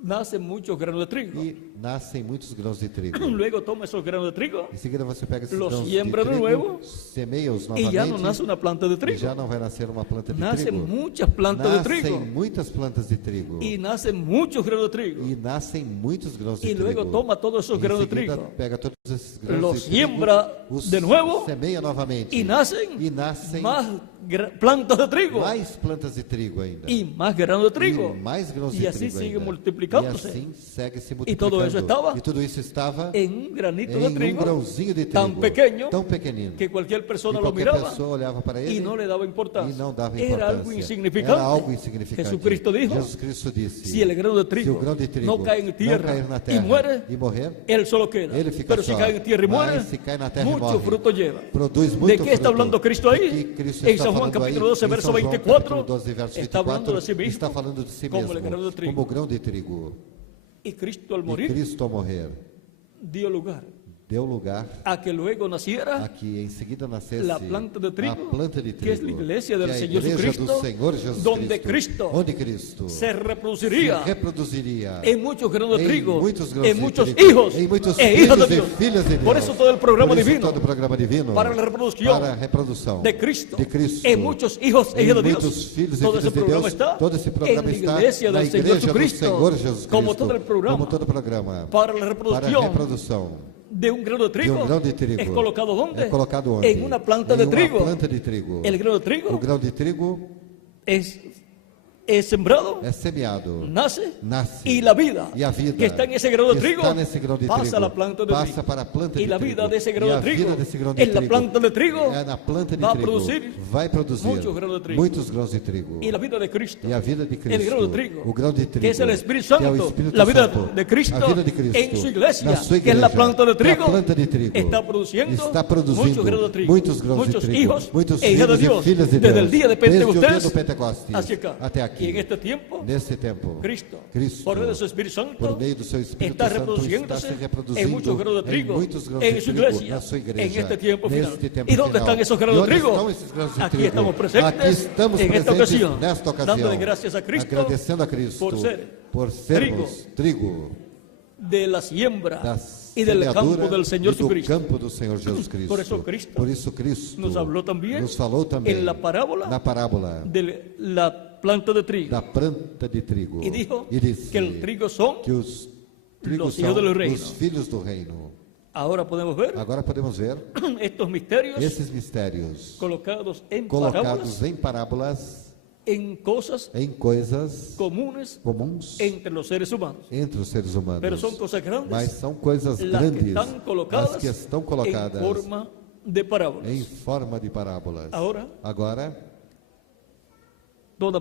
nacen muchos granos de trigo. e nascem muitos grãos de trigo. Luego toma esos granos de trigo Em seguida você pega esses Los grãos de siembra de trigo, nuevo, semeia-os y novamente ya no nace una planta de e trigo. já não vai nascer uma planta de Nacen trigo. muchas plantas de trigo Nascem muitas plantas de trigo y nacen muchos granos de trigo. e nascem muitos grãos de Y trigo. luego toma todos esos Em granos de seguida, trigo, pega todos esses grãos los de trigo, siembra os de nuevo semeia novamente y nacen e nascem más plantas de trigo mais plantas de trigo ainda. y más granos de trigo. E mais grãos Y de así trigo sigue ainda. multiplicándose. E assim segue se Y todo eso estaba E tudo isso estava en un granito em de um trigo grãozinho de trigo tan pequeño tão pequenino que cualquier persona que lo qualquer miraba pessoa olhava para ele y no le daba importancia. e não dava Era importância. algo insignificante. Era algo insignificante. Jesucristo dijo, Jesus Cristo disse: si el grano de se trigo o grão de trigo no cae en não tierra cair na terra y muere, e morrer, él solo queda. ele fica Pero si só. cae en tierra y muere, Mas se cai na terra e mucho morre, fruto lleva. produz muito ¿De qué está fruto. hablando Cristo De ahí? que Cristo En está San Juan falando aí, capítulo 12, em verso São João, 24, capítulo 12, verso está hablando de sí mismo está falando de si como mesmo, el grano de trigo. como o grão de trigo. Y Cristo al E morir Cristo ao morrer dio lugar deu lugar a que luego naciera a que em seguida nascesse la planta de trigo, a planta de que es trigo, la iglesia del que é a Señor igreja Jesucristo, do Senhor Jesus donde Cristo onde Cristo se reproduciría se reproduziria en muchos granos de em trigo, muitos grãos en de muchos trigo, hijos em muitos e hijas de filhos e Dios. filhas de Deus. Por eso todo el programa Por isso divino todo o programa divino para la reproducción para a reprodução de Cristo, de Cristo en muchos hijos e em hijas de muitos Dios. filhos e Todo filhas ese de programa Deus. está Todo esse en programa la está iglesia na del Señor igreja do Jesucristo, Senhor Jesus Cristo, como todo el programa, como todo o programa para la para a reproducción reprodução de un grano de de trigo. um grão de trigo. ¿Es colocado dónde? É colocado onde? En una planta Em de uma trigo. planta de trigo. El grano de O trigo grão de trigo es es sembrado, é semeado, nace, nasce, y la vida, e a vida que está en ese grano de que trigo está nesse grão de pasa trigo a la planta de passa trigo. para a planta Y de la trigo. vida de ese E grano a de trigo vida desse grão de en la trigo planta de trigo é na planta de va a trigo, producir vai produzir muchos grãos de trigo. muitos grãos de trigo. y la vida de Cristo, E a vida de Cristo, el grano de trigo, o grão de trigo, que es el Espíritu que é o Santo, Espírito la vida Santo, de Cristo, a vida de Cristo en su iglesia, na sua que es la igreja, planta de que é a trigo, planta de trigo, está produciendo está produzindo muchos grãos de trigo, muitos grãos de muchos trigo, hijos muitos e hijas de filhos Dios, e filhas de desde Deus, el día de desde o dia Pentecostés do Pentecostes hacia acá. até aqui. Y en este tiempo, Nesse tempo, Cristo, Cristo, por medio de su Espíritu Santo, por meio do seu Espírito está Santo, está reproduciéndose se reproduzindo en muchos grãos de trigo, em muitos grãos en de su trigo iglesia, na sua igreja, en este tiempo final. neste tempo ¿Y dónde final. están esos E grãos de onde trigo? estão esses grãos de Aquí trigo? estamos presentes Aqui estamos en esta presentes ocasión, nesta ocasião, dándole gracias a Cristo agradecendo a Cristo por sermos trigo de la siembra da y del semeadura campo del Señor e do Jesucristo. campo do Senhor Jesus Cristo. Por isso Cristo nos falou também en la parábola, na parábola de la planta de trigo. da planta de trigo. Y dijo E disse que el trigo son que os trigos los hijos são del reino. os filhos do reino. Ahora podemos ver Agora podemos ver estos misterios esses mistérios colocados en colocados parábolas, em parábolas, en cosas em coisas comunes comuns entre los seres humanos. entre os seres humanos. Pero son cosas grandes Mas são coisas las que grandes, están colocadas, as que estão colocadas en forma de parábolas. em forma de parábolas. Ahora, Toda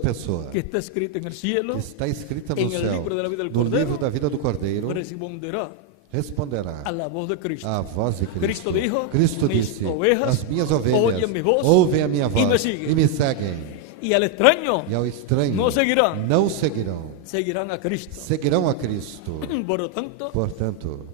pessoa que está escrita en el cielo, que está escrita no en el céu, libro de la vida del no Cordero, livro da vida do Cordeiro, responderá responderá a la voz de Cristo. à voz de Cristo. Cristo dijo, Cristo mis disse, ovejas as minhas ovelhas oyen mi voz ouvem a minha y me voz siguen. e me seguem. Y al extraño E ao estranho no seguirán, não seguirão. seguirán a Cristo. Seguirão a Cristo. Por lo tanto, Portanto,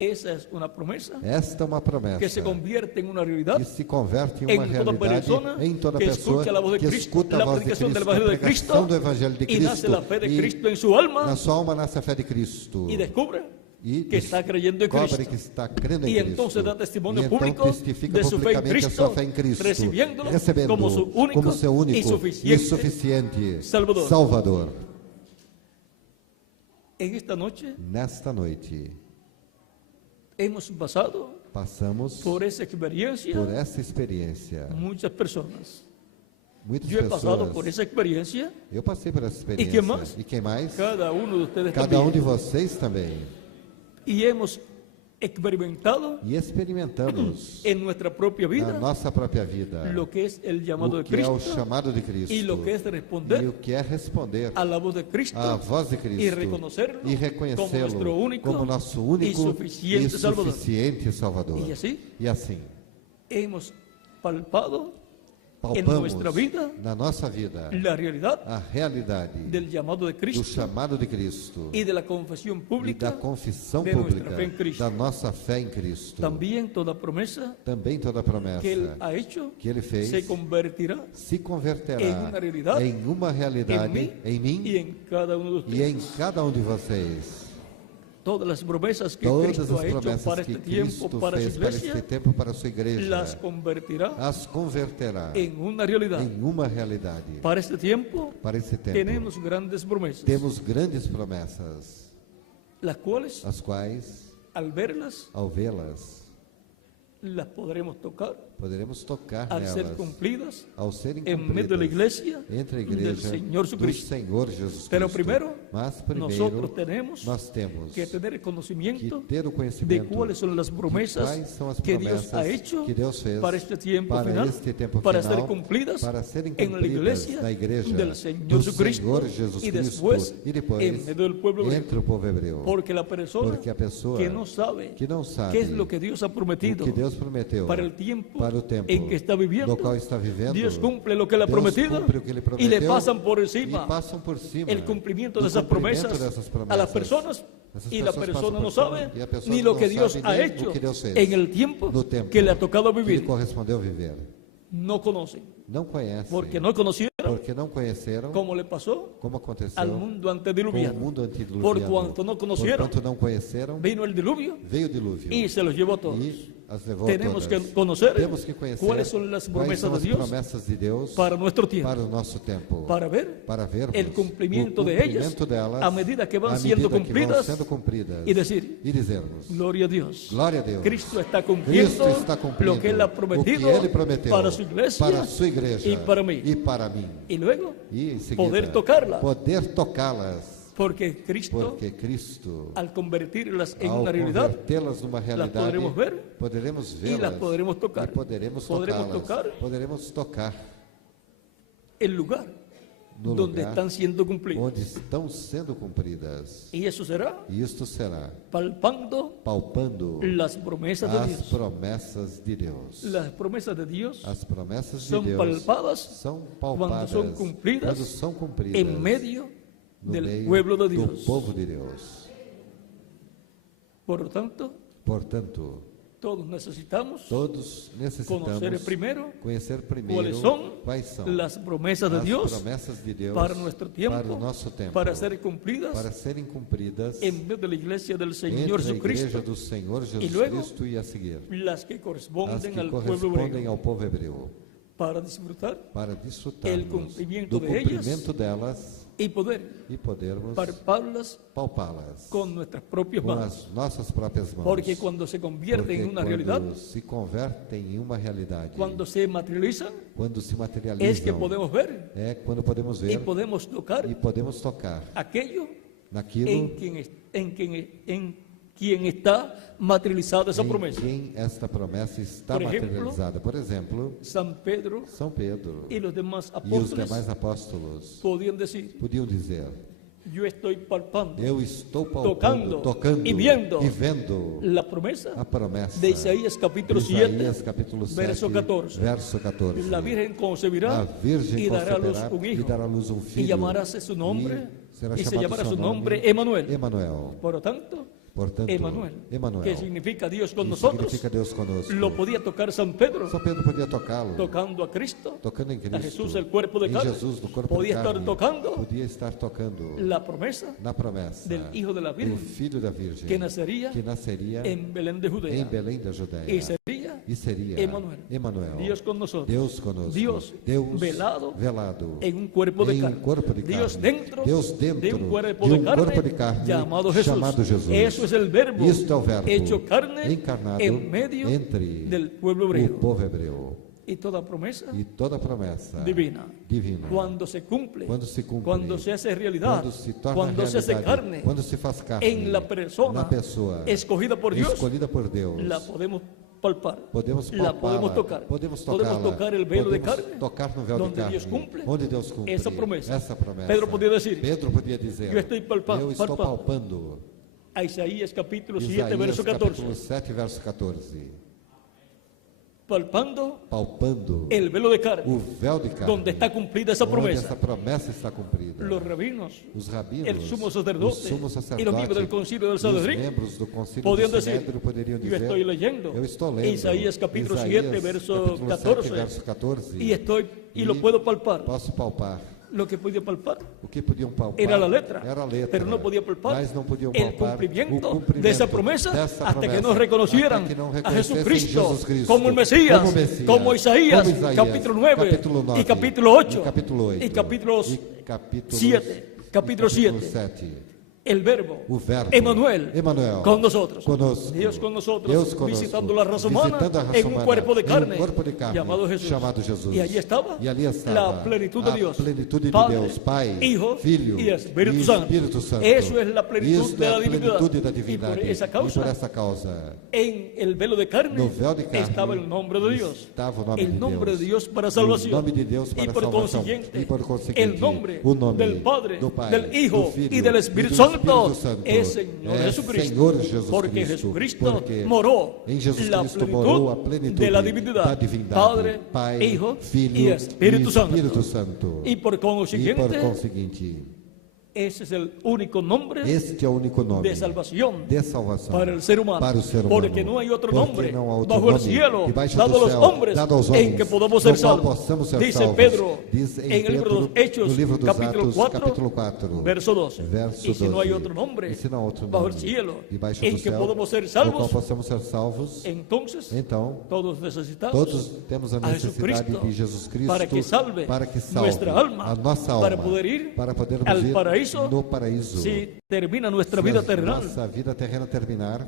esa es una promesa esta é uma promessa que se convierte en una realidad que se converte em uma en toda realidade persona em toda que pessoa escucha la voz de que Cristo, escuta a la voz de predicación del Cristo, a Evangelio de pregação Cristo, do Evangelho de y nace Cristo la fe de e Cristo en su alma na sua alma nasce a fé de Cristo y descubre e que está creyendo en descobre Cristo. que está crendo em Y Cristo. entonces da testimonio E então público testifica de su fe en publicamente a sua Cristo, fé em Cristo, recibiéndolo recebendo como su único como seu único y suficiente Salvador. En esta noche Nesta noite, hemos pasado passamos por esa experiencia por essa experiência. muchas personas. Muitas Yo he pasado pessoas. por esa experiencia, Eu passei por essa experiência. quem mais? E quem mais? cada uno de ustedes Cada también. de vocês também. Y hemos experimentado E experimentamos en nuestra propia na vida nossa própria vida lo que es el llamado o de que é o Cristo chamado de Cristo y lo que es e responder o que é responder a la voz de Cristo à voz de Cristo y reconocerlo e como nuestro reconhecê-lo único como nosso y único suficiente Salvador. suficiente Salvador. Y así hemos palpado en palpamos nuestra vida na nossa vida la realidad a realidade del llamado de do Cristo chamado de Cristo y de la confesión e da pública confissão de nuestra pública fe en Cristo. da nossa fé em Cristo. También toda promesa Também toda promessa que Él ha hecho que Ele fez se convertirá se converterá em uma realidade em uma realidade em mim y en cada uno de e em ustedes. cada de vocês. Todas las promesas que Todas Cristo as ha hecho promessas para que este tiempo, Cristo para su fez para este iglesia, tempo, para a sua igreja, las convertirá as converterá en una realidad. em uma realidade. Para este tiempo Para esse tempo, tenemos grandes promesas, temos grandes promessas, las cuales as quais, al verlas ao vê-las, las podremos tocar poderemos tocar al ser nelas, cumplidas ao serem en medio de la cumpridas iglesia entre a del igreja Señor do Jesucristo. Senhor Jesus Pero Cristo. primero, Mas primeiro, nosotros tenemos nós temos que tener el conocimiento que ter o de conhecimento cuáles son las de promesas quais são as que Dios promessas ha hecho que Deus fez para este tiempo para final, este tempo para final, ser cumplidas para serem en la cumpridas iglesia na igreja del Señor do Jesucristo Senhor Jesus y Cristo después e depois en medio del pueblo hebreo. entre o povo hebreu. Porque la persona Porque a pessoa que no sabe que não sabe qué es lo que Dios ha prometido o que Deus prometeu para el tiempo tempo en que está viviendo, no qual está vivendo, Dios cumple lo que Él ha Deus prometido cumpre o que ele y prometeu le pasan por e encima passam por cima el cumplimiento do de esas cumprimento promesas dessas a promessas. las personas Essas y la pessoas persona passam no por cima, sabe e a pessoa ni lo não que Dios sabe ha nem hecho o que Deus fez en el tiempo no tempo que le ha tocado que lhe vivir. correspondeu viver. No conocen, Não conhecem, porque no conocieron porque não conheceram como le pasó como aconteceu al mundo com o antediluviano. mundo antediluviano. Por cuanto no conocieron, Porquanto não conheceram, vino el diluvio veio o dilúvio y se los llevó a todos. e as levou Tenemos todas. que conocer Temos que conhecer cuáles son las quais promesas são de as Dios promessas de Deus para nuestro tiempo, para o nosso tempo, para ver vermos el cumplimiento o de ellas cumprimento delas a medida que van à siendo medida que vão cumplidas sendo cumpridas y decir, e dizermos: gloria a Dios. Glória a Deus. Cristo está cumpliendo Cristo está cumprindo lo que Él ha o que prometido Ele prometeu para su iglesia para a sua igreja y para mí. e para mim. Y luego E em seguida, poder tocarlas, poder tocá-las, porque Cristo, porque Cristo, al convertirlas en ao una realidad, convertê-las numa realidade, podremos ver poderemos y vê-las las podremos tocar. e poderemos Podremos tocá-las, tocar poderemos tocar el lugar no donde lugar están siendo cumplidas. onde estão sendo cumpridas. Y eso será E isto será palpando palpando las promesas de as Dios. promessas de Deus. Las promesas de Dios As promessas de son Deus palpadas são cuando palpadas son cumplidas quando são cumpridas en medio no del meio pueblo de do Dios. povo de Deus. Por lo tanto, Portanto, todos necesitamos todos necessitamos conocer primero conhecer primeiro cuáles são las promesas de as Dios promessas de Deus para nuestro tiempo, para o nosso tempo, para ser cumplidas para serem cumpridas en medio de la iglesia del entre Señor a igreja Jesucristo, do Senhor Jesus luego, Cristo e a seguir las que as corresponden que al pueblo correspondem hebreo, ao povo hebreu, para disfrutar para desfrutarmos el cumplimiento do de ellas cumprimento delas y poder e podermos palparlas palpá-las con nuestras propias com manos. as nossas próprias mãos. Porque cuando se convierten Porque en una quando realidad, se convertem em uma realidade, cuando se materializan, quando se es que materializam, podemos ver é quando podemos y ver podemos tocar e podemos tocar aquello naquilo en quien está materializada esa em promesa. quem esta promessa está Por exemplo, materializada. Por exemplo, San Pedro São Pedro y los demás e os apóstoles demais apóstolos podían decir, podiam dizer: yo estoy palpando eu estou Tocando tocando e vendo a la promesa promessa de Isaías capítulo de Isaías 7, capítulo 7, verso 14. verso 14. La Virgen concebirá A Virgem y dará a luz conceberá un e hijo dará à luz um filho, y llamarás su nombre e será y se chamado llamará seu su nome nombre Emanuel. Emanuel. Por lo tanto, Portanto, Emanuel, Emanuel, que significa Dios con que nosotros, significa Deus conosco. lo podía tocar San Pedro, São Pedro podia tocá-lo, tocando a Cristo, tocando em Cristo, a Jesús el cuerpo de em carne. Jesus no corpo Podía de estar carne, tocando podia estar tocando la promesa na promessa del Hijo de la do Virgen Filho da Virgem, que nacería que nasceria en Belén de em Judea Belém da Judeia, y sería e seria Emanuel, Dios con nosotros, Deus conosco, Dios velado en un cuerpo de carne, Dios dentro de un cuerpo de carne llamado Jesús. Eso es el verbo Isto é o verbo hecho carne encarnado en medio entre del pueblo o hebreo. povo hebreu. Y toda promesa E toda promessa divina, divina, cuando se cumple, quando se cumpre, cuando se hace realidad, quando se torna cuando se hace realidade, carne quando se faz carne en la persona na pessoa escogida por Dios, escolhida por Deus, la podemos palpar, podemos la palpá-la, podemos tocar, podemos tocar el velo de podemos carne, tocar no véu de donde carne, Dios cumple onde Deus cumpre essa promessa. essa promessa. Pedro podia dizer, Pedro podia dizer, eu estou palpando, eu estou palpando. a Isaías capítulo 7, Isaías verso capítulo 14, 7, verso 14. palpando Palpando el velo de carne, o véu de carne, donde está cumplida esa onde promesa. essa promessa está cumprida. Los rabinos, Os rabinos, el sumo o sacerdote sumo y sacerdote los miembros del concilio del e os Sanedrín membros do concílio podían do decir, Sinédrio poderiam yo dizer, estoy leyendo eu estou lendo Isaías capítulo Isaías 7, verso capítulo 14, 7, verso 14, y lo puedo palpar. posso palpar. Lo que podía palpar O que podiam palpar era la letra, era a letra, pero no podía palpar mas não podiam el palpar cumplimiento o cumprimento de esa promesa dessa hasta que promessa, no reconocieran até que não a reconhecessem Jesucristo Jesus Cristo como el Mesías, como Isaías, capítulo 9 capítulo 9, y capítulo 8 e capítulo 8, y capítulo e capítulo 7, capítulo 7. 7. El verbo, O verbo, Emanuel, Emanuel, con nosotros, conosco, Dios con nosotros, Deus conosco, visitando la raza humana visitando a raça en un humana, cuerpo de em carne, corpo de carne llamado Jesús. chamado Jesus. Y allí estaba, E ali estava la plenitud de a Dios, plenitude de Padre, Deus, Pai, Hijo Filho y Espíritu e Santo. Espírito Santo. Eso es la plenitud Isto de é la a divinidad. plenitude da Y divindade. por esa E causa, por essa causa, en el velo de carne, no véu de carne, estaba el nombre de Dios. estava o nome El de nombre Deus. de Dios para O salvación. nome de Deus para Y por salvação. consiguiente, E por conseguinte, el nombre o nome del Padre, do Pai, del Hijo do Filho y del Espíritu e do Santo Espírito Santo es Señor é Jesucristo. Senhor Jesus Porque Cristo, Jesucristo porque moró em Jesus la Cristo morou a plenitud plenitude de la da divinidad, divindade, Padre, Pai, Hijo Filho y Espíritu e Espírito Santo. Santo. Y por E consiguiente, por conseguinte, Ese es el único nombre Este é o único nome de salvación de salvação para el ser humano. para o ser humano. Porque no hay otro Porque nombre não há outro bajo el nome cielo debaixo dado do a los céu, hombres dado aos en homens, que podamos no ser qual salvos. possamos ser Dice salvos. Pedro Diz en el libro de los Pedro, Hechos, no livro dos capítulo Atos, 4, capítulo 4, verso 12. verso Y si no hay 12. otro nombre E se não há outro bajo el nome cielo debaixo en do que céu, podamos ser no qual salvos, possamos ser salvos, entonces então todos necesitamos todos temos a a necessidade Jesucristo de Jesus Cristo para que salve nuestra alma, a nossa para alma, poder ir para podermos al ir paraíso no paraíso. si termina nuestra Se vida a terrenal. nossa vida terrena terminar,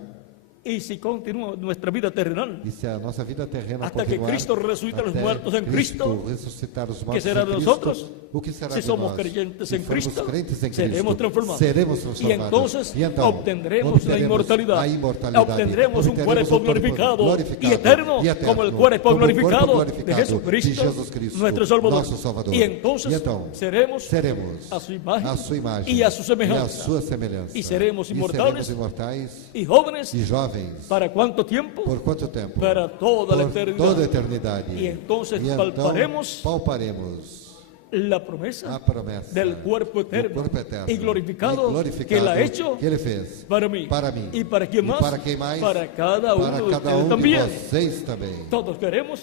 Y si continúa nuestra vida terrenal, e se a nossa vida terrena hasta que continuar, Cristo resucite a los até muertos en Cristo, ressuscitar os ¿qué mortos será em de Cristo, nosotros? o que será Si de somos nós? creyentes Se en formos Cristo, crentes em seremos Cristo, transformados. seremos Y transformados. entonces E então, obtendremos la inmortalidad, a imortalidade, obtendremos un obteremos cuerpo corpo glorificado y eterno, como el cuerpo glorificado de Jesucristo, nuestro Salvador. nosso Salvador. Y entonces então, seremos seremos a su imagen a sua imagem y a su e a semejanza. sua semelhança. Y seremos inmortales imortais y jóvenes. e jovens. ¿Para cuánto tiempo? Por quanto tempo? Para toda la Por eternidad. toda a eternidade. Y entonces E então palparemos la promesa a promessa del cuerpo eterno, do corpo eterno y glorificado, glorificado que Él ha hecho que Ele fez para mí. ¿Y para quién más? para quem mais? Para cada uno para de cada ustedes de también. vocês também. Todos queremos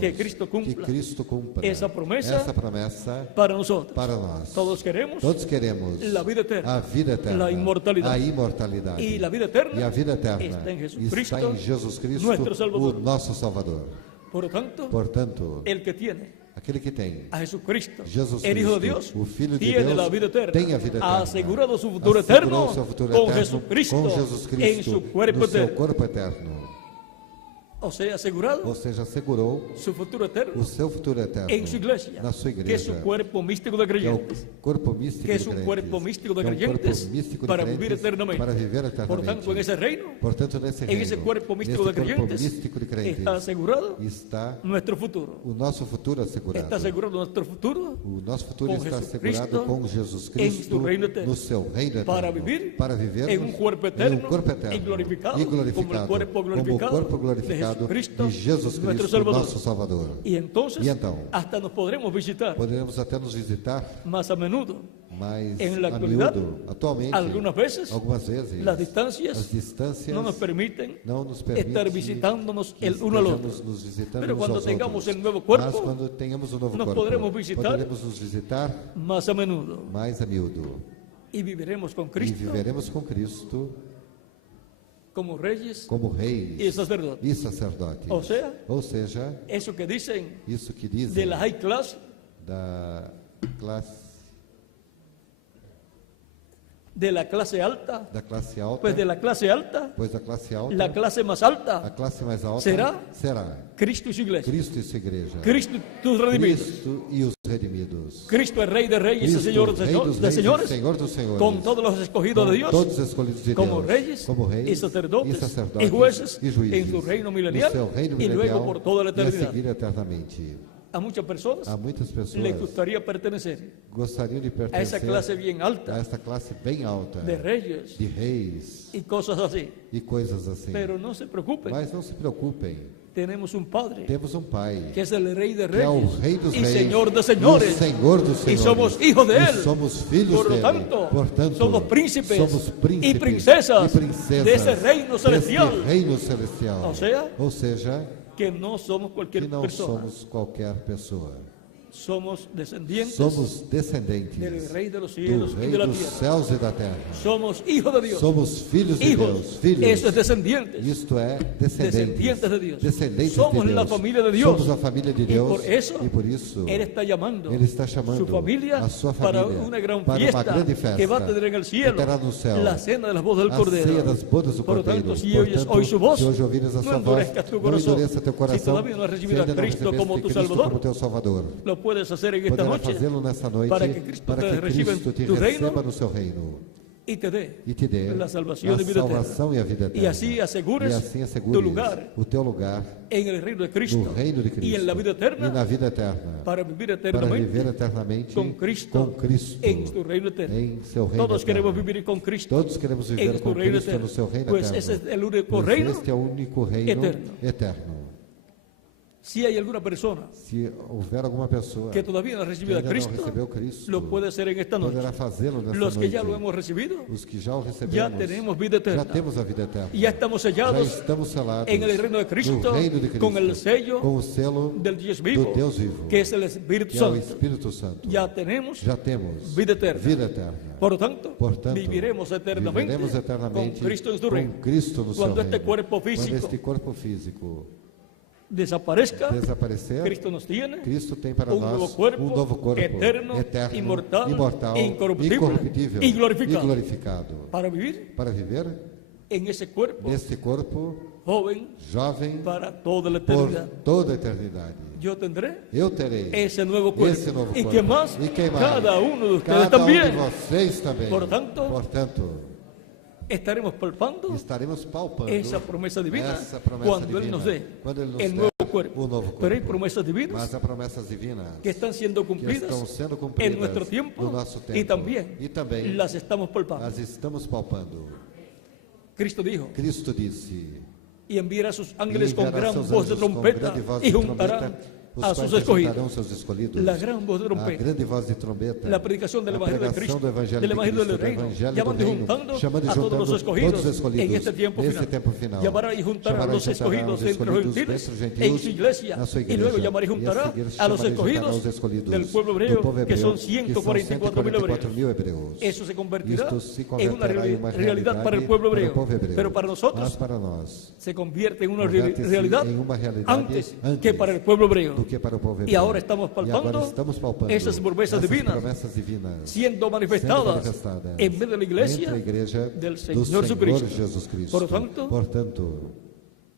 que Cristo cumpla cumpra essa promessa para nosotros. nós. Todos queremos la vida eterna, a vida eterna, a inmortalidad. imortalidade. Y la vida eterna, E a vida eterna está en está em Jesus Cristo, nuestro Salvador. o nosso Salvador. Portanto, el que tiene aquele que tem a Jesucristo, Jesus el Hijo de Cristo, Dios, o Filho de tiene Deus, la vida eterna, tem a vida eterna. ha asegurado su futuro Assegurou eterno seu futuro con eterno Jesucristo, com Jesus Cristo en su cuerpo no seu eterno. corpo eterno. O sea, asegurado Ou seja, assegurou su futuro eterno o seu futuro eterno en su iglesia, na sua que es igreja, su cuerpo místico de que é o creyentes, corpo místico que es de un crentes, cuerpo místico de que é um corpo creyentes místico de para crentes vivir eternamente. para viver Por eternamente. tanto, en ese reino, Portanto, nesse en reino, esse cuerpo místico nesse de corpo creyentes, místico de crentes, está asegurado está nuestro futuro. o nosso futuro assegurado. Está asegurado nuestro futuro O nosso futuro com está Jesucristo assegurado com Jesus em Cristo seu reino eterno. no seu reino eterno. Para viver em um corpo eterno corpo eterno e glorificado, e como o corpo glorificado como o corpo glorificado de Jesucristo, de Jesus nuestro Cristo, Salvador. nosso Salvador. Y entonces, E então, hasta nos podremos visitar poderemos até nos visitar más a menudo. mais En la a actualidad, miúdo, atualmente, algunas veces, algumas vezes, las distancias as distâncias no nos permiten não nos permitem estar visitándonos que el uno al otro. estejamos nos visitando Pero uns cuando aos tengamos outros. el nuevo cuerpo, Mas quando tenhamos o novo nos corpo, podremos visitar poderemos nos visitar Más a menudo. mais a miúdo. Y viviremos con E Cristo viveremos com Cristo como reyes como reis y sacerdotes. e sacerdotes. Ou Ou seja, Eso que dicen isso que dizem de la high class, da classe alta, alta, pues de la clase alta, pois a classe alta, la clase más a alta, classe mais alta será Cristo y su iglesia. e sua igreja. Cristo y tus redimidos. Cristo e os redimidos. Cristo es Rey de Reyes y Cristo, Señor Rei dos de reis e señores, Senhor dos senhores. con todos los escogidos Com de Dios, todos os escolhidos de como Deus, reyes como reis y sacerdotes sacerdotes y jueces e juízes, en su reino no milenial seu reino y luego milenial por toda la e a eternidad. seguir eternamente. A muchas personas Há muitas pessoas les gustaría pertenecer gostariam de a pertencer esa clase bien a alta esta classe bem alta de reyes de reis y cosas así. e coisas assim. Pero no se preocupen, Mas não se preocupem, tenemos un Padre temos um Pai que es el Rey de que é o Reyes Rei dos y reis Señor de e o señores. Senhor dos Y senhores. somos hijos de E Él. somos filhos Por lo dele. tanto, Portanto, somos príncipes príncipes y princesas e princesas de ese reino celestial. deste reino celestial. Ou seja, seja, que no somos que cualquier não persona. somos qualquer pessoa. Somos descendientes Somos descendentes del Rey de los do cielos y Rei de la dos tierra. céus e da terra. Somos hijos de Dios. Somos filhos de Hijos, Deus. Filhos. eso es descendientes. Isto é, descendentes. Descendientes de Dios. Descendentes Somos de Deus. la familia de Dios. Somos a família de Y Deus. por eso, isso, Él está llamando Ele está chamando su familia a sua para família una gran para fiesta, uma grande festa que va a tener en el cielo, que terá no céu, la cena de las bodas del a Cordero. ceia das bodas do Por lo Cordeiro. tanto, si oyes hoy su voz, se hoje ouvires a no sua voz, endurezcas tu não corazón. endureça teu coração. Si todavía no has recibido se a ainda não Cristo recebeste como tu Cristo Salvador, como teu Salvador, lo puedes hacer en esta poderá noche fazê-lo nessa noite para que Cristo te reciba en te tu receba reino no seu reino y te dé e te dê la salvación a de vida salvação e a vida eterna. eterna. Y así asegures E assim assegures tu lugar o teu lugar en el reino de no Cristo reino de Cristo y en la vida e eterna na vida eterna para vivir para eternamente viver eternamente con Cristo en su reino eterno. em seu reino Todos eterno. queremos vivir con Cristo Todos queremos viver en com su reino Cristo eterno. no seu reino Pues eterno. ese es el único Pois reino este é o único reino eterno. eterno. Si hay alguna persona Se houver alguma pessoa que todavía no ha que recibido a ainda não Cristo, recebeu Cristo, lo puede hacer en esta noche. poderá fazê-lo nessa Los que noite. ya lo hemos recibido, Os que já o recebemos, ya tenemos vida eterna. já temos a vida eterna. Ya estamos Já sellados estamos selados en el reino de Cristo, no reino de Cristo, con el sello com o selo del Dios vivo, do Deus vivo, que es el Espíritu que é o Santo. Espírito Santo. Ya tenemos Já temos vida eterna. vida eterna. Por tanto, Portanto, viviremos eternamente, viveremos eternamente con Cristo en su reino. com Cristo no Cuando seu este reino. cuerpo Quando físico este corpo físico desaparezca, desaparecer, Cristo nos tiene Cristo tem para un nós nuevo cuerpo, um novo corpo eterno, inmortal, incorruptible incorruptível y glorificado. e glorificado. para vivir Para viver en ese cuerpo neste corpo joven jovem para toda la por eternidad. toda a eternidade. Yo tendré Eu terei ese nuevo cuerpo. esse novo Y corpo. que más, E quem mais? cada uno de ustedes Cada también. um de vocês também. Portanto, estaremos palpando estaremos palpando esa promesa divina essa promessa cuando divina, Él nos dé quando Ele nos el der nuevo cuerpo. o novo corpo. Pero hay promesas divinas Mas há promessas divinas que están siendo que cumplidas estão sendo cumpridas en nuestro tiempo, no nosso tempo y también las estamos palpando. as estamos palpando. Cristo dijo, Cristo disse: y enviará a sus "E ángeles con enviará gran seus voz de anjos com trompeta grande voz y de juntarán trombeta, os a quais sus escogidos. ajuntarão seus escolhidos". La gran voz de A trompeta, grande voz de trombeta, la predicación del a Evangelio de pregação Cristo, do Evangelho del de Evangelio Cristo, del do reino, Evangelho llamando do y reino, juntando chamando e a todos los juntando escogidos todos os escolhidos en este tiempo nesse final. tempo final. Llamará y juntará a Chamará e los juntará escogidos os entre los escolhidos gentiles dentre os en gentios su iglesia, na sua y luego igreja. llamará y E a juntará seguir a los chamará e juntará escogidos os escolhidos del pueblo do hebreo, povo que son hebreu, 144.000 hebreos. 144.000 hebreus. Eso se convertirá Isto se en una converterá em uma realidad para el pueblo para o hebreo, povo hebreu. pero para Mas nosotros para nós se convierte en una converte-se realidad em uma realidade antes antes que para el pueblo hebreo. do que para o povo hebreu. Y ahora estamos E palpando agora estamos palpando esas promesas essas divinas promessas divinas siendo manifestadas en medio de la iglesia entre a igreja del do Señor Senhor Jesucristo. Jesus Cristo. Portanto,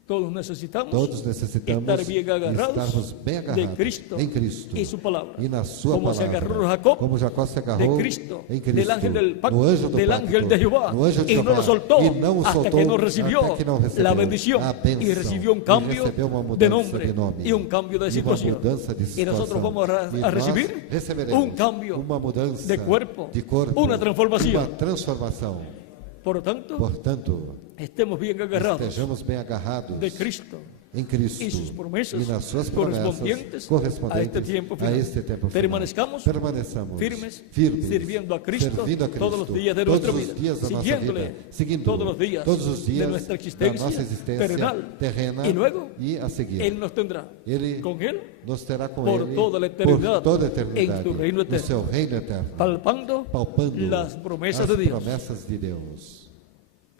todos necesitamos necessitamos estar bien agarrados estarmos bem de agarrados Cristo em Cristo y su palabra. e na sua Como se palavra, agarró Jacob como Jacó se de agarrou Cristo, em Cristo, del ángel del pacto, no anjo do del pacto, ángel de Jehová, no anjo de y no Jehová, lo soltó e não o hasta soltou que no recibió até que não recebeu la bendición a bênção, y recibió un cambio e recebeu uma de mudança nombre de nome, y un cambio de e uma situación. mudança de Y nosotros situação. vamos E a nós recibir receberemos un cambio uma mudança de cuerpo, de corpo, una transformación. uma transformação. Por lo tanto, Portanto, estemos bien agarrados estejamos bem agarrados de Cristo em Cristo y sus promesas e nas suas promessas correspondientes a este tiempo final. Permanezcamos firmes, sirviendo a Cristo todos los días de nuestra vida, siguiéndole todos los días de nuestra existencia terrenal, y luego a seguir. Él nos tendrá con Él nos terá com por Ele toda la eternidad, por toda a eternidade, en su reino no seu eterno, reino eterno, palpando las promesas as de Dios. promessas de Deus.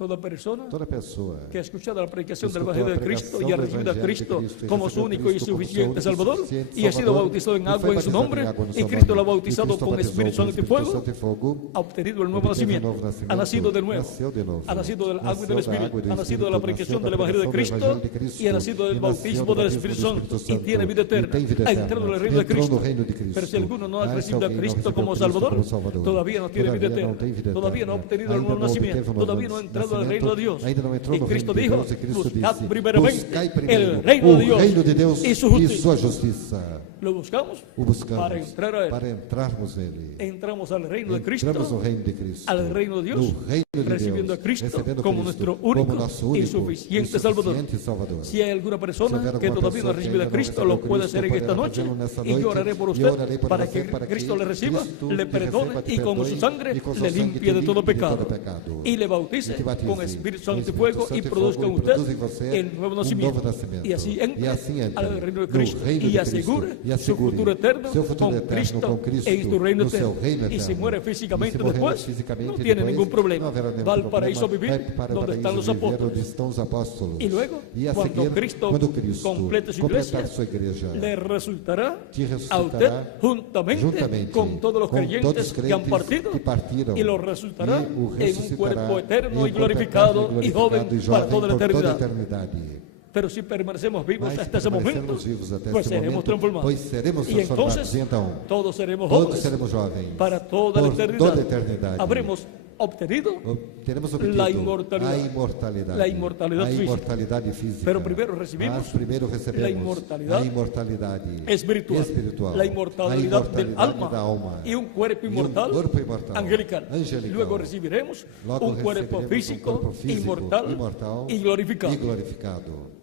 Toda persona Toda pessoa que ha escuchado la predicación del escuchó Evangelio de la Cristo predicación y ha del recibido a Evangelio de Cristo Cristo y como recibió su a único y Cristo como su suficiente único y Salvador suficiente y ha sido Salvador, bautizado en y agua fue en su bautizado nombre en agua en su y Cristo lo ha nombre, y bautizado Cristo con bautizó Espíritu con Santo y Espíritu fuego, Santo y fuego, ha obtenido el nuevo obtenido el nacimiento, nuevo nacimiento, ha nacido de nuevo, nació de nuevo, ha nacido del agua y del nació del agua Espíritu, y del ha nacido de la Espíritu, predicación nació del de la Evangelio de predicación del Cristo Evangelio de Cristo, y ha nacido del y nació bautismo del del Espíritu bautismo del Santo y Espíritu tiene vida Santo, y eterna. tem vida Ha eterna. entrado en el reino de Entró no Cristo. reino de Cristo. Pero si alguno no ha Ah, recibido a alguém não Cristo recebeu como Cristo Salvador, como Salvador, todavía no tiene vida todavía não tem vida eterna, todavía no ha eterna, obtenido el ainda nuevo não obteve nacimiento, o novo todavía no ha entrado al nascimento, reino de Dios. ainda não entrou Y no Cristo reino de dijo, Deus, e Cristo buscad disse, primeramente buscai primeiro el reino de o Dios reino de Deus y su e justicia. sua justiça. Lo buscamos O buscamos para entrar a Él. para entrarmos nele. Entramos al reino de Cristo, Entramos no reino de Cristo, al reino de Dios, no reino de recibiendo Deus, a Cristo recebendo como Cristo nuestro único como nosso y único suficiente e Salvador. suficiente Salvador. Si hay alguna Se persona houver que alguma todavía no pessoa ha que recibido a ainda não Cristo, recebeu lo puede hacer en Cristo, esta poderá noche fazê-lo nessa y noite, yo oraré por e usted orarei por para você, que para que Cristo le reciba, Cristo le te perdone receba, te y con su perdoe, sangre y con su le sangue limpie te de todo limpie de pecado todo pecado. y le E bautice te batize con Espíritu com Santo y Espírito fuego Santo y e produzca en fogo, e produz em usted você el nuevo novo nacimiento nascimento. y así E entre assim entre al reino de no Cristo reino y de asegure Cristo, e su assegure futuro eterno seu futuro con eterno Cristo com Cristo en su reino no seu eterno reino y si eterno. muere E físicamente se morrer después fisicamente no tiene depois, ningún problema, não haverá nenhum va al problema, paraíso a vai vivir para o donde están los paraíso viver apóstoles. onde estão os apóstolos. Y luego, E a cuando seguir, Cristo quando Cristo complete su completar iglesia, sua igreja, le resultará te a usted resultará juntamente con todos los com creyentes todos os que han crentes partido que partiram, y lo resultará e o en un ressuscitará cuerpo eterno y em um corpo glorificado eterno y joven glorificado e para jovem toda la por toda a eternidad. eternidade. Pero si permanecemos vivos Mas hasta ese momento, permanecermos vivos até pues esse seremos momento, transformados. pois seremos Y transformados. entonces Então, todos seremos todos jóvenes seremos jovens para toda la por eternidad. toda a eternidade. Habremos obtenido Teremos obtido la inmortalidad. a imortalidade, La inmortalidad a física. imortalidade física. Pero primero recibimos Mas primeiro recebemos la inmortalidad a imortalidade espiritual, la inmortalidad del alma da alma y un cuerpo inmortal, corpo inmortal, angelical. angelical. Luego recibiremos Logo un cuerpo receberemos físico, corpo físico, inmortal, imortal y glorificado. e glorificado.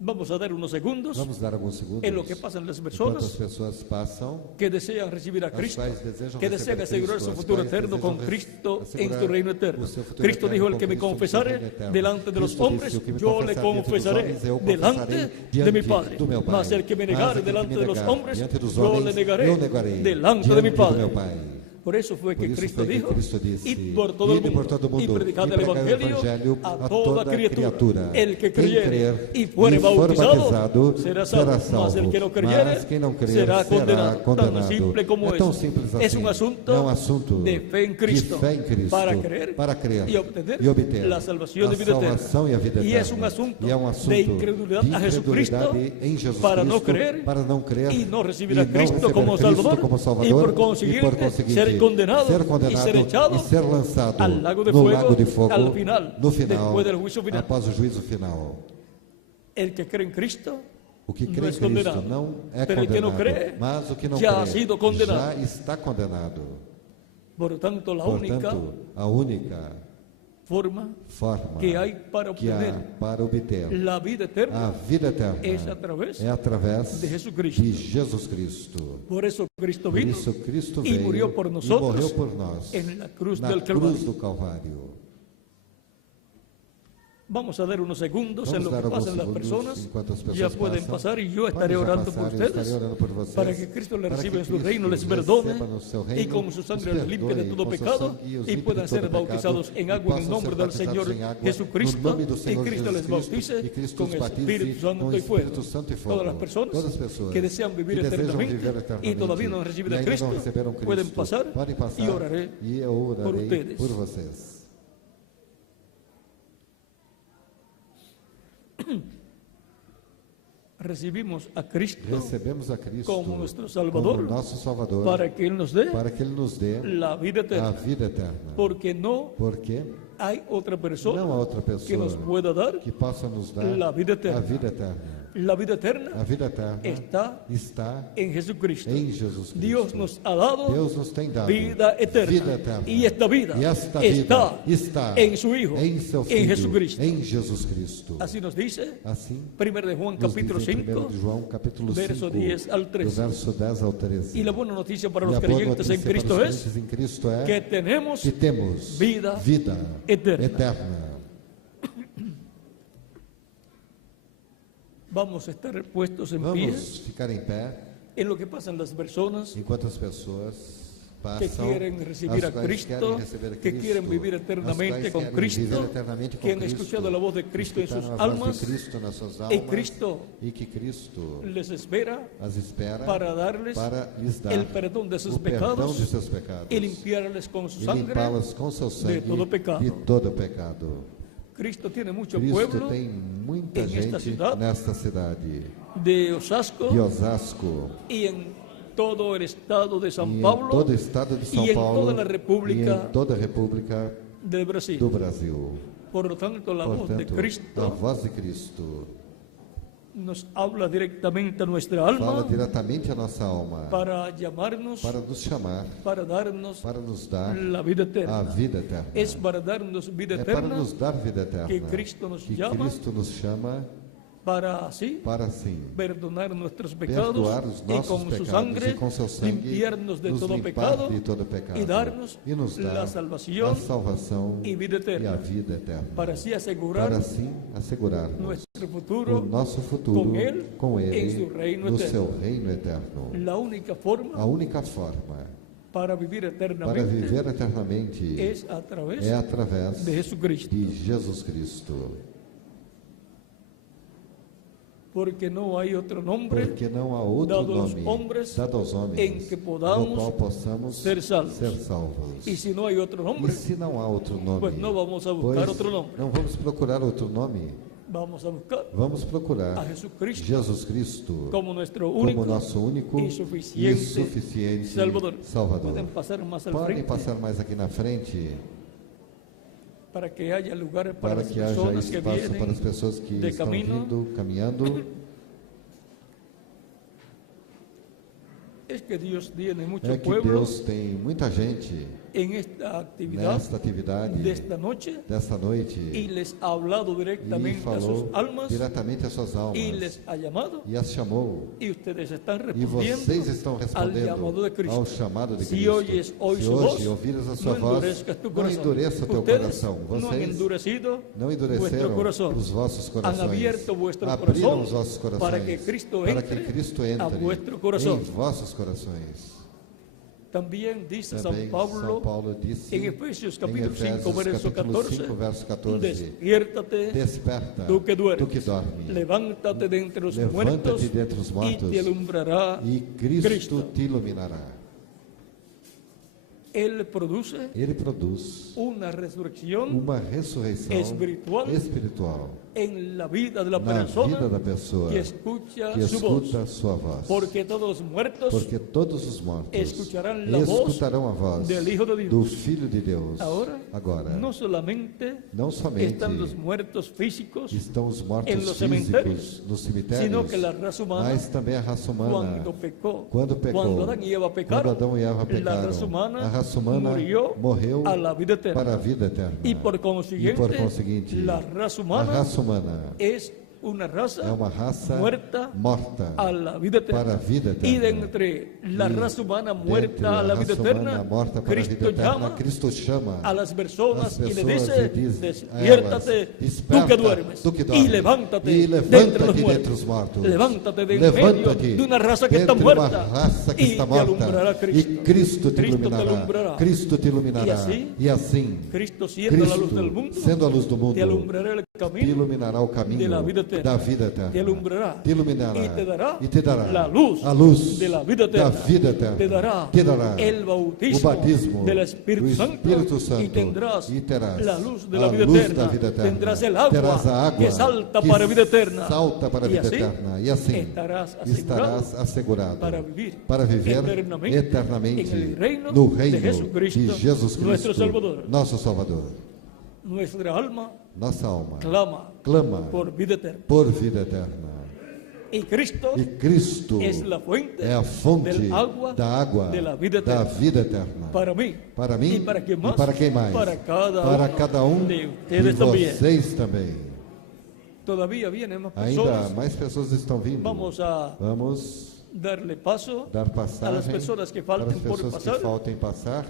Vamos a dar unos segundos Vamos dar alguns segundos. en lo que pasan las Enquanto as personas pessoas passam, que desean recibir a Cristo, quais desejam que receber desean a asegurar Cristo, su as futuro quais eterno desejam con Cristo en asegurar su reino eterno. o seu futuro Cristo eterno dijo, el com que me Cristo en su confesare reino eterno. delante de los Cristo hombres, disse, o que me yo le confessar diante dos confesaré homens, eu delante confessarei de mi diante Padre. do meu Pai. Mas el que me Mas negare aquele que delante me de los negar hombres, diante dos yo homens, le negaré eu negarei delante de mi diante do Padre. meu Pai. Por eso fue que Por isso Cristo foi que dijo, Cristo disse, id por todo el ide por todo o mundo y mundo predicad e el pregai o Evangelio Evangelho a a toda toda criatura. criatura. El que Quem creyere crer y fuere e for bautizado batizado será será salvo, mas el salvo. que no creyere Mas quem não crer será condenado. Tan condenado. simple como É tão eso. simples Es assim. un asunto, É um assunto de fe en Cristo, de fé em Cristo para creer e y obtener la salvación a de vida eterna. salvação e a vida Y eterna. es un asunto E é um assunto de incredulidad a Jesucristo em Jesus para no Cristo, creer para não crer y no recibir e a não Cristo receber como Cristo Salvador, como y Salvador, por conseguinte ser condenado y ser echado e ser lançado al lago de no fuego, lago de fogo al final, no final, después del juicio final. após o juízo final. El que cree en Cristo O que no crê em es Cristo condenado, não é pero el que no condenado, cree mas o que não ya ha crê sido condenado. já está condenado. Por tanto, la única Portanto, a única forma forma que hay para que obtener há para obter la vida eterna a vida eterna es a través é através de Jesucristo. de Jesus Cristo. Por eso Cristo Por vino isso Cristo y veio murió por e nosotros morreu por nós en la cruz na del cruz Calvario. do Calvário. Vamos a dar unos segundos en Vamos lo dar que alguns pasan las segundos personas. enquanto as pessoas Ya pueden passam. pasar y yo Podem estaré já orando por passar, eu ustedes estarei orando por vocês, para que Cristo les para reciba que en su Cristo reino, les os perdone receba no seu y reino, con su sangre os les limpie de perdoe, todo com seu pecado sangue os y limpe puedan de ser todo bautizados pecado, en e agua en el possam nombre ser del batizados Señor em água, Jesucristo no nome do y Senhor Cristo les Jesus bautice Cristo, e Cristo con os batize Espíritu Santo com y fuego. Espírito Santo e fogo. Todas las personas Todas as pessoas que desean vivir que desejam eternamente viver y eternamente todavía no han recibido e a ainda Cristo, não receberam Cristo, pueden pasar podem passar y oraré e eu por orarei ustedes. por vocês. Recibimos a Cristo Recebemos a Cristo como nuestro Salvador, como nosso Salvador, para que Él nos dé para que Ele nos dê la vida a eterna, vida eterna. porque no Porque hay otra persona não há outra que nos pessoa pueda dar que possa nos dar la vida a eterna. vida eterna. La vida eterna A vida eterna está está en Jesucristo. em Jesus Cristo. Dios nos ha dado Deus nos tem dado vida eterna. vida eterna. Y esta vida E esta está vida está en su Hijo, em seu Filho, en Jesucristo. em Jesus Cristo. Así nos dice Assim, 1 de Juan nos capítulo diz em 1 5, de João, capítulo 5, verso 10 al do 13. verso 10 ao 13. Y la buena noticia para E los a boa creyentes en notícia para Cristo os es crentes em Cristo é que tenemos que temos vida eterna. eterna. Vamos a estar puestos en pie Vamos ficar em pé en lo que pasan las personas enquanto as pessoas que passam, quieren recibir a as quais Cristo, querem receber a que Cristo, quieren vivir as eternamente quais con querem Cristo, viver eternamente com que han Cristo, escuchado la voz de Cristo en sus escutaram a voz almas de Cristo nas suas y almas, Cristo e que Cristo les espera as espera para darles para lhes dar el perdón de sus o perdão pecados de seus pecados y limpiarles con su e sangre limpá-las com seu sangue todo pecado. de todo pecado. Cristo tiene mucho Cristo pueblo tem muita em esta gente cidade, nesta cidade de Osasco de Osasco y en todo el estado de e San em Pablo todo o estado de São y en Paulo toda la e República em toda a República del Brasil. do Brasil. Por lo tanto, la voz de Portanto, a Cristo voz de Cristo nos habla directamente a nuestra fala alma diretamente à nossa alma para llamarnos, para nos chamar, para darnos para nos dar la vida a eterna. vida eterna. Es para darnos vida É para eterna, nos dar vida eterna que Cristo nos que llama Cristo nos chama para así para assim perdonar nuestros pecados perdoar os y nossos con su pecados sangre e com seu sangue limpiarnos de nos todo limpar pecado de todo pecado y darnos e nos dar la salvación a salvação y vida e a eterna, vida eterna para así asegurar para assim assegurarmos nuestro o futuro nosso futuro com Ele, Ele em seu reino no eterno. seu reino eterno. La única forma A única forma para vivir para eternamente viver eternamente es a través é através de Jesucristo, de Jesus Cristo, porque no hay otro nombre porque não há outro dado aos nome homens dado aos homens em que podamos no qual possamos ser salvos. salvos. Y si no hay otro E nombre, se não há outro nome, pues no vamos a buscar pois otro nombre. não vamos procurar outro nome, Vamos a buscar vamos a procurar Jesucristo Jesus Cristo como nuestro como único nosso único y suficiente e suficiente Salvador. Salvador. Pueden pasar más al Podem frente passar mais aqui na frente para que haya lugares para para las que haja personas que espaço vienen para as pessoas que de estão camino. vindo, caminhando. es que Dios tiene mucho é que pueblo Deus tem muita gente en esta actividad nesta atividade de esta noche desta noite y les ha hablado e directamente a sus falou almas diretamente às suas almas y les ha llamado e as chamou. y ustedes están E vocês respondiendo estão al respondendo llamado de Cristo. ao chamado de Si Cristo. oyes hoy Se su hoje voz, ouvires a no sua voz, endurezcas tu não corazón. endureça o teu Ustedes coração. no han Vocês endurecido não vuestro endureceram corazón. os vossos Han corações. abierto vuestro Abriram corazón os vossos corações para que Cristo para que entre Cristo a entre vuestro corazón. em vossos corações. También dice Também San Pablo disse en Efesios em capítulo 5, Efésios verso capítulo 14, 5, verso 14, despiértate, desperta, tú que duermes, tu que dorme, levántate de entre los muertos levanta-te dentre os y mortos te alumbrará e Cristo Cristo. te iluminará. Él produce Ele produz una resurrección uma ressurreição espiritual espiritual en la vida de la na persona vida da pessoa que escucha que su voz, escuta a sua voz. porque todos los muertos Porque todos os mortos escucharán la voz escutarão a voz del Hijo de Dios. do Filho de Deus. Agora, no solamente não somente están los muertos físicos, estão os mortos en los físicos cementerios, nos cemitérios, sino que la raza humana, mas também a raça humana, cuando pecó, quando pecou, cuando Adán y Eva pecaron, quando Adão e Eva la pecaram, raza humana, a raça humana morreu a la vida eterna. para a vida eterna. Y por conseguinte, la raza a humana raça humana es una raza é uma raça muerta morta a la vida eterna. para a vida eterna. Y de entre la raza humana muerta a la vida eterna, Cristo llama Cristo chama a las personas y le dice, e diz despiértate, tú que duermes, y levántate de entre los muertos, levántate de en medio de una raza que está muerta, y te alumbrará Cristo. E Cristo te iluminará. alumbrará. Cristo te iluminará. E assim, Cristo siendo la luz del mundo, sendo a luz do mundo, te alumbrará el te camino iluminará o caminho de la vida eterna. da vida eterna. Te alumbrará. Te iluminará. Y te dará a a luz de la vida eterna. Da vida eterna. Te dará o el batismo bautismo del do Espíritu Santo, y tendrás la luz de la vida eterna. Tendrás el Terás a agua água que salta para a vida eterna. Salta para a vida Y así eterna. E assim estarás assegurado para viver eternamente en el reino no reino de Jesucristo, de Jesus Cristo, nuestro Salvador. nosso Salvador. Nuestra alma Nossa alma clama por vida eterna. por vida eterna. Y Cristo E Cristo es la fuente é a fonte del agua da água de la vida da eterna. vida eterna. Para mí y para quem mais, para quem mais? para cada um de de ustedes también. vocês também. Todavía vienen más Ainda personas. mais pessoas estão vindo. Vamos a darle paso dar passagem a las personas que para as falten por pessoas pasar, que faltem passar,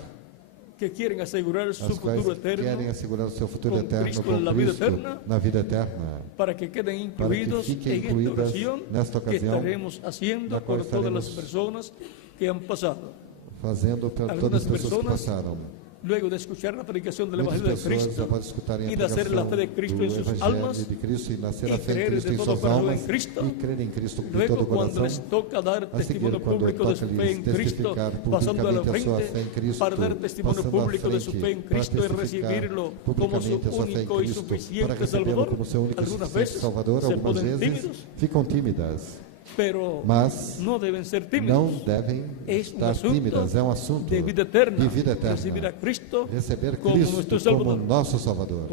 que quieren asegurar su as quais futuro eterno, querem assegurar o seu futuro com eterno Cristo com na vida Cristo eterna, na vida eterna, para que queden para que incluidos fiquem en esta incluídas oración nesta que ocasião, estaremos haciendo na qual por todas las estaremos personas que han pasado. fazendo para todas Algunas as pessoas que personas, passaram. Luego de escuchar la predicación del Muitas Evangelio de pessoas, Cristo após escutarem y a de hacer la fe de pregação Cristo do en sus Evangelho almas de Cristo e nascer y a fé em creer Cristo de em todo suas corazón almas en Cristo. e crer em Cristo com todo Luego, o cuando les coração. toca dar A testimonio seguir, quando público de su fe toca-lhes en Cristo, testificar pasando a la publicamente a sua fé em frente Cristo, para dar testimonio passando à público de su frente fe en para Cristo y testificar recibirlo como su publicamente a sua fé em único y Cristo, para suficiente recebê-lo Salvador, como seu único e algunas suficiente veces Salvador, se algumas ponen vezes tímidos, ficam tímidas, pero mas no deben ser não tímidos. devem Es un estar tímidas. É um assunto de vida eterna, de vida eterna. recibir a Cristo Receber como Cristo nuestro como Salvador. nosso Salvador.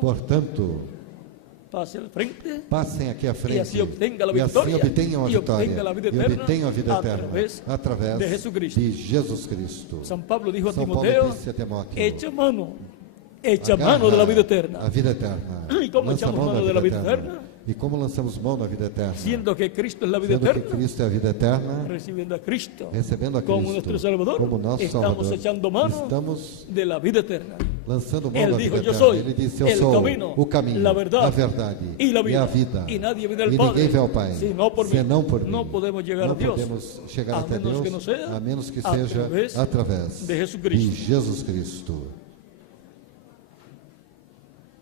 Portanto, pase al frente passem aqui à frente y así obtenga la e assim victoria obtenham a y vitória obtenga la vida e eterna obtenham a vida a eterna través através de Jesucristo. de Jesus Cristo. San Pablo dijo a São Paulo Timoteo, disse a Timóteo: echa mano agarra de la vida eterna. a vida eterna. ¿Y cómo Lança echamos mão mano da de la vida eterna? E como lançamos mão na vida eterna? Siendo que Cristo es la vida Sendo que eterna, Cristo é a vida eterna, recibiendo a Cristo recebendo a como Cristo nuestro Salvador, como nosso estamos Salvador, echando mano estamos de la vida eterna. lançando mão Él da dijo, vida yo eterna. soy Ele disse: Eu el sou camino, o caminho, la verdad a verdade y la vida. a vida. Y nadie viene al E Padre ninguém vê ao Pai sino por mí. senão por mim. No podemos llegar Não a Dios podemos chegar a até menos Deus que não seja a menos que através seja através de Jesucristo. de Jesus Cristo.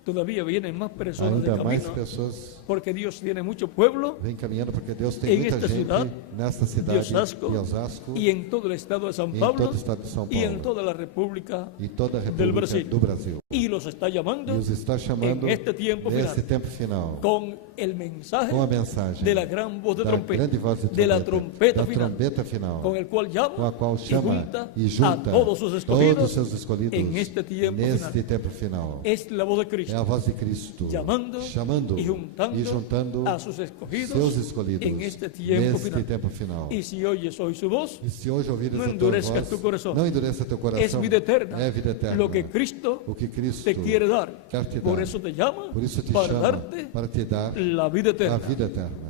Todavía vienen más personas de Ainda mais camino, pessoas porque Dios tiene mucho pueblo vêm caminhando porque Deus tem en muita esta gente ciudad nesta de cidade Osasco de Osasco y en todo el estado de San em Pablo todo o estado de São y en Paulo toda la República e toda a del República Brasil. do Brasil. Y los está E llamando os está chamando en este tiempo nesse final tempo final con el mensaje com a mensagem de la gran voz de da trompeta, grande voz de de la trompeta, trompeta da final, trombeta final, con el cual com llama a qual y chama e junta junta a todos sus escogidos todos os seus escolhidos en este tiempo neste final. tempo final. Es la voz de Cristo. É É a voz de Cristo, chamando chamando y juntando a sus escogidos seus escolhidos en este tiempo neste final. tempo final. Y si oyes hoy su voz, E se hoje ouvires no a tua endurezcas voz, tu corazón. não endureça teu coração. es vida eterna. É vida eterna. Lo que Cristo O que Cristo te quiere dar. quer te Por dar. eso te llama Por isso te para chama darte para te dar la vida a eterna. vida eterna.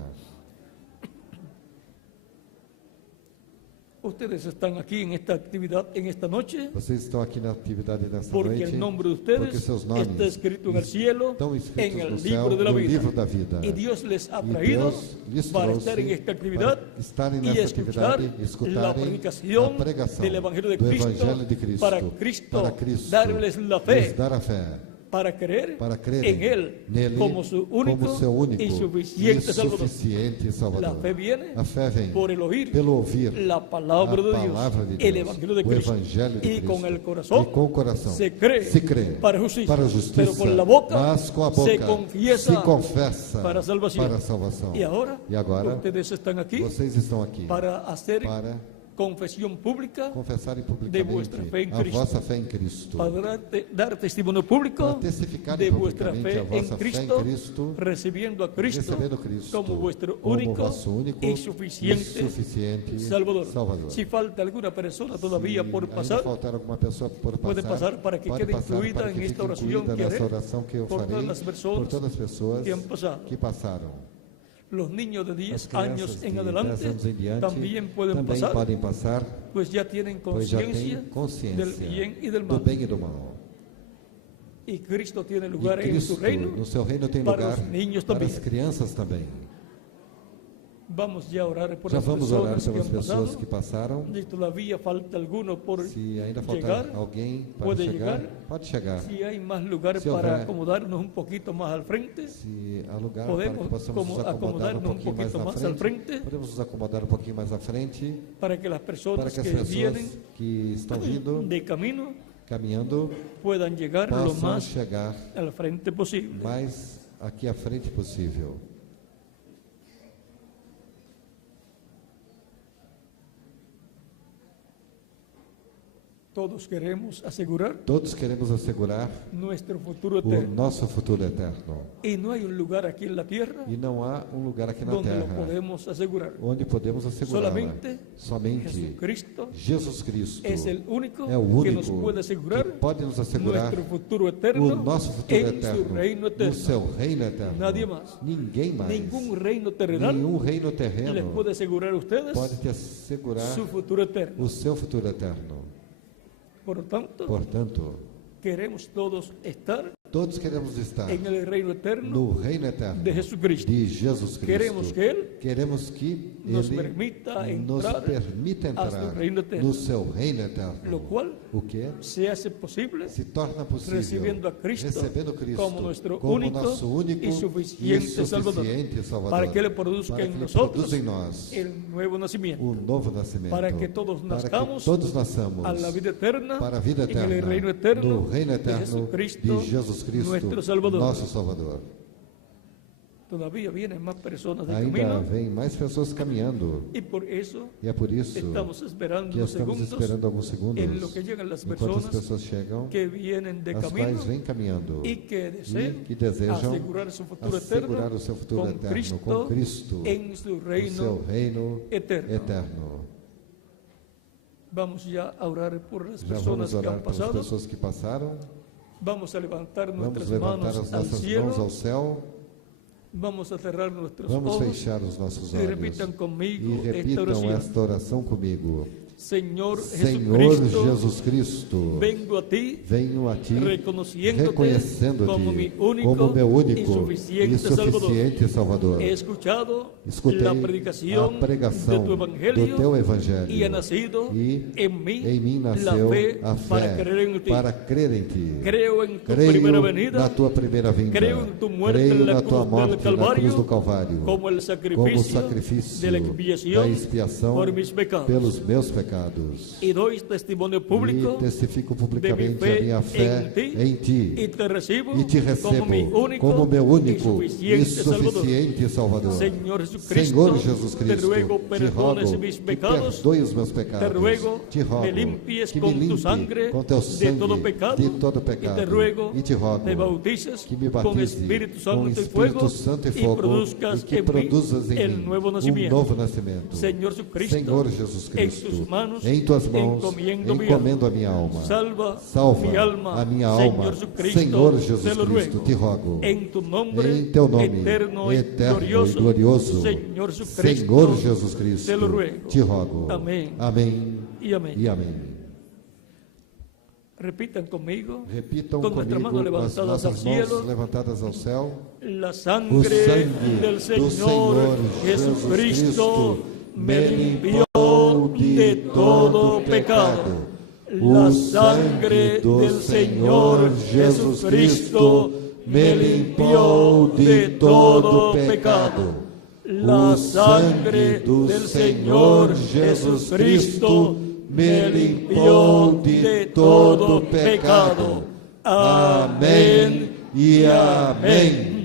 Ustedes están aquí en esta actividad en esta noche Vocês estão aqui na atividade desta porque noite el nombre de porque ustedes seus nomes está escrito en el cielo, estão escritos en el no céu, libro de la no vida. livro da vida. Y Dios les ha E traído Deus lhes para trouxe estar en esta actividad para estarem y nesta escuchar atividade, la escutarem predicación a pregação del Evangelio de do Cristo, Evangelho de Cristo, para para Cristo darles la lhes fe, dar a fé, para creer para crer en Él nele como su único, seu único y suficiente e Salvador. suficiente Salvador. La fe viene A fé vem por el oír pelo ouvir la palabra de a Dios, palavra de Deus, el Evangelio de o Cristo. Evangelho de Y Cristo. con el corazón, E com o coração se cree para justicia, pero con la boca mas com a boca se confiesa se confessa para salvación. para a salvação. Y ahora, Ustedes están aquí vocês estão aqui para hacer para confesión pública, confessarem de vuestra publicamente fe en a Cristo. vossa fé em Cristo, para dar testimonio público para testificar de vuestra publicamente fe a vossa en fé em Cristo, Cristo, recibiendo a Cristo, recebendo Cristo como vuestro como único, vosso único y suficiente, Salvador. Si falta alguna persona todavía por Ainda pasar, faltar alguma pessoa por puede pasar para que pode quede passar incluída para que en esta fique oración incluída que nessa haré oração que eu por farei todas las personas por todas as pessoas que han pasado. que passaram. Los niños de 10 As crianças años de en 10 adelante anos em diante también pueden também pasar, podem passar, pues ya tienen pois já conciencia têm consciência del bien y del do mal. bem e do mal. Y Cristo tiene E lugar en Cristo, su reino no seu reino tem para lugar los niños para también. as crianças também. Vamos ya a orar por Já las vamos orar personas que pelas han pessoas pasado. que passaram. Si todavía falta alguno por Se ainda faltar llegar, alguém para pode chegar, chegar. pode chegar. si hay más lugar Si para houver- acomodarnos un poquito más al frente, Se há lugar para que podemos possamos nos acomodar acomodarnos un pouquinho mais poquito na más al frente, frente, podemos nos acomodar pouquinho mais à frente, para que las para personas que as que pessoas vienen que estão vindo, de camino caminhando, puedan llegar lo possam más chegar al frente posible. mais aqui à frente possível. Todos queremos asegurar Todos queremos assegurar nuestro futuro o eterno. nosso futuro eterno. Y no hay un lugar aquí en la tierra E não há lugar aqui na donde lo terra podemos asegurar. onde podemos assegurar. Solamente Somente Jesucristo Jesus Cristo es el único é o que nos único puede asegurar que pode nos assegurar nuestro futuro o eterno nosso futuro en eterno su reino eterno. no seu reino eterno. Nadie más. Ninguém mais. Ningún reino terrenal Nenhum reino les terreno puede asegurar a ustedes pode te assegurar su futuro eterno. o seu futuro eterno. Por lo tanto, Portanto, queremos todos estar todos queremos estar en el reino eterno no reino eterno de Jesucristo. de Jesus Cristo. Queremos que Él Queremos que nos Ele permita nos entrar permita a su entrar reino eterno. no seu reino eterno. Lo cual O que se hace posible se torna possível recibiendo a Cristo recebendo Cristo como nuestro como único nosso único y suficiente Salvador, para que Él produzca para en que Ele nosotros produza em nós el nuevo nacimiento, o novo nascimento, para que todos para que nazcamos todos nasçamos a la vida eterna, para a vida en eterna el reino eterno no reino de eterno Jesucristo, de Jesus Cristo, nuestro Salvador. nosso Salvador. Todavía vienen más personas de Ainda camino vem mais pessoas caminhando y por eso e é por isso estamos esperando que unos estamos segundos esperando alguns segundos en lo que llegan las enquanto as personas pessoas chegam, que vienen de as camino quais vêm caminhando y que desean que desejam asegurar su futuro assegurar eterno o seu futuro con eterno Cristo com Cristo en su no reino seu reino eterno. eterno. Vamos ya a orar por las Já personas vamos que orar han pelas pasado. pessoas que passaram. Vamos a levantar Vamos nuestras levantar manos as al nossas mãos cielo. ao céu. Vamos a cerrar nuestros Vamos ojos fechar os nossos y olhos repitan conmigo e esta repitam oración. esta oração comigo. Señor Senhor Jesucristo, Jesus Cristo, vengo a ti venho a Ti reconociéndote reconhecendo-te como mi único como meu único y suficiente e suficiente Salvador. He escuchado Escutei la predicación a pregação de tu evangelio do Teu Evangelho y ha nacido e en mí em mim la nasceu fe a para fé creer en ti. para crer em Ti. Creo en tu Creio primera na venida, Tua primeira vinda. creo en tu muerte Creio en la na Tua cruz morte del Calvario, na cruz do Calvário como el como sacrificio sacrifício de la da expiación expiação por mis pecados. pelos meus pecados. pecados. y doy testimonio público E testifico de mi publicamente a fe minha fé em y Ti. te recibo E te como mi recebo único como meu único y e suficiente Salvador. suficiente Salvador. Señor Jesucristo, Senhor Jesus te Cristo, ruego te perdones rogo mis que pecados, perdoe os meus te pecados. ruego Te rogo me limpies que con me tu limpe sangre com teu de sangue todo pecado, de todo y pecado. te ruego E te rogo me bautices que me con batize Espíritu com Santo y Espírito fuego Santo e y fogo produzcas e que en mí produzas em el mim nuevo nacimiento. novo nascimento. Señor Jesucristo, Senhor Jesus en Cristo, tus manos em tuas mãos encomiendo mi encomendo a minha alma. Salva mi Salva alma, a minha Señor alma. Jesucristo, Senhor te Jesus lo Cristo, ruego. te rogo. En tu nombre, Em teu nome eterno y eterno glorioso, e glorioso, Señor Jesucristo, Senhor Jesus Cristo, te lo ruego. te rogo. Amém. Amém y amén. e amém. Repitan conmigo, Repitam con nuestras manos comigo as levantadas al nossas cielo, mãos levantadas ao céu. la O sangre sangue del do Señor Senhor Jesucristo me limpió de de todo pecado. La sangre del Señor Jesucristo me limpió de todo pecado. La sangre del Señor Jesucristo me limpió de todo pecado. Amén e amém.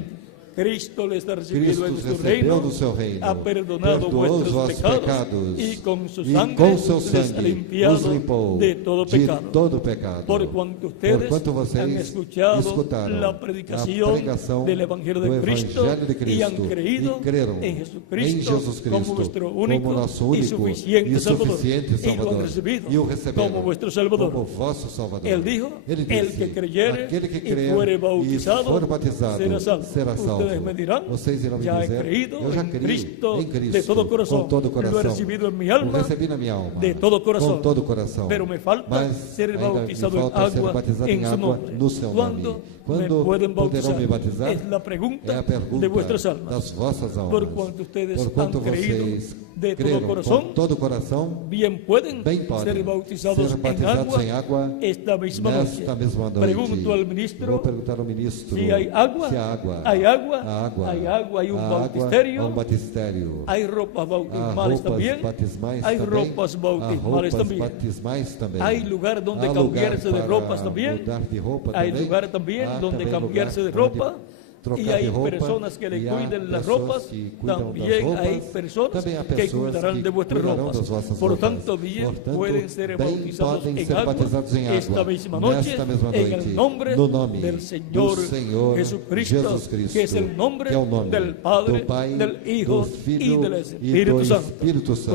Cristo les ha recibido en Cristo su recebeu reino, no seu reino, ha perdonado perdoou os vuestros vossos pecados, pecados y con su e sangre, com seu les ha sangue limpiado os limpou de todo pecado. todo pecado. Por cuanto ustedes Porquanto vocês han escuchado escutaram la a predicación pregação del Evangelio de do Cristo, Evangelho de Cristo y han creído e creram en Jesucristo, como nuestro único como nosso y único suficiente e Salvador, suficiente y lo Salvador, han recibido e o receberam como vuestro Salvador. como vosso Salvador. Él dijo, Ele el disse, que creyere aquele que y crer fuere e bautizado, for batizado será salvo. Ustedes me dirán, Vocês irão me ya he dizer, creído eu já en criei Cristo em Cristo de todo corazón, com todo o coração. lo he recibido en mi O alma recebi na minha alma de todo corazón. com todo o coração. Pero me falta Mas ser ainda me bautizado en falta ser agua batizado en em su água nombre. no seu ¿Cuándo nome. me Quando pueden bautizar? poderão me batizar? Es la pregunta, É a pergunta de vuestras almas. das vossas almas. Por cuanto ustedes Porquanto han creído vocês de todo creram corazón, com todo o coração, bien pueden bem podem ser bautizados, en agua esta misma noche. nesta mesma noite. Pregunto al Vou ministro perguntar ao ministro si hay agua. se há água. Hay agua, Há água. hay agua, hay un Há bautisterio. água, há um batistério. Hay ropas Há bautismales roupas también. batismais Hay também. ropas Há bautismales roupas también. batismais também. Hay lugar donde Há cambiarse lugar de para ropas también. mudar de roupa Hay também. lugar también Há donde também cambiarse de lugar onde ropa. trocar Y hay de roupa, personas que le e há cuiden las pessoas ropas, que cuidam das también roupas, hay personas também há que pessoas cuidarán que de vuestras cuidarão ropas. das vossas Por roupas. tanto, bien Portanto, pueden ser bem bautizados podem en ser agua batizados em esta água misma noche, nesta mesma en noite, el nombre no nome del Señor do Senhor Jesucristo, Jesus Cristo, que es el nombre que é o nome del Padre, do Pai, del Hijo do Filho y del e Espíritu do Santo. Espírito Santo.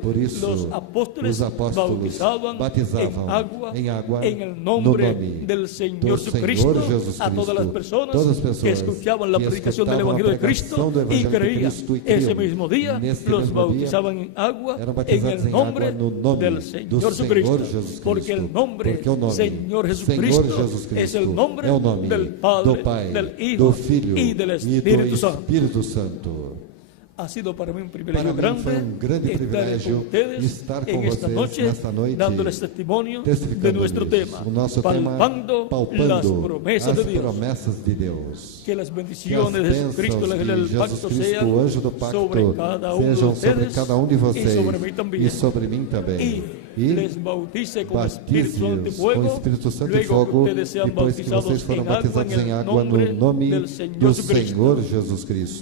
Por eso, los apóstoles batizaban en agua en el nombre del Señor Jesucristo a todas las personas que escuchaban la predicación del Evangelio de Cristo y creían. Ese mismo día los bautizaban en agua en el nombre del Señor Jesucristo, porque el nombre Señor Jesucristo es el nombre del Padre, del Hijo y del Espíritu Santo. Ha sido para mí un privilegio grande estar con ustedes en esta noche, dándoles testimonio de nuestro tema, palpando las promesas de Dios. Que las bendiciones de Jesucristo, el ángel del pacto, sean sobre cada uno de ustedes y sobre mí también. Y les bautice con Espíritu Santo y fuego, luego que ustedes sean bautizados en agua en el nombre del Señor Jesucristo,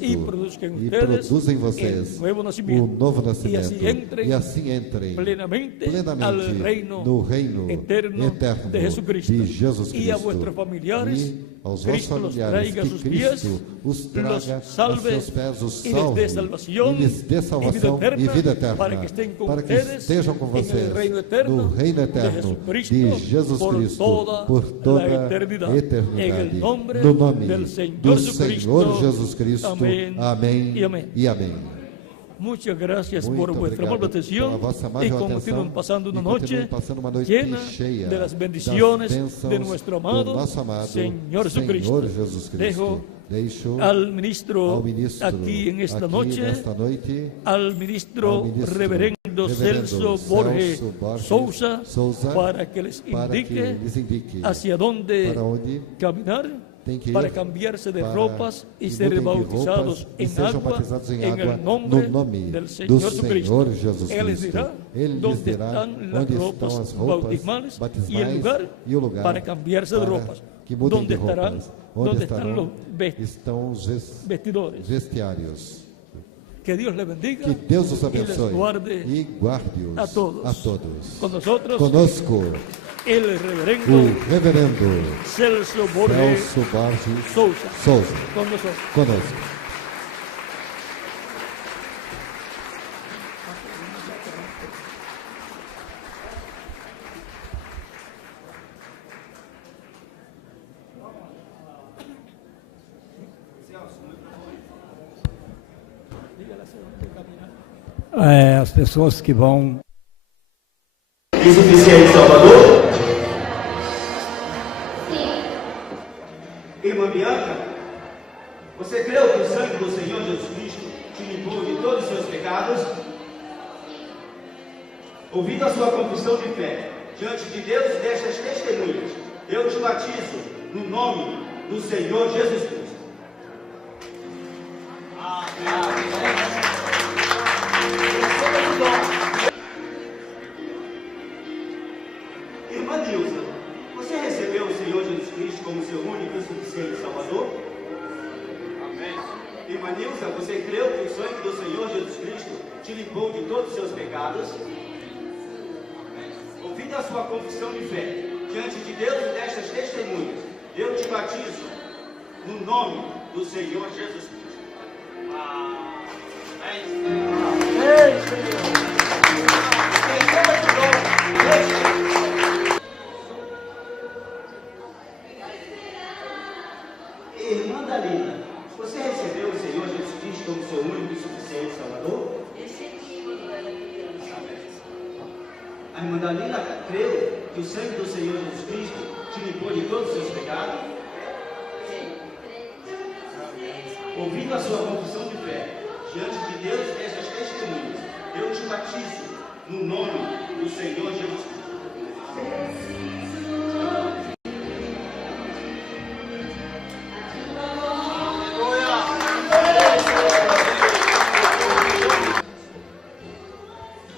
y produzcan ustedes vocês o novo nascimento, e assim entrem plenamente al reino no reino eterno de Jesucristo. de Jesus Cristo. E a vuestros familiares, E aos vossos Cristo los familiares, traiga a que sus pies, Cristo os los traga a salve seus pés, os y les salve dé salvación e lhes dê salvação e vida eterna, para que estén con para que ustedes estejam com en vocês el reino eterno no reino eterno de Jesus Cristo por toda la a eternidad. eternidade. En el nombre No nome del Señor do Jesucristo. Senhor Jesus Cristo. Amém Amém e amém. e amém. Muchas gracias Muito por vuestra obrigado amable atención pela vossa y amável continúen atenção pasando una e noche continuem passando uma noite llena cheia de las das bendiciones bênçãos de nuestro do amado nosso amado Señor Jesucristo. Senhor Jesus Cristo. Deixo al ministro, ao ministro aquí en esta noche, nesta noite, al ministro reverendo Celso Borges Souza, para que les indique lhes indique hacia dónde para onde caminar tem que ir para cambiarse de para- ropas y e ser mudem de bautizados roupas e en sejam agua batizados em en água el nombre no nome del do Señor Senhor Jesucristo. Jesus Él les dirá Cristo. Ele lhes dónde dirá están las onde estão ropas as roupas bautismales y batismais e o lugar para cambiarse de para ropas. que mudem ¿Dónde de estarán? roupas. ¿Dónde están los Estão os vestidores? vestiários. Que Dios les bendiga Que Deus os y les abençoe guarde e guarde-os a todos. Con nosotros, Conosco, el o reverendo reverendo Celso Borges Celso Borges Souza. Souza. Con nosotros. Conosco. As pessoas que vão Insuficiente Salvador? Irmã Bianca, você creu que o sangue do Senhor Jesus Cristo te limpou de todos os seus pecados? Ouvindo a sua confissão de fé diante de Deus e destas testemunhas, eu te batizo no nome do Senhor Jesus Cristo. Irmã Nilza, você recebeu o Senhor Jesus Cristo como seu único e suficiente Salvador? Amém. Irmã Nilza, você creu que o sangue do Senhor Jesus Cristo te limpou de todos os seus pecados? Amém. Ouvindo a sua confissão de fé diante de Deus e destas testemunhas, eu te batizo no nome do Senhor Jesus Cristo. Irmã Dalina, você recebeu o Senhor Jesus Cristo como seu único e suficiente Salvador? A irmã Dalina creu que o sangue do Senhor Jesus Cristo te limpou de todos os seus pecados? Ouvindo a sua confissão de fé diante de Deus e dessas testemunhas, eu te batizo no nome do Senhor Jesus Cristo.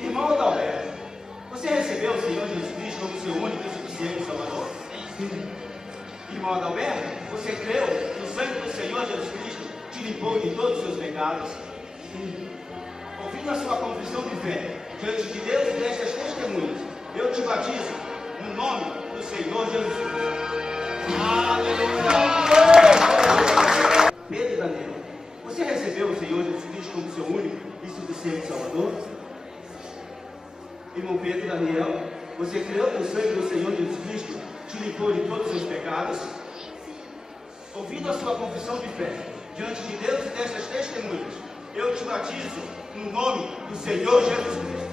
Irmão Adalberto, você recebeu o Senhor Jesus Cristo como seu único e suficiente Salvador? Sim. Irmão Adalberto, você creu que o sangue do Senhor Jesus Cristo te limpou de todos os seus pecados? Sim. Ouvindo a sua confissão de fé diante de Deus e destas testemunhas, eu te batizo no nome do Senhor Jesus Cristo. Aleluia! Pedro e Daniel, você recebeu o Senhor Jesus Cristo como seu único e suficiente Salvador? Irmão Pedro e Daniel, você creu que o sangue do Senhor Jesus Cristo te limpou de todos os seus pecados? Ouvindo a sua confissão de fé diante de Deus e destas testemunhas, eu te batizo no nome do Senhor Jesus Cristo.